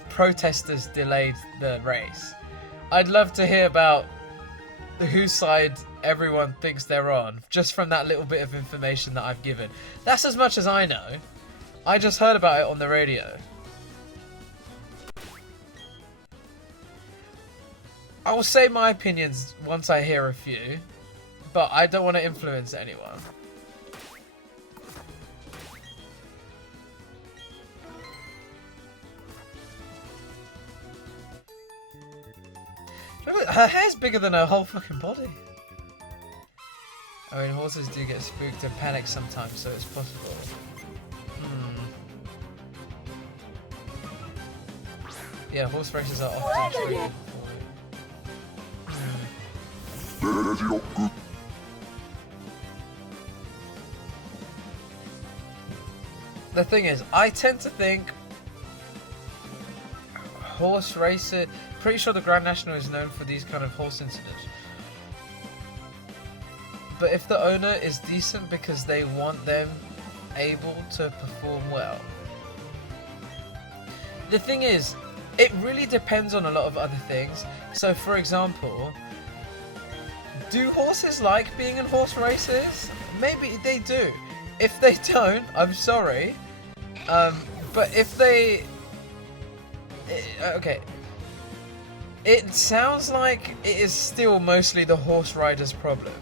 protesters delayed the race. I'd love to hear about whose side everyone thinks they're on, just from that little bit of information that I've given. That's as much as I know. I just heard about it on the radio. I will say my opinions once I hear a few, but I don't want to influence anyone. Her hair's bigger than her whole fucking body. I mean, horses do get spooked and panic sometimes, so it's possible. Yeah, horse races are often triggered. The thing is, I tend to think horse racer. Pretty sure the Grand National is known for these kind of horse incidents. But if the owner is decent because they want them able to perform well. The thing is, it really depends on a lot of other things. So, for example, do horses like being in horse races? Maybe they do. If they don't, I'm sorry. But if they... okay. It sounds like it is still mostly the horse rider's problem.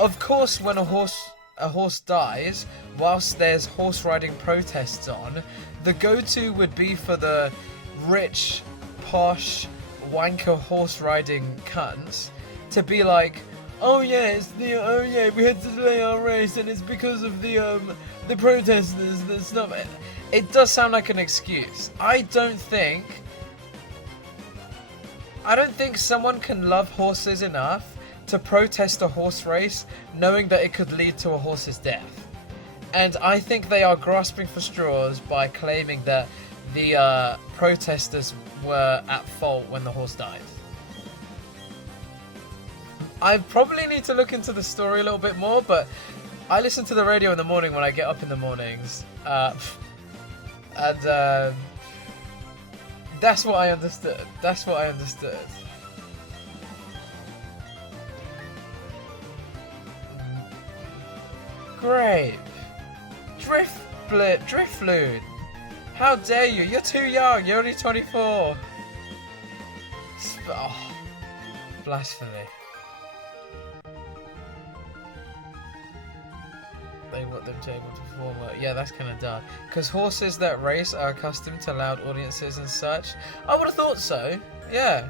Of course, when a horse dies, whilst there's horse riding protests on, the go-to would be for the rich, posh, wanker horse riding cunts to be like, oh yeah, we had to delay our race and it's because of the protesters that's not. It does sound like an excuse. I don't think someone can love horses enough to protest a horse race knowing that it could lead to a horse's death. And I think they are grasping for straws by claiming that the protesters were at fault when the horse died. I probably need to look into the story a little bit more, but I listen to the radio in the morning when I get up in the mornings. And that's what I understood. That's what I understood. Grape. Driftloon. How dare you? You're too young. You're only 24. Oh, blasphemy. They want them to be able to perform well. Yeah, that's kind of dumb. Because horses that race are accustomed to loud audiences and such. I would have thought so. Yeah.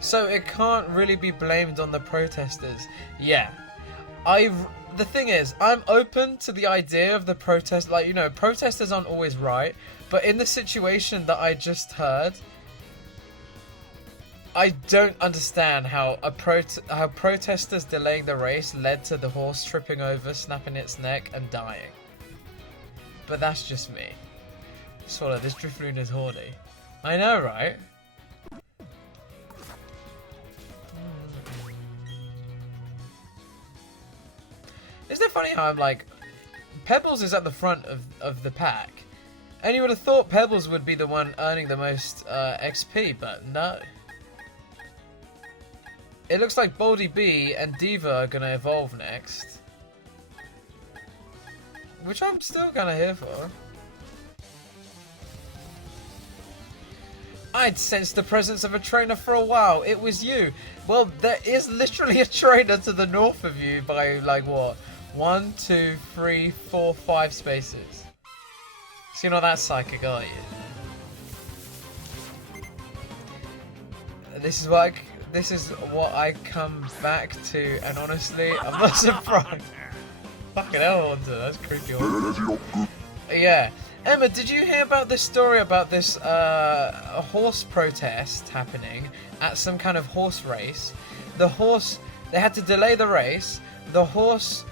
So it can't really be blamed on the protesters. Yeah. The thing is, I'm open to the idea of the protest. Like, you know, protesters aren't always right. But in the situation that I just heard, I don't understand how how protesters delaying the race led to the horse tripping over, snapping its neck, and dying. But that's just me. Swallow, this Drifloon is horny. I know, right? Isn't it funny how I'm like, Pebbles is at the front of the pack, and you would have thought Pebbles would be the one earning the most XP, but no. It looks like Baldy B and Diva are gonna evolve next. Which I'm still kinda here for. I'd sensed the presence of a trainer for a while. It was you. Well, there is literally a trainer to the north of you by, like, what? 1, 2, 3, 4, 5 spaces. So you're not that psychic, are you? This is what I come back to, and honestly, I'm not surprised. Fucking hell, Hunter, that's creepy. Yeah. Emma, did you hear about this story about this a horse protest happening at some kind of horse race? The horse, they had to delay the race. The horse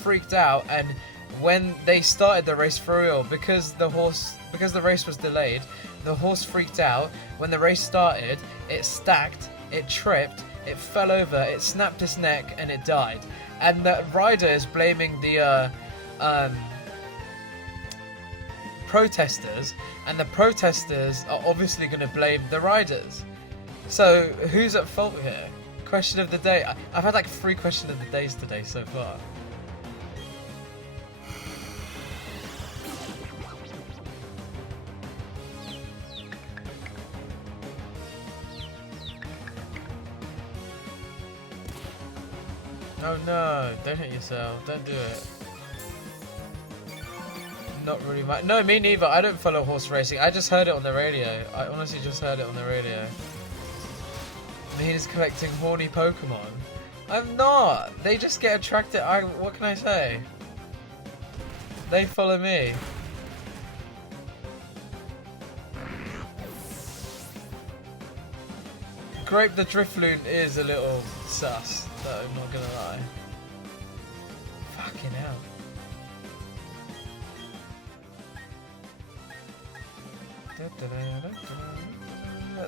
freaked out, and when they started the race for real, because the race was delayed, the horse freaked out. When the race started, it stacked. It tripped, it fell over, it snapped its neck, and it died. And the rider is blaming the protesters, and the protesters are obviously going to blame the riders. So who's at fault here? Question of the day. I've had like 3 question of the days today so far. Oh no, don't hit yourself, don't do it. Not really much. No, me neither, I don't follow horse racing, I just heard it on the radio. I honestly just heard it on the radio. He's collecting horny Pokemon. I'm not! They just get attracted, what can I say? They follow me. Grape the Drifloon is a little sus, though, I'm not gonna lie. Fucking hell.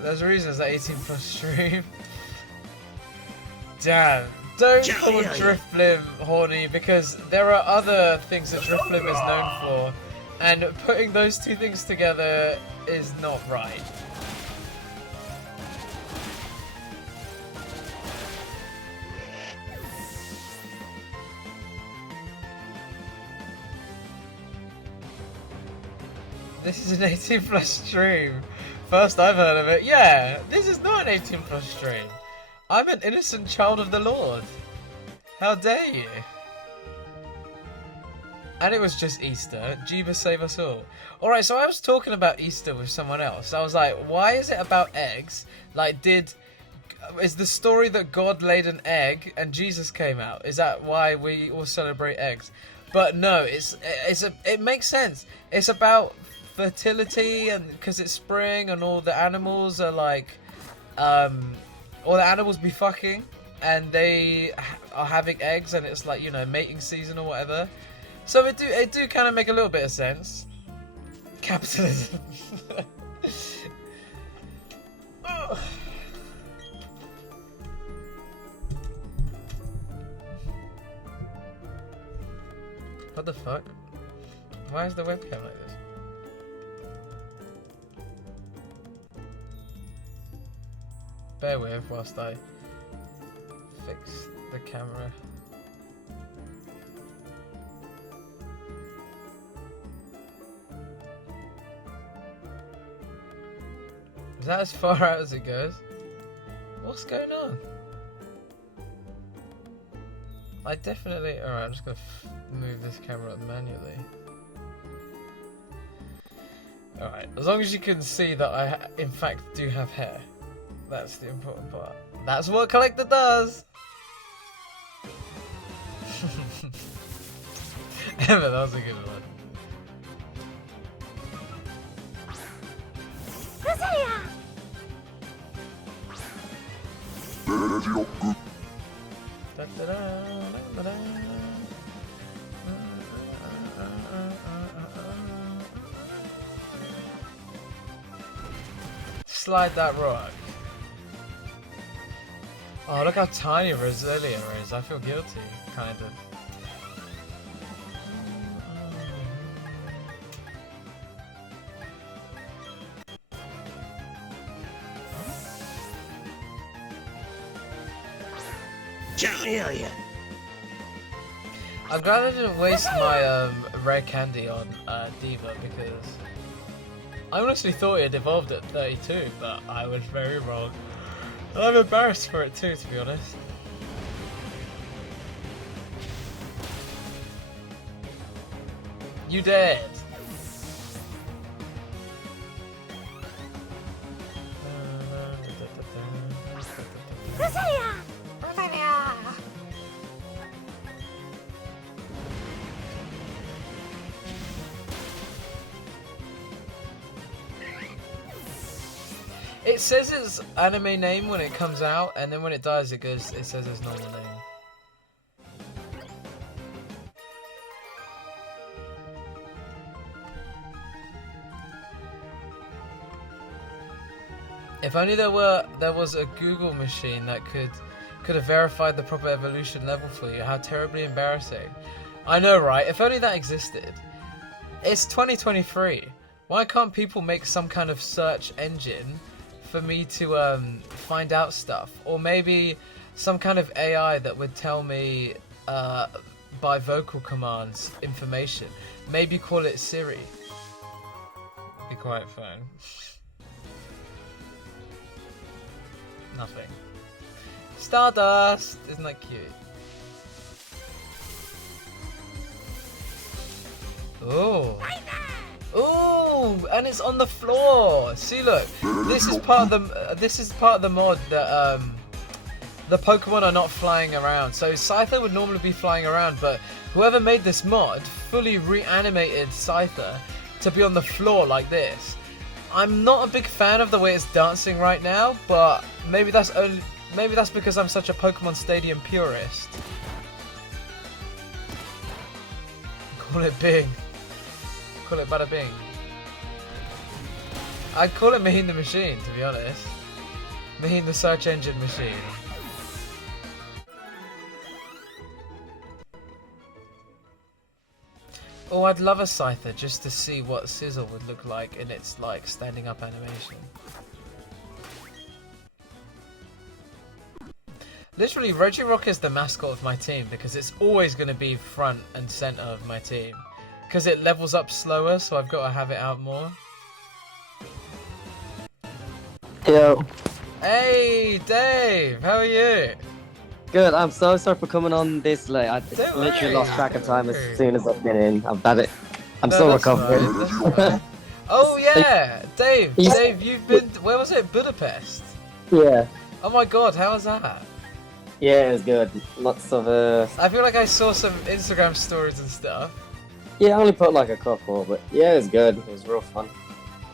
There's a reason it's that 18 plus stream. Damn. Don't call Drifblim horny, because there are other things that Drifblim is known for, and putting those two things together is not right. This is an 18 plus stream. First I've heard of it. Yeah, this is not an 18 plus stream. I'm an innocent child of the Lord. How dare you? And it was just Easter. Jeebus save us all. Alright, so I was talking about Easter with someone else. I was like, why is it about eggs? Like, is the story that God laid an egg and Jesus came out? Is that why we all celebrate eggs? But no, it makes sense. It's about fertility, and because it's spring and all the animals are like, all the animals be fucking, and they are having eggs, and it's like, you know, mating season or whatever. So it do kind of make a little bit of sense. Capitalism. What the fuck? Why is the webcam like this? Bear with whilst I fix the camera. Is that as far out as it goes? What's going on? I definitely... Alright, I'm just gonna move this camera manually. Alright, as long as you can see that I in fact do have hair. That's the important part. That's what Collector does! Emma, that was a good one. Slide that rock. Oh, look how tiny Roselia is. I feel guilty, kind of. I'm glad I didn't waste my rare candy on Diva because I honestly thought it evolved at 32, but I was very wrong. I'm embarrassed for it too, to be honest. You dead. It says its anime name when it comes out, and then when it dies, it says its normal name. If only there was a Google machine that could have verified the proper evolution level for you. How terribly embarrassing. I know, right? If only that existed. It's 2023. Why can't people make some kind of search engine for me to find out stuff? Or maybe some kind of AI that would tell me by vocal commands information. Maybe call it Siri. Be quiet, phone. Nothing. Stardust! Isn't that cute? Ooh. Ooh, and it's on the floor. See, look. This is part of the mod that the Pokemon are not flying around. So Scyther would normally be flying around, but whoever made this mod fully reanimated Scyther to be on the floor like this. I'm not a big fan of the way it's dancing right now, but maybe that's because I'm such a Pokemon Stadium purist. Call it Bing. Call it Bada Bing. I'd call it MahinTheMachine, to be honest. Mahin the search engine machine. Oh, I'd love a Scyther just to see what Sizzle would look like in its like standing up animation. Literally, Regirock is the mascot of my team because it's always going to be front and center of my team. Because it levels up slower, so I've got to have it out more. Yo. Hey, Dave, how are you? Good, I'm so sorry for coming on this late. I Don't literally worry. lost track of time as soon as I've been in. I've had it. I'm No, still that's recovering. fine, that's fine. Oh yeah, Dave, Yeah. Dave, you've been, where was it, Budapest? Yeah. Oh my god, how was that? Yeah, it was good. Lots of I feel like I saw some Instagram stories and stuff. yeah, I only put like a couple, but yeah, it was good. It was real fun.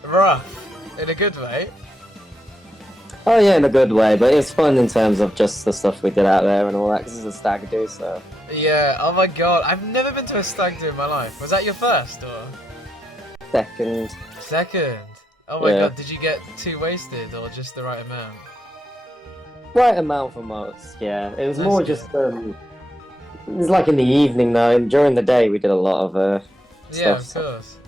Rough, in a good way. Oh yeah, in a good way, but it's fun in terms of just the stuff we did out there and all that, because it's a stag do, so... Yeah, oh my god, I've never been to a stag do in my life. Was that your first, or? Second. Second? Oh my Yeah. god, did you get too wasted, or just the right amount? Right amount for most, yeah. It was That's more good. just, it was like in the evening though, and during the day we did a lot of, Yeah, stuff. of course.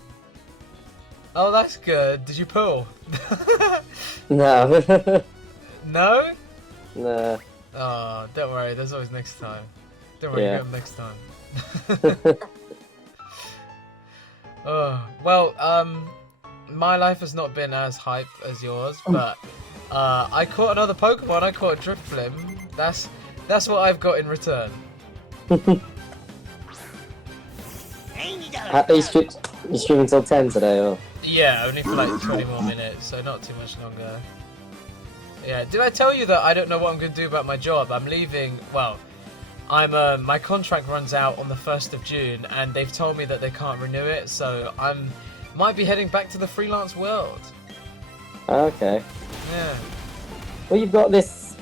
Oh, that's good. Did you pull? No. No? No. Oh, don't worry, there's always next time. Don't worry, Yeah. you get them next time. Oh, well, my life has not been as hype as yours, but I caught another Pokemon. I caught a Drifblim. That's what I've got in return. You streaming till 10 today, or? Yeah, only for like 20 more minutes, so not too much longer. Yeah, did I tell you that I don't know what I'm going to do about my job? I'm leaving, well, my contract runs out on the 1st of June, and they've told me that they can't renew it, so might be heading back to the freelance world. Okay. Yeah. Well, you got this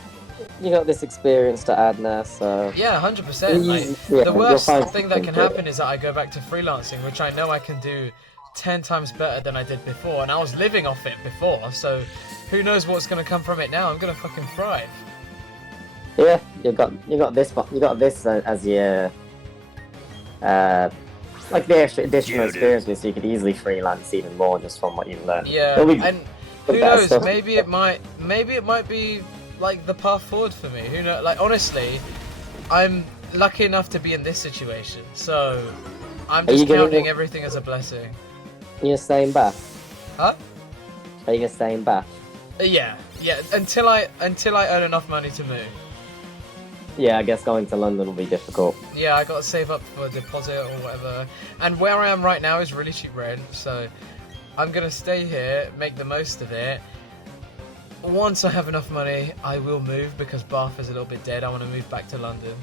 experience to add now, so... Yeah, 100%. Like, the worst thing that can happen is that I go back to freelancing, which I know I can do 10 times better than I did before, and I was living off it before, so who knows what's going to come from it now. I'm going to fucking thrive. Yeah, you got this as your like the extra additional experience, so you could easily freelance even more just from what you've learned. Yeah, and who knows? Maybe it might be like the path forward for me. Who knows? Like, honestly, I'm lucky enough to be in this situation, so I'm just counting everything as a blessing. You're staying back? Huh? Are you gonna stay in Bath? Yeah. Until I earn enough money to move. Yeah, I guess going to London will be difficult. Yeah, I got to save up for a deposit or whatever. And where I am right now is really cheap rent, so I'm gonna stay here, make the most of it. Once I have enough money, I will move because Bath is a little bit dead. I want to move back to London.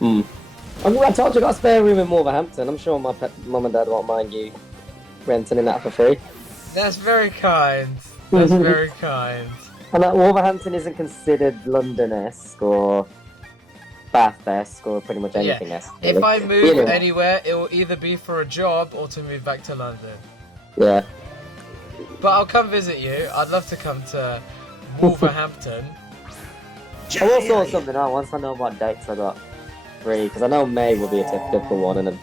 I told you I got a spare room in Wolverhampton. I'm sure my mum and dad won't mind you renting in that for free. That's very kind. That's very kind. And that Wolverhampton isn't considered London-esque or Bath-esque or pretty much anything-esque. Yeah. If I move anywhere, it will either be for a job or to move back to London. Yeah. But I'll come visit you. I'd love to come to Wolverhampton. I will sort something out once I know what dates I got free, because I know May will be a typical one. And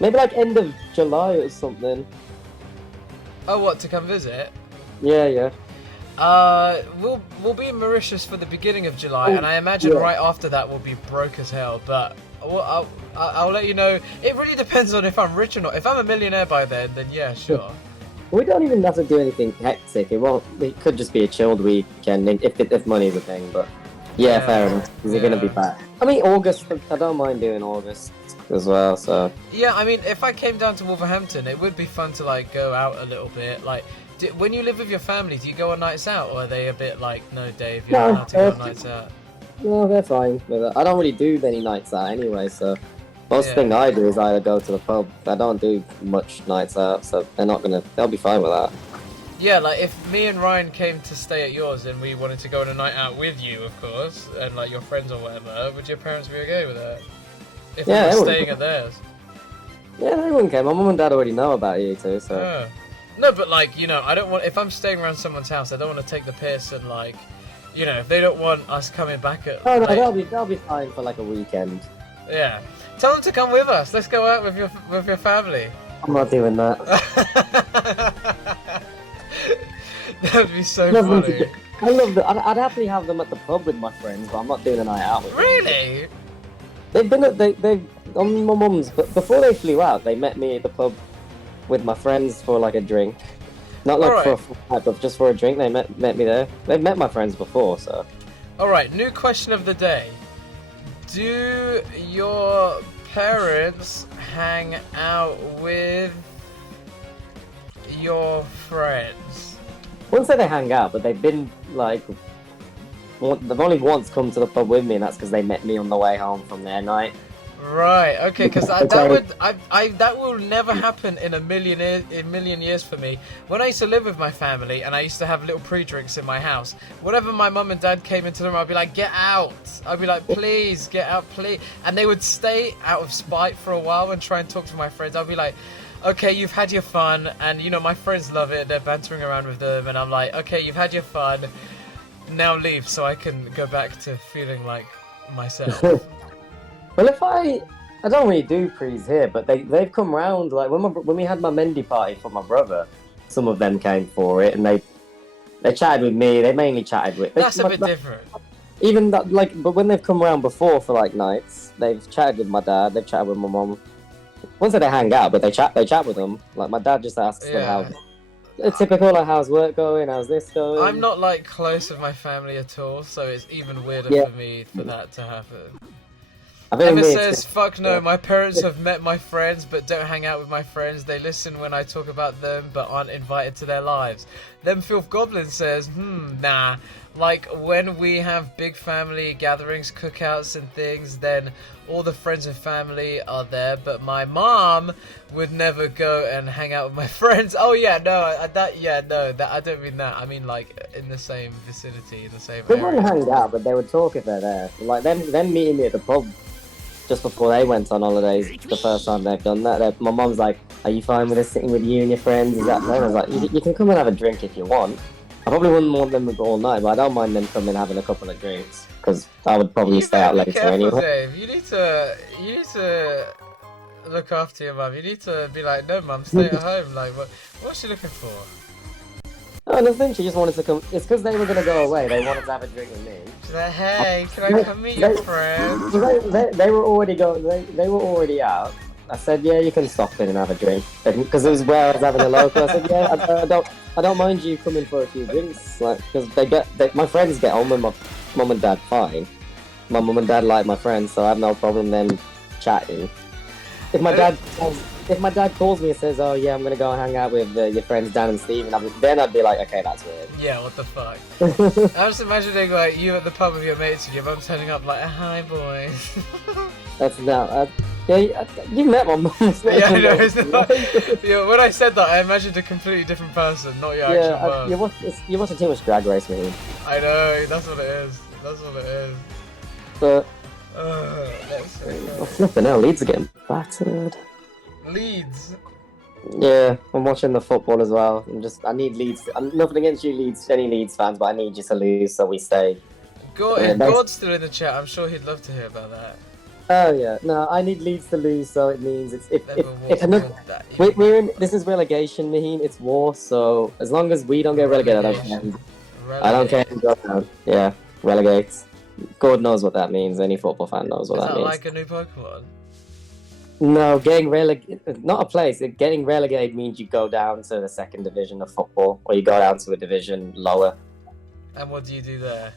maybe like end of July or something. Oh, what, to come visit? Yeah. We'll be in Mauritius for the beginning of July, and I imagine right after that we'll be broke as hell. But I'll let you know. It really depends on if I'm rich or not. If I'm a millionaire by then yeah, sure. We don't even have to do anything hectic. It could just be a chilled weekend if money's a thing. But yeah, fair enough. Because you're gonna be back. I mean, August. I don't mind doing August as well. So yeah, I mean, if I came down to Wolverhampton, it would be fun to like go out a little bit. Like, when you live with your family, do you go on nights out, or are they a bit like, no, Dave, you're not allowed to go on nights out? No, they're fine with it. I don't really do many nights out anyway, so most thing I do is either go to the pub. I don't do much nights out, so they'll be fine with that. Yeah, like if me and Ryan came to stay at yours and we wanted to go on a night out with you, of course, and like your friends or whatever, would your parents be okay with that? If we were staying at theirs? Yeah, they wouldn't care. My mum and dad already know about you too, so... Yeah. No, but like, you know, I don't want... If I'm staying around someone's house, I don't want to take the piss and like... You know, if they don't want us coming back at... Oh, no, they'll be fine for like a weekend. Yeah. Tell them to come with us. Let's go out with your family. I'm not doing that. That would be so funny. I love that. I'd happily have them at the pub with my friends, but I'm not doing a night out with them. Really? They've been on my mum's, but before they flew out, they met me at the pub with my friends for like a drink. Not like for a full night, but just for a drink. They met me there. They've met my friends before, so. Alright, new question of the day. Do your parents hang out with your friends? I wouldn't say they hang out, but they've been like... They've only once come to the pub with me, and that's because they met me on the way home from their night. Right, okay, because that will never happen in a million years for me. When I used to live with my family and I used to have little pre-drinks in my house, whenever my mum and dad came into the room, I'd be like, get out. I'd be like, please, get out, please. And they would stay out of spite for a while and try and talk to my friends. I'd be like, okay, you've had your fun, and you know, my friends love it, they're bantering around with them, and I'm like, okay, you've had your fun, now leave so I can go back to feeling like myself. Well, I don't really do pre's here, but they've come round. Like when we had my Mendy party for my brother, some of them came for it, and they chatted with me. They mainly chatted with. That's a bit different. Even that, like, but when they've come around before for like nights, they've chatted with my dad. They've chatted with my mum. Once they hang out, but they chat with them. Like my dad just asks them Yeah. how, typical, like how's work going, how's this going. I'm not like close with my family at all, so it's even weirder Yeah. for me for that to happen. I think Emma me, says, fuck no, yeah. my parents have met my friends but don't hang out with my friends. They listen when I talk about them but aren't invited to their lives. Then Filth Goblin says, nah. Like when we have big family gatherings, cookouts and things, then all the friends and family are there, but my mom would never go and hang out with my friends. Oh yeah, no, I don't mean that. I mean like in the same vicinity, in the same They wouldn't area. hang out, but they would talk if they're there. Like them meeting me at the pub just before they went on holidays. The first time they've done that, my mom's like, "Are you fine with us sitting with you and your friends?" Is that? And I was like, "You can come and have a drink if you want." I probably wouldn't want them all night, but I don't mind them coming and having a couple of drinks because I would probably You stay out better be later careful, anyway. Dave. You need to look after your mum. You need to be like, no, mum, stay at home. Like, what's she looking for? Oh, nothing. She just wanted to come. It's because they were gonna go away. They wanted to have a drink with me. She's like, hey, can I come meet your friends? They were already going. They were already out. I said, yeah, you can stop in and have a drink because it was where I was having a local. I said, yeah, I don't mind you coming for a few drinks, like because my friends get on with my mum and dad fine. My mum and dad like my friends, so I have no problem them chatting. If my dad calls me and says, "Oh yeah, I'm gonna go and hang out with your friends Dan and Steve," then I'd be like, "Okay, that's weird." Yeah, what the fuck? I'm just imagining like you at the pub with your mates and your mum turning up like, hi boys. That's now. Yeah, you met my mum. Yeah, I know. It's not, yeah, when I said that, I imagined a completely different person, not your actual mum. You're watching too much Drag Race, man. I know, that's what it is. That's what it is. But That's so funny. flipping hell, Leeds are getting battered. Leeds. Yeah, I'm watching the football as well. I need Leeds. I'm nothing against you, any Leeds fans, but I need you to lose so we stay. If Gord's still in the chat, I'm sure he'd love to hear about that. Oh yeah, no, I need Leeds to lose, so it means if another. That. We're in. This is relegation, Maheen. It's war, so as long as we don't get relegated, I don't care. I don't care who goes down. Yeah, relegates. God knows what that means. Any football fan knows what that means. Like a new Pokemon? No, getting relegated, not a place. Getting relegated means you go down to the second division of football, or you go down to a division lower. And what do you do there?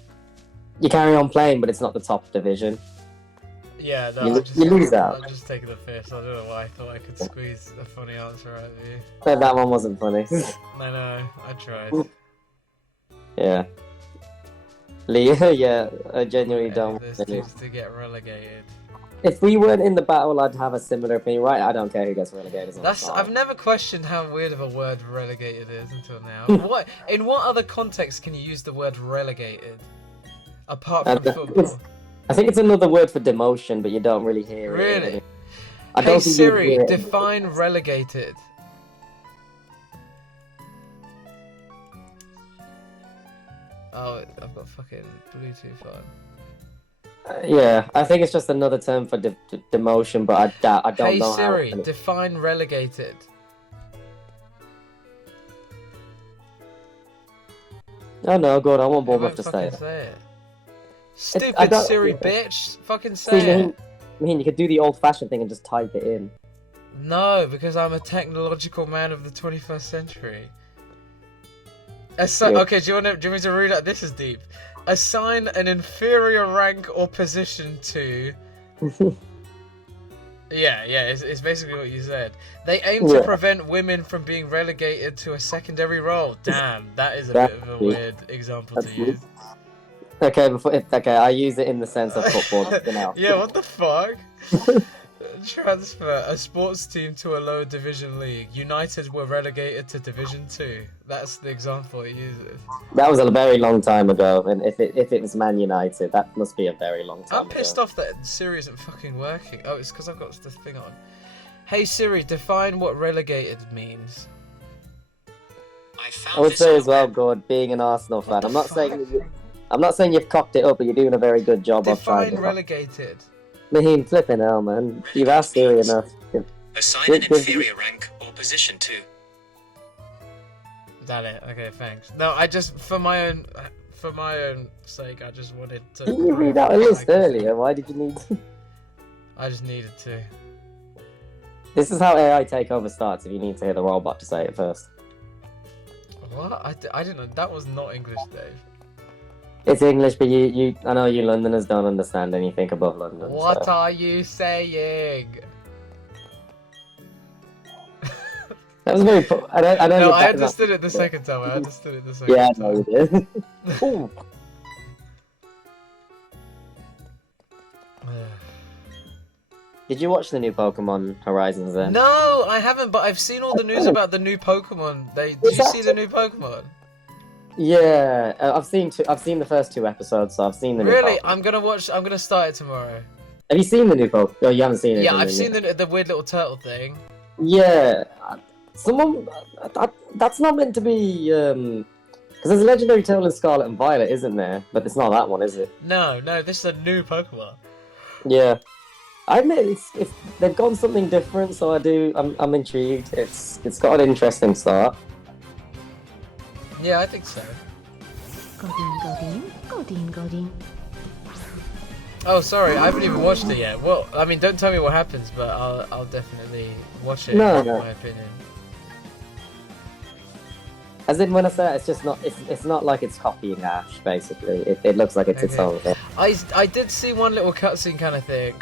You carry on playing, but it's not the top division. Yeah, no, You lose out. I'm just taking the piss. I don't know why I thought I could squeeze a funny answer out of you. But that one wasn't funny. I know, I tried. Yeah. Yeah, I genuinely don't. This team's to get relegated. If we weren't in the battle, I'd have a similar opinion, right? I don't care who gets relegated. I've never questioned how weird of a word relegated is until now. In what other context can you use the word relegated? Apart from football. I think it's another word for demotion, but you don't really hear it. Really? I don't Hey think Siri, you define relegated. Oh, I've got fucking Bluetooth on. Yeah, I think it's just another term for demotion, but I don't know Hey Siri, how. define relegated. Oh no, God, I want You Bournemouth won't to fucking say it. Stupid I don't- Siri, bitch! Fucking See, say it. I mean, you could do the old-fashioned thing and just type it in. No, because I'm a technological man of the 21st century. Yeah. Okay, do you want me to read out? This is deep. Assign an inferior rank or position to. Yeah, it's basically what you said. They aim to prevent women from being relegated to a secondary role. Damn, that is a bit of a weird example to use. Okay, I use it in the sense of football. You know. Yeah, what the fuck? Transfer a sports team to a lower division league. United were relegated to Division 2. That's the example it uses. That was a very long time ago, and if it was Man United, that must be a very long time I'm pissed off that Siri isn't fucking working. Oh, it's because I've got this thing on. Hey Siri, define what relegated means. I would say as well, God, being an Arsenal fan. I'm not saying you've cocked it up, but you're doing a very good job of trying Define to. relegated. Maheen, flipping hell, man. You've asked Siri enough. Assign an inferior rank or position to. Is that it? Okay, thanks. No, I just for my own sake, I just wanted to. Didn't you read out a list earlier? Why did you need to? I just needed to. This is how AI takeover starts. If you need to hear the robot to say it first. What? I didn't know. That was not English, Dave. It's English, but I know you Londoners don't understand anything above London. What so. are you saying? That was very. I know. No, you're I backing understood up. it the second time. I understood it the second Yeah, I time. know you did. Ooh. Did you watch the new Pokemon Horizons then? No, I haven't, but I've seen all the news about the new Pokemon. Did you see the new Pokemon? Yeah, I've seen the first 2 episodes, so I've seen the new Really? Pokemon. I'm gonna start it tomorrow. Have you seen the new Pokemon? Oh, you haven't seen it. Yeah, I've seen the weird little turtle thing. Yeah, someone that's not meant to be because there's a legendary turtle in Scarlet and Violet, isn't there? But it's not that one, is it? No, this is a new Pokemon. Yeah, I admit it's they've gone something different, so I'm intrigued. It's got an interesting start. Yeah, I think so. Godin. Oh, sorry, I haven't even watched it yet. Well, I mean, don't tell me what happens, but I'll definitely watch it. No. In my opinion. As in, when I say it's just not it's not like it's copying Ash. Basically, it looks like it's its Okay. own thing. I did see one little cutscene kind of thing.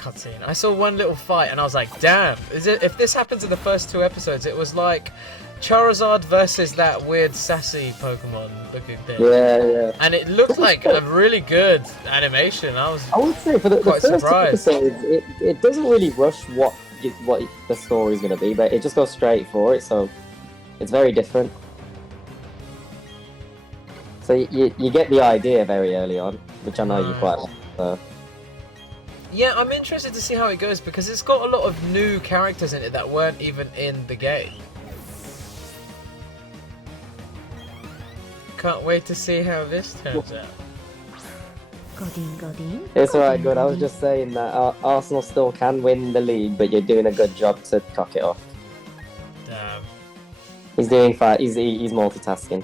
I saw one little fight, and I was like, damn! If this happens in the first 2 episodes, it was like Charizard versus that weird sassy Pokemon looking thing. Yeah. And it looked like a really good animation. I would say for the quite first 2 surprised. episodes, it doesn't really rush what the story's going to be, but it just goes straight for it. So it's very different. So you get the idea very early on, which I know you quite like. So. Yeah, I'm interested to see how it goes because it's got a lot of new characters in it that weren't even in the game. Can't wait to see how this turns out. Godin. It's alright, good. I was just saying that Arsenal still can win the league, but you're doing a good job to cock it off. Damn. He's doing fine. He's multitasking.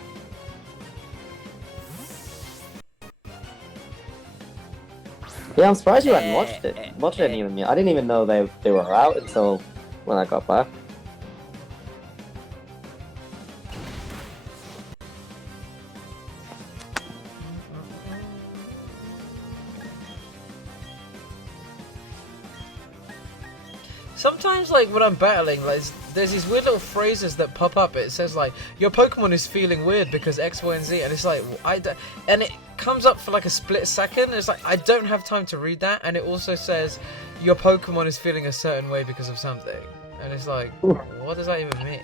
Yeah, I'm surprised you hadn't watched any of them yet. I didn't even know they were out until when I got back. Sometimes, like, when I'm battling, like, there's these weird little phrases that pop up. It says, like, your Pokemon is feeling weird because X, Y, and Z. And it's like, and it comes up for, like, a split second. It's like, I don't have time to read that. And it also says, your Pokemon is feeling a certain way because of something. And it's like, what does that even mean?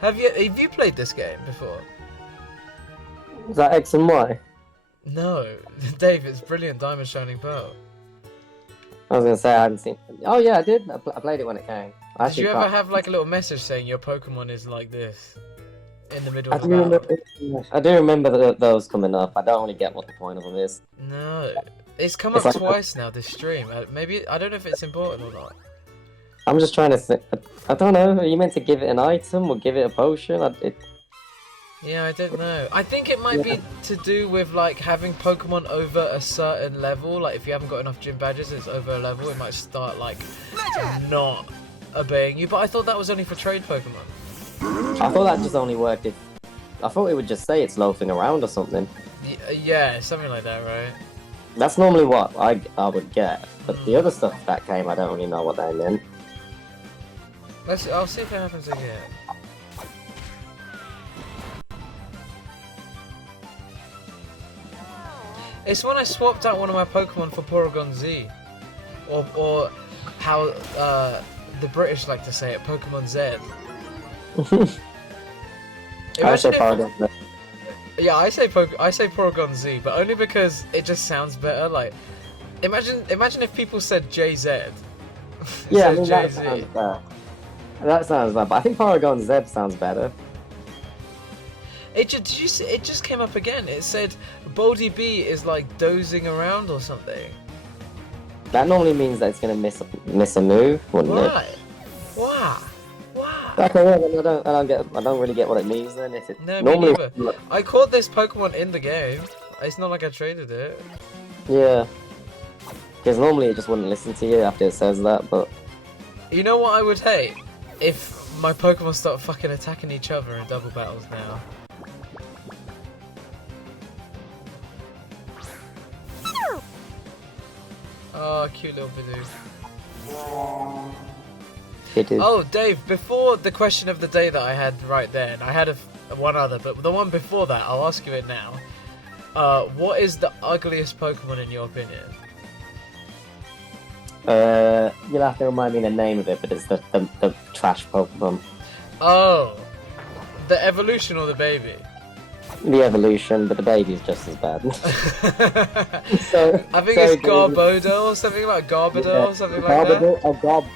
Have you played this game before? Is that X and Y? No. Dave, it's brilliant. Diamond Shining Pearl. I was gonna say I hadn't seen. Oh yeah, I did. I played it when it came. Did you ever have like a little message saying your Pokemon is like this in the middle I of do the battle? remember. I do remember those coming up. I don't really get what the point of them is. No, it's come It's up like- twice now. This stream, maybe I don't know if it's important or not. I'm just trying to think. I don't know. Are you meant to give it an item or give it a potion? Yeah, I don't know. I think it might be to do with like having Pokemon over a certain level. Like if you haven't got enough gym badges, it's over a level. It might start like not obeying you. But I thought that was only for trade Pokemon. I thought that just only worked if. I thought it would just say it's loafing around or something. Yeah, something like that, right? That's normally what I would get. But the other stuff that came, I don't really know what that meant. I'll see if it happens again. It's when I swapped out one of my Pokemon for Porygon Z. Or how the British like to say it, Pokemon Z. I say Imagine if- Paragon. Yeah, I say Porygon Z, but only because it just sounds better. Like, imagine if people said JZ. Yeah, I instead mean, of that JZ. sounds bad. That sounds bad, but I think Paragon Z sounds better. It just came up again. It said Boldy B is like dozing around or something. That normally means that it's gonna miss a move, wouldn't it? Why? Okay, well, then I don't really get what it means then. If it No, normally, me neither. I caught this Pokemon in the game. It's not like I traded it. yeah, because normally it just wouldn't listen to you after it says that. But You know what I would hate? If my Pokemon start fucking attacking each other in double battles now. Oh, cute little Bidoof. It is. Oh, Dave, before the question of the day that I had right then, I had one other, but the one before that, I'll ask you it now. What is the ugliest Pokemon in your opinion? You'll have to remind me the name of it, but it's the trash Pokemon. Oh, the evolution or the baby? The evolution, but the baby's just as bad. So I think it's Garbodo or something like Garbodor or something like that.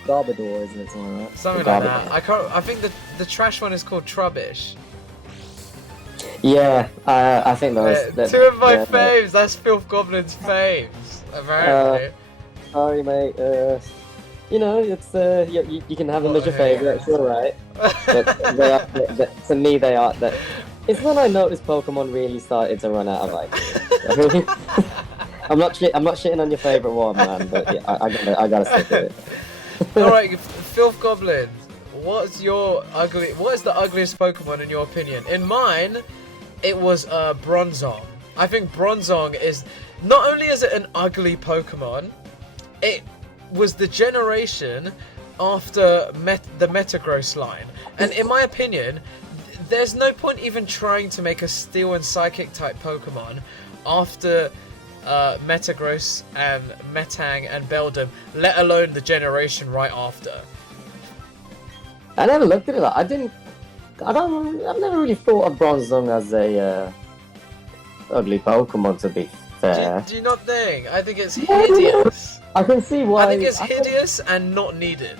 Garbodor, isn't it? Something like that. Something like that. I think the trash one is called Trubbish. Yeah, I think those. Two of my faves. That's Filth Goblin's faves, apparently. Sorry, mate. You know, it's you can have them as your favourite. It's all right. But to me, they are that. It's when I noticed Pokemon really started to run out of ideas. I'm not shitting on your favourite one, man. But yeah, I gotta stick with it. All right, Filth Goblin. What is the ugliest Pokemon in your opinion? In mine, it was Bronzong. I think Bronzong is not only is it an ugly Pokemon, it was the generation after the Metagross line, and in my opinion, there's no point even trying to make a Steel and Psychic type Pokemon after Metagross and Metang and Beldum, let alone the generation right after. I never looked at it. I've never really thought of Bronzong as a ugly Pokemon, to be fair. Do you not think? I think it's hideous. I can see why. I think it's hideous and not needed.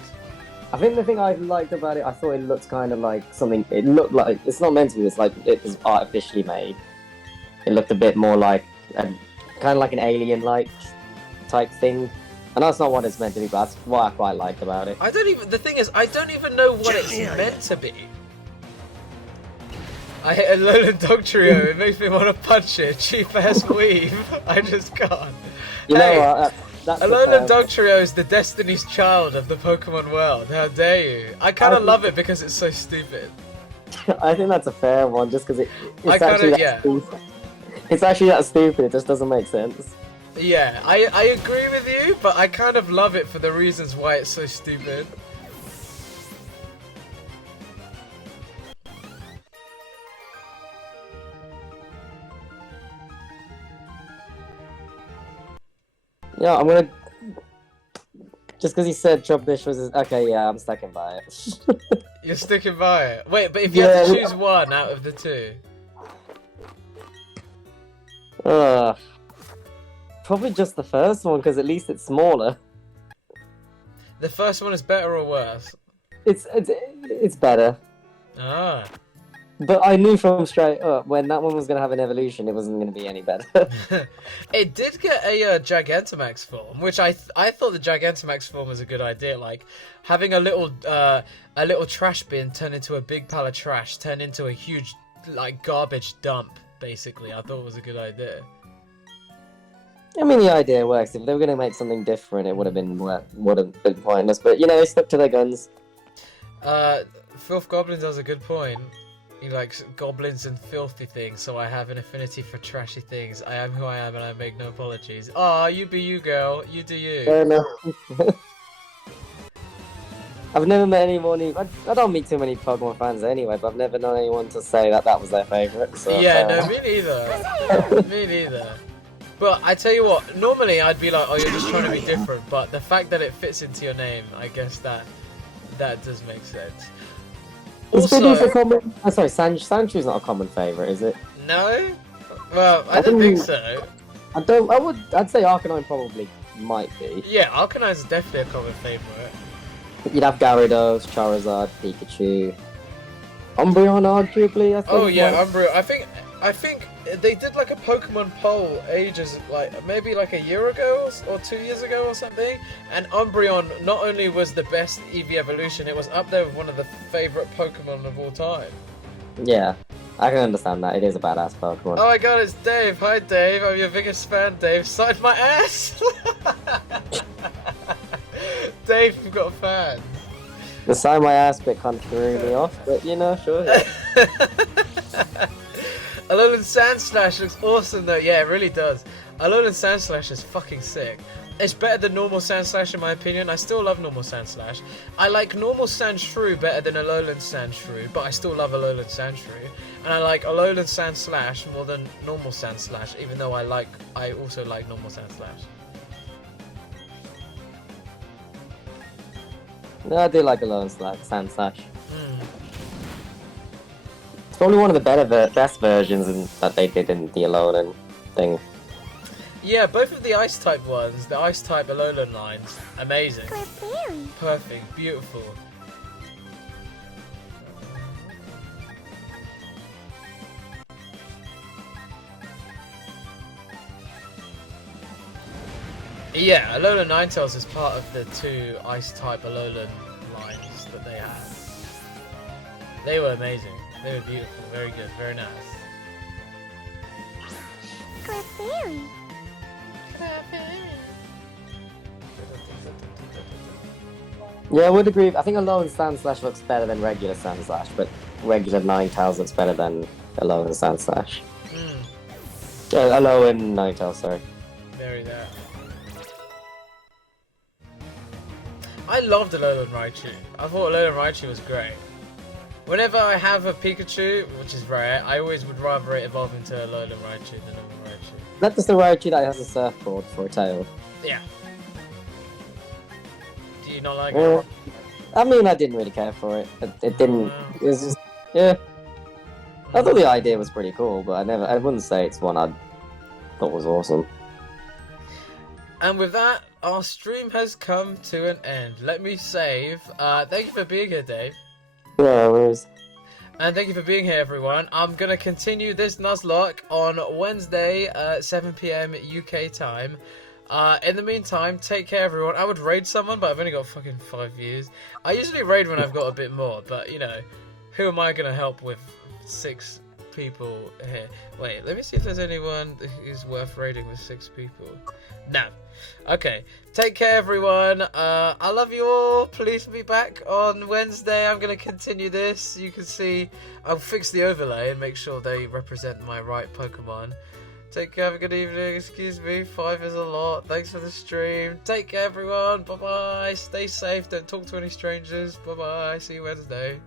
I think the thing I liked about it, I thought it looked kind of like something. It looked like it's not meant to be. It's like it was artificially made. It looked a bit more like kind of like an alien-like type thing. I know it's not what it's meant to be, but that's what I quite liked about it. The thing is, I don't even know what it's meant to be. I hit a Alolan Dogtrio, it makes me want to punch it. Cheap ass weave. I just can't. You know what? Alolan Dogtrio is the Destiny's Child of the Pokemon world. How dare you? I kind of love it because it's so stupid. I think that's a fair one, just because it's actually that stupid. It just doesn't make sense. Yeah, I agree with you, but I kind of love it for the reasons why it's so stupid. Yeah, I'm gonna. Just because he said Trubbish was okay, yeah, I'm sticking by it. You're sticking by it. Wait, but if you had to choose one out of the two, probably just the first one, because at least it's smaller. the first one is better or worse? It's better. Ah. But I knew from straight up when that one was gonna have an evolution, it wasn't gonna be any better. It did get a Gigantamax form, which I thought the Gigantamax form was a good idea. Like having a little trash bin turn into a big pile of trash, turn into a huge like garbage dump. Basically, I thought it was a good idea. I mean, the idea works. If they were gonna make something different, it would have been pointless. But you know, they stuck to their guns. Filth Goblin does a good point. He likes goblins and filthy things, so I have an affinity for trashy things. I am who I am, and I make no apologies. Aw, you be you, girl. You do you. No. I've never met anyone I don't meet too many Pokemon fans anyway, but I've never known anyone to say that was their favourite. So, yeah, no, me neither. Me neither. But I tell you what, normally I'd be like, oh, you're just trying to be different, but the fact that it fits into your name, I guess that does make sense. Also, a common... Oh, sorry, Sandshrews not a common favourite, is it? No? Well, I don't think so. I'd say Arcanine probably might be. Yeah, Arcanine's definitely a common favourite. You'd have Gyarados, Charizard, Pikachu, Umbreon, arguably. I think. Oh yeah, Umbreon. I think they did like a Pokemon poll ages, like maybe like a year ago or 2 years ago or something, and Umbreon not only was the best EV evolution, it was up there with one of the favourite Pokemon of all time. Yeah, I can understand that. It is a badass Pokemon. Oh my god, it's Dave. Hi Dave, I'm your biggest fan, Dave. Sign my ass! Dave, we've got a fan. The sign my ass bit kind of threw me off, but you know, sure. Yeah. Alolan Sandslash looks awesome though. Yeah, it really does. Alolan Sandslash is fucking sick. It's better than normal Sandslash in my opinion. I still love normal Sandslash. I like normal Sandshrew better than Alolan Sandshrew, but I still love Alolan Sandshrew. And I like Alolan Sandslash more than normal Sandslash, even though I also like normal Sandslash. No, I do like Alolan Sandslash. It's probably one of the best versions that they did in the Alolan thing. Yeah, both of the Ice-type ones, the Ice-type Alolan lines, amazing. Perfect, beautiful. Yeah, Alolan Ninetales is part of the 2 Ice-type Alolan lines that they had. They were amazing. They were beautiful, very good, very nice. Yeah, I would agree. I think Alolan Sandslash looks better than regular Sandslash, but regular Ninetales looks better than Alolan Sandslash. Alolan Ninetales, sorry. Very there. I loved Alolan Raichu. I thought Alolan Raichu was great. Whenever I have a Pikachu, which is rare, I always would rather it evolve into Alolan Raichu than a Raichu. That's just the Raichu that has a surfboard for a tail. Yeah. Do you not like it? I mean, I didn't really care for it. It didn't. It was just, yeah. I thought the idea was pretty cool, but I wouldn't say it's one I thought was awesome. And with that, our stream has come to an end. Let me save. Thank you for being here, Dave. Yeah, whereas... And thank you for being here, everyone. I'm going to continue this Nuzlocke on Wednesday, 7 PM UK time. In the meantime, take care, everyone. I would raid someone, but I've only got fucking 5 views. I usually raid when I've got a bit more, but, you know, who am I going to help with 6 people here? Wait, let me see if there's anyone who's worth raiding with 6 people. No. Okay. Take care, everyone. I love you all. Please be back on Wednesday. I'm going to continue this. You can see I'll fix the overlay and make sure they represent my right Pokemon. Take care. Have a good evening. Excuse me. 5 is a lot. Thanks for the stream. Take care, everyone. Bye-bye. Stay safe. Don't talk to any strangers. Bye-bye. See you Wednesday.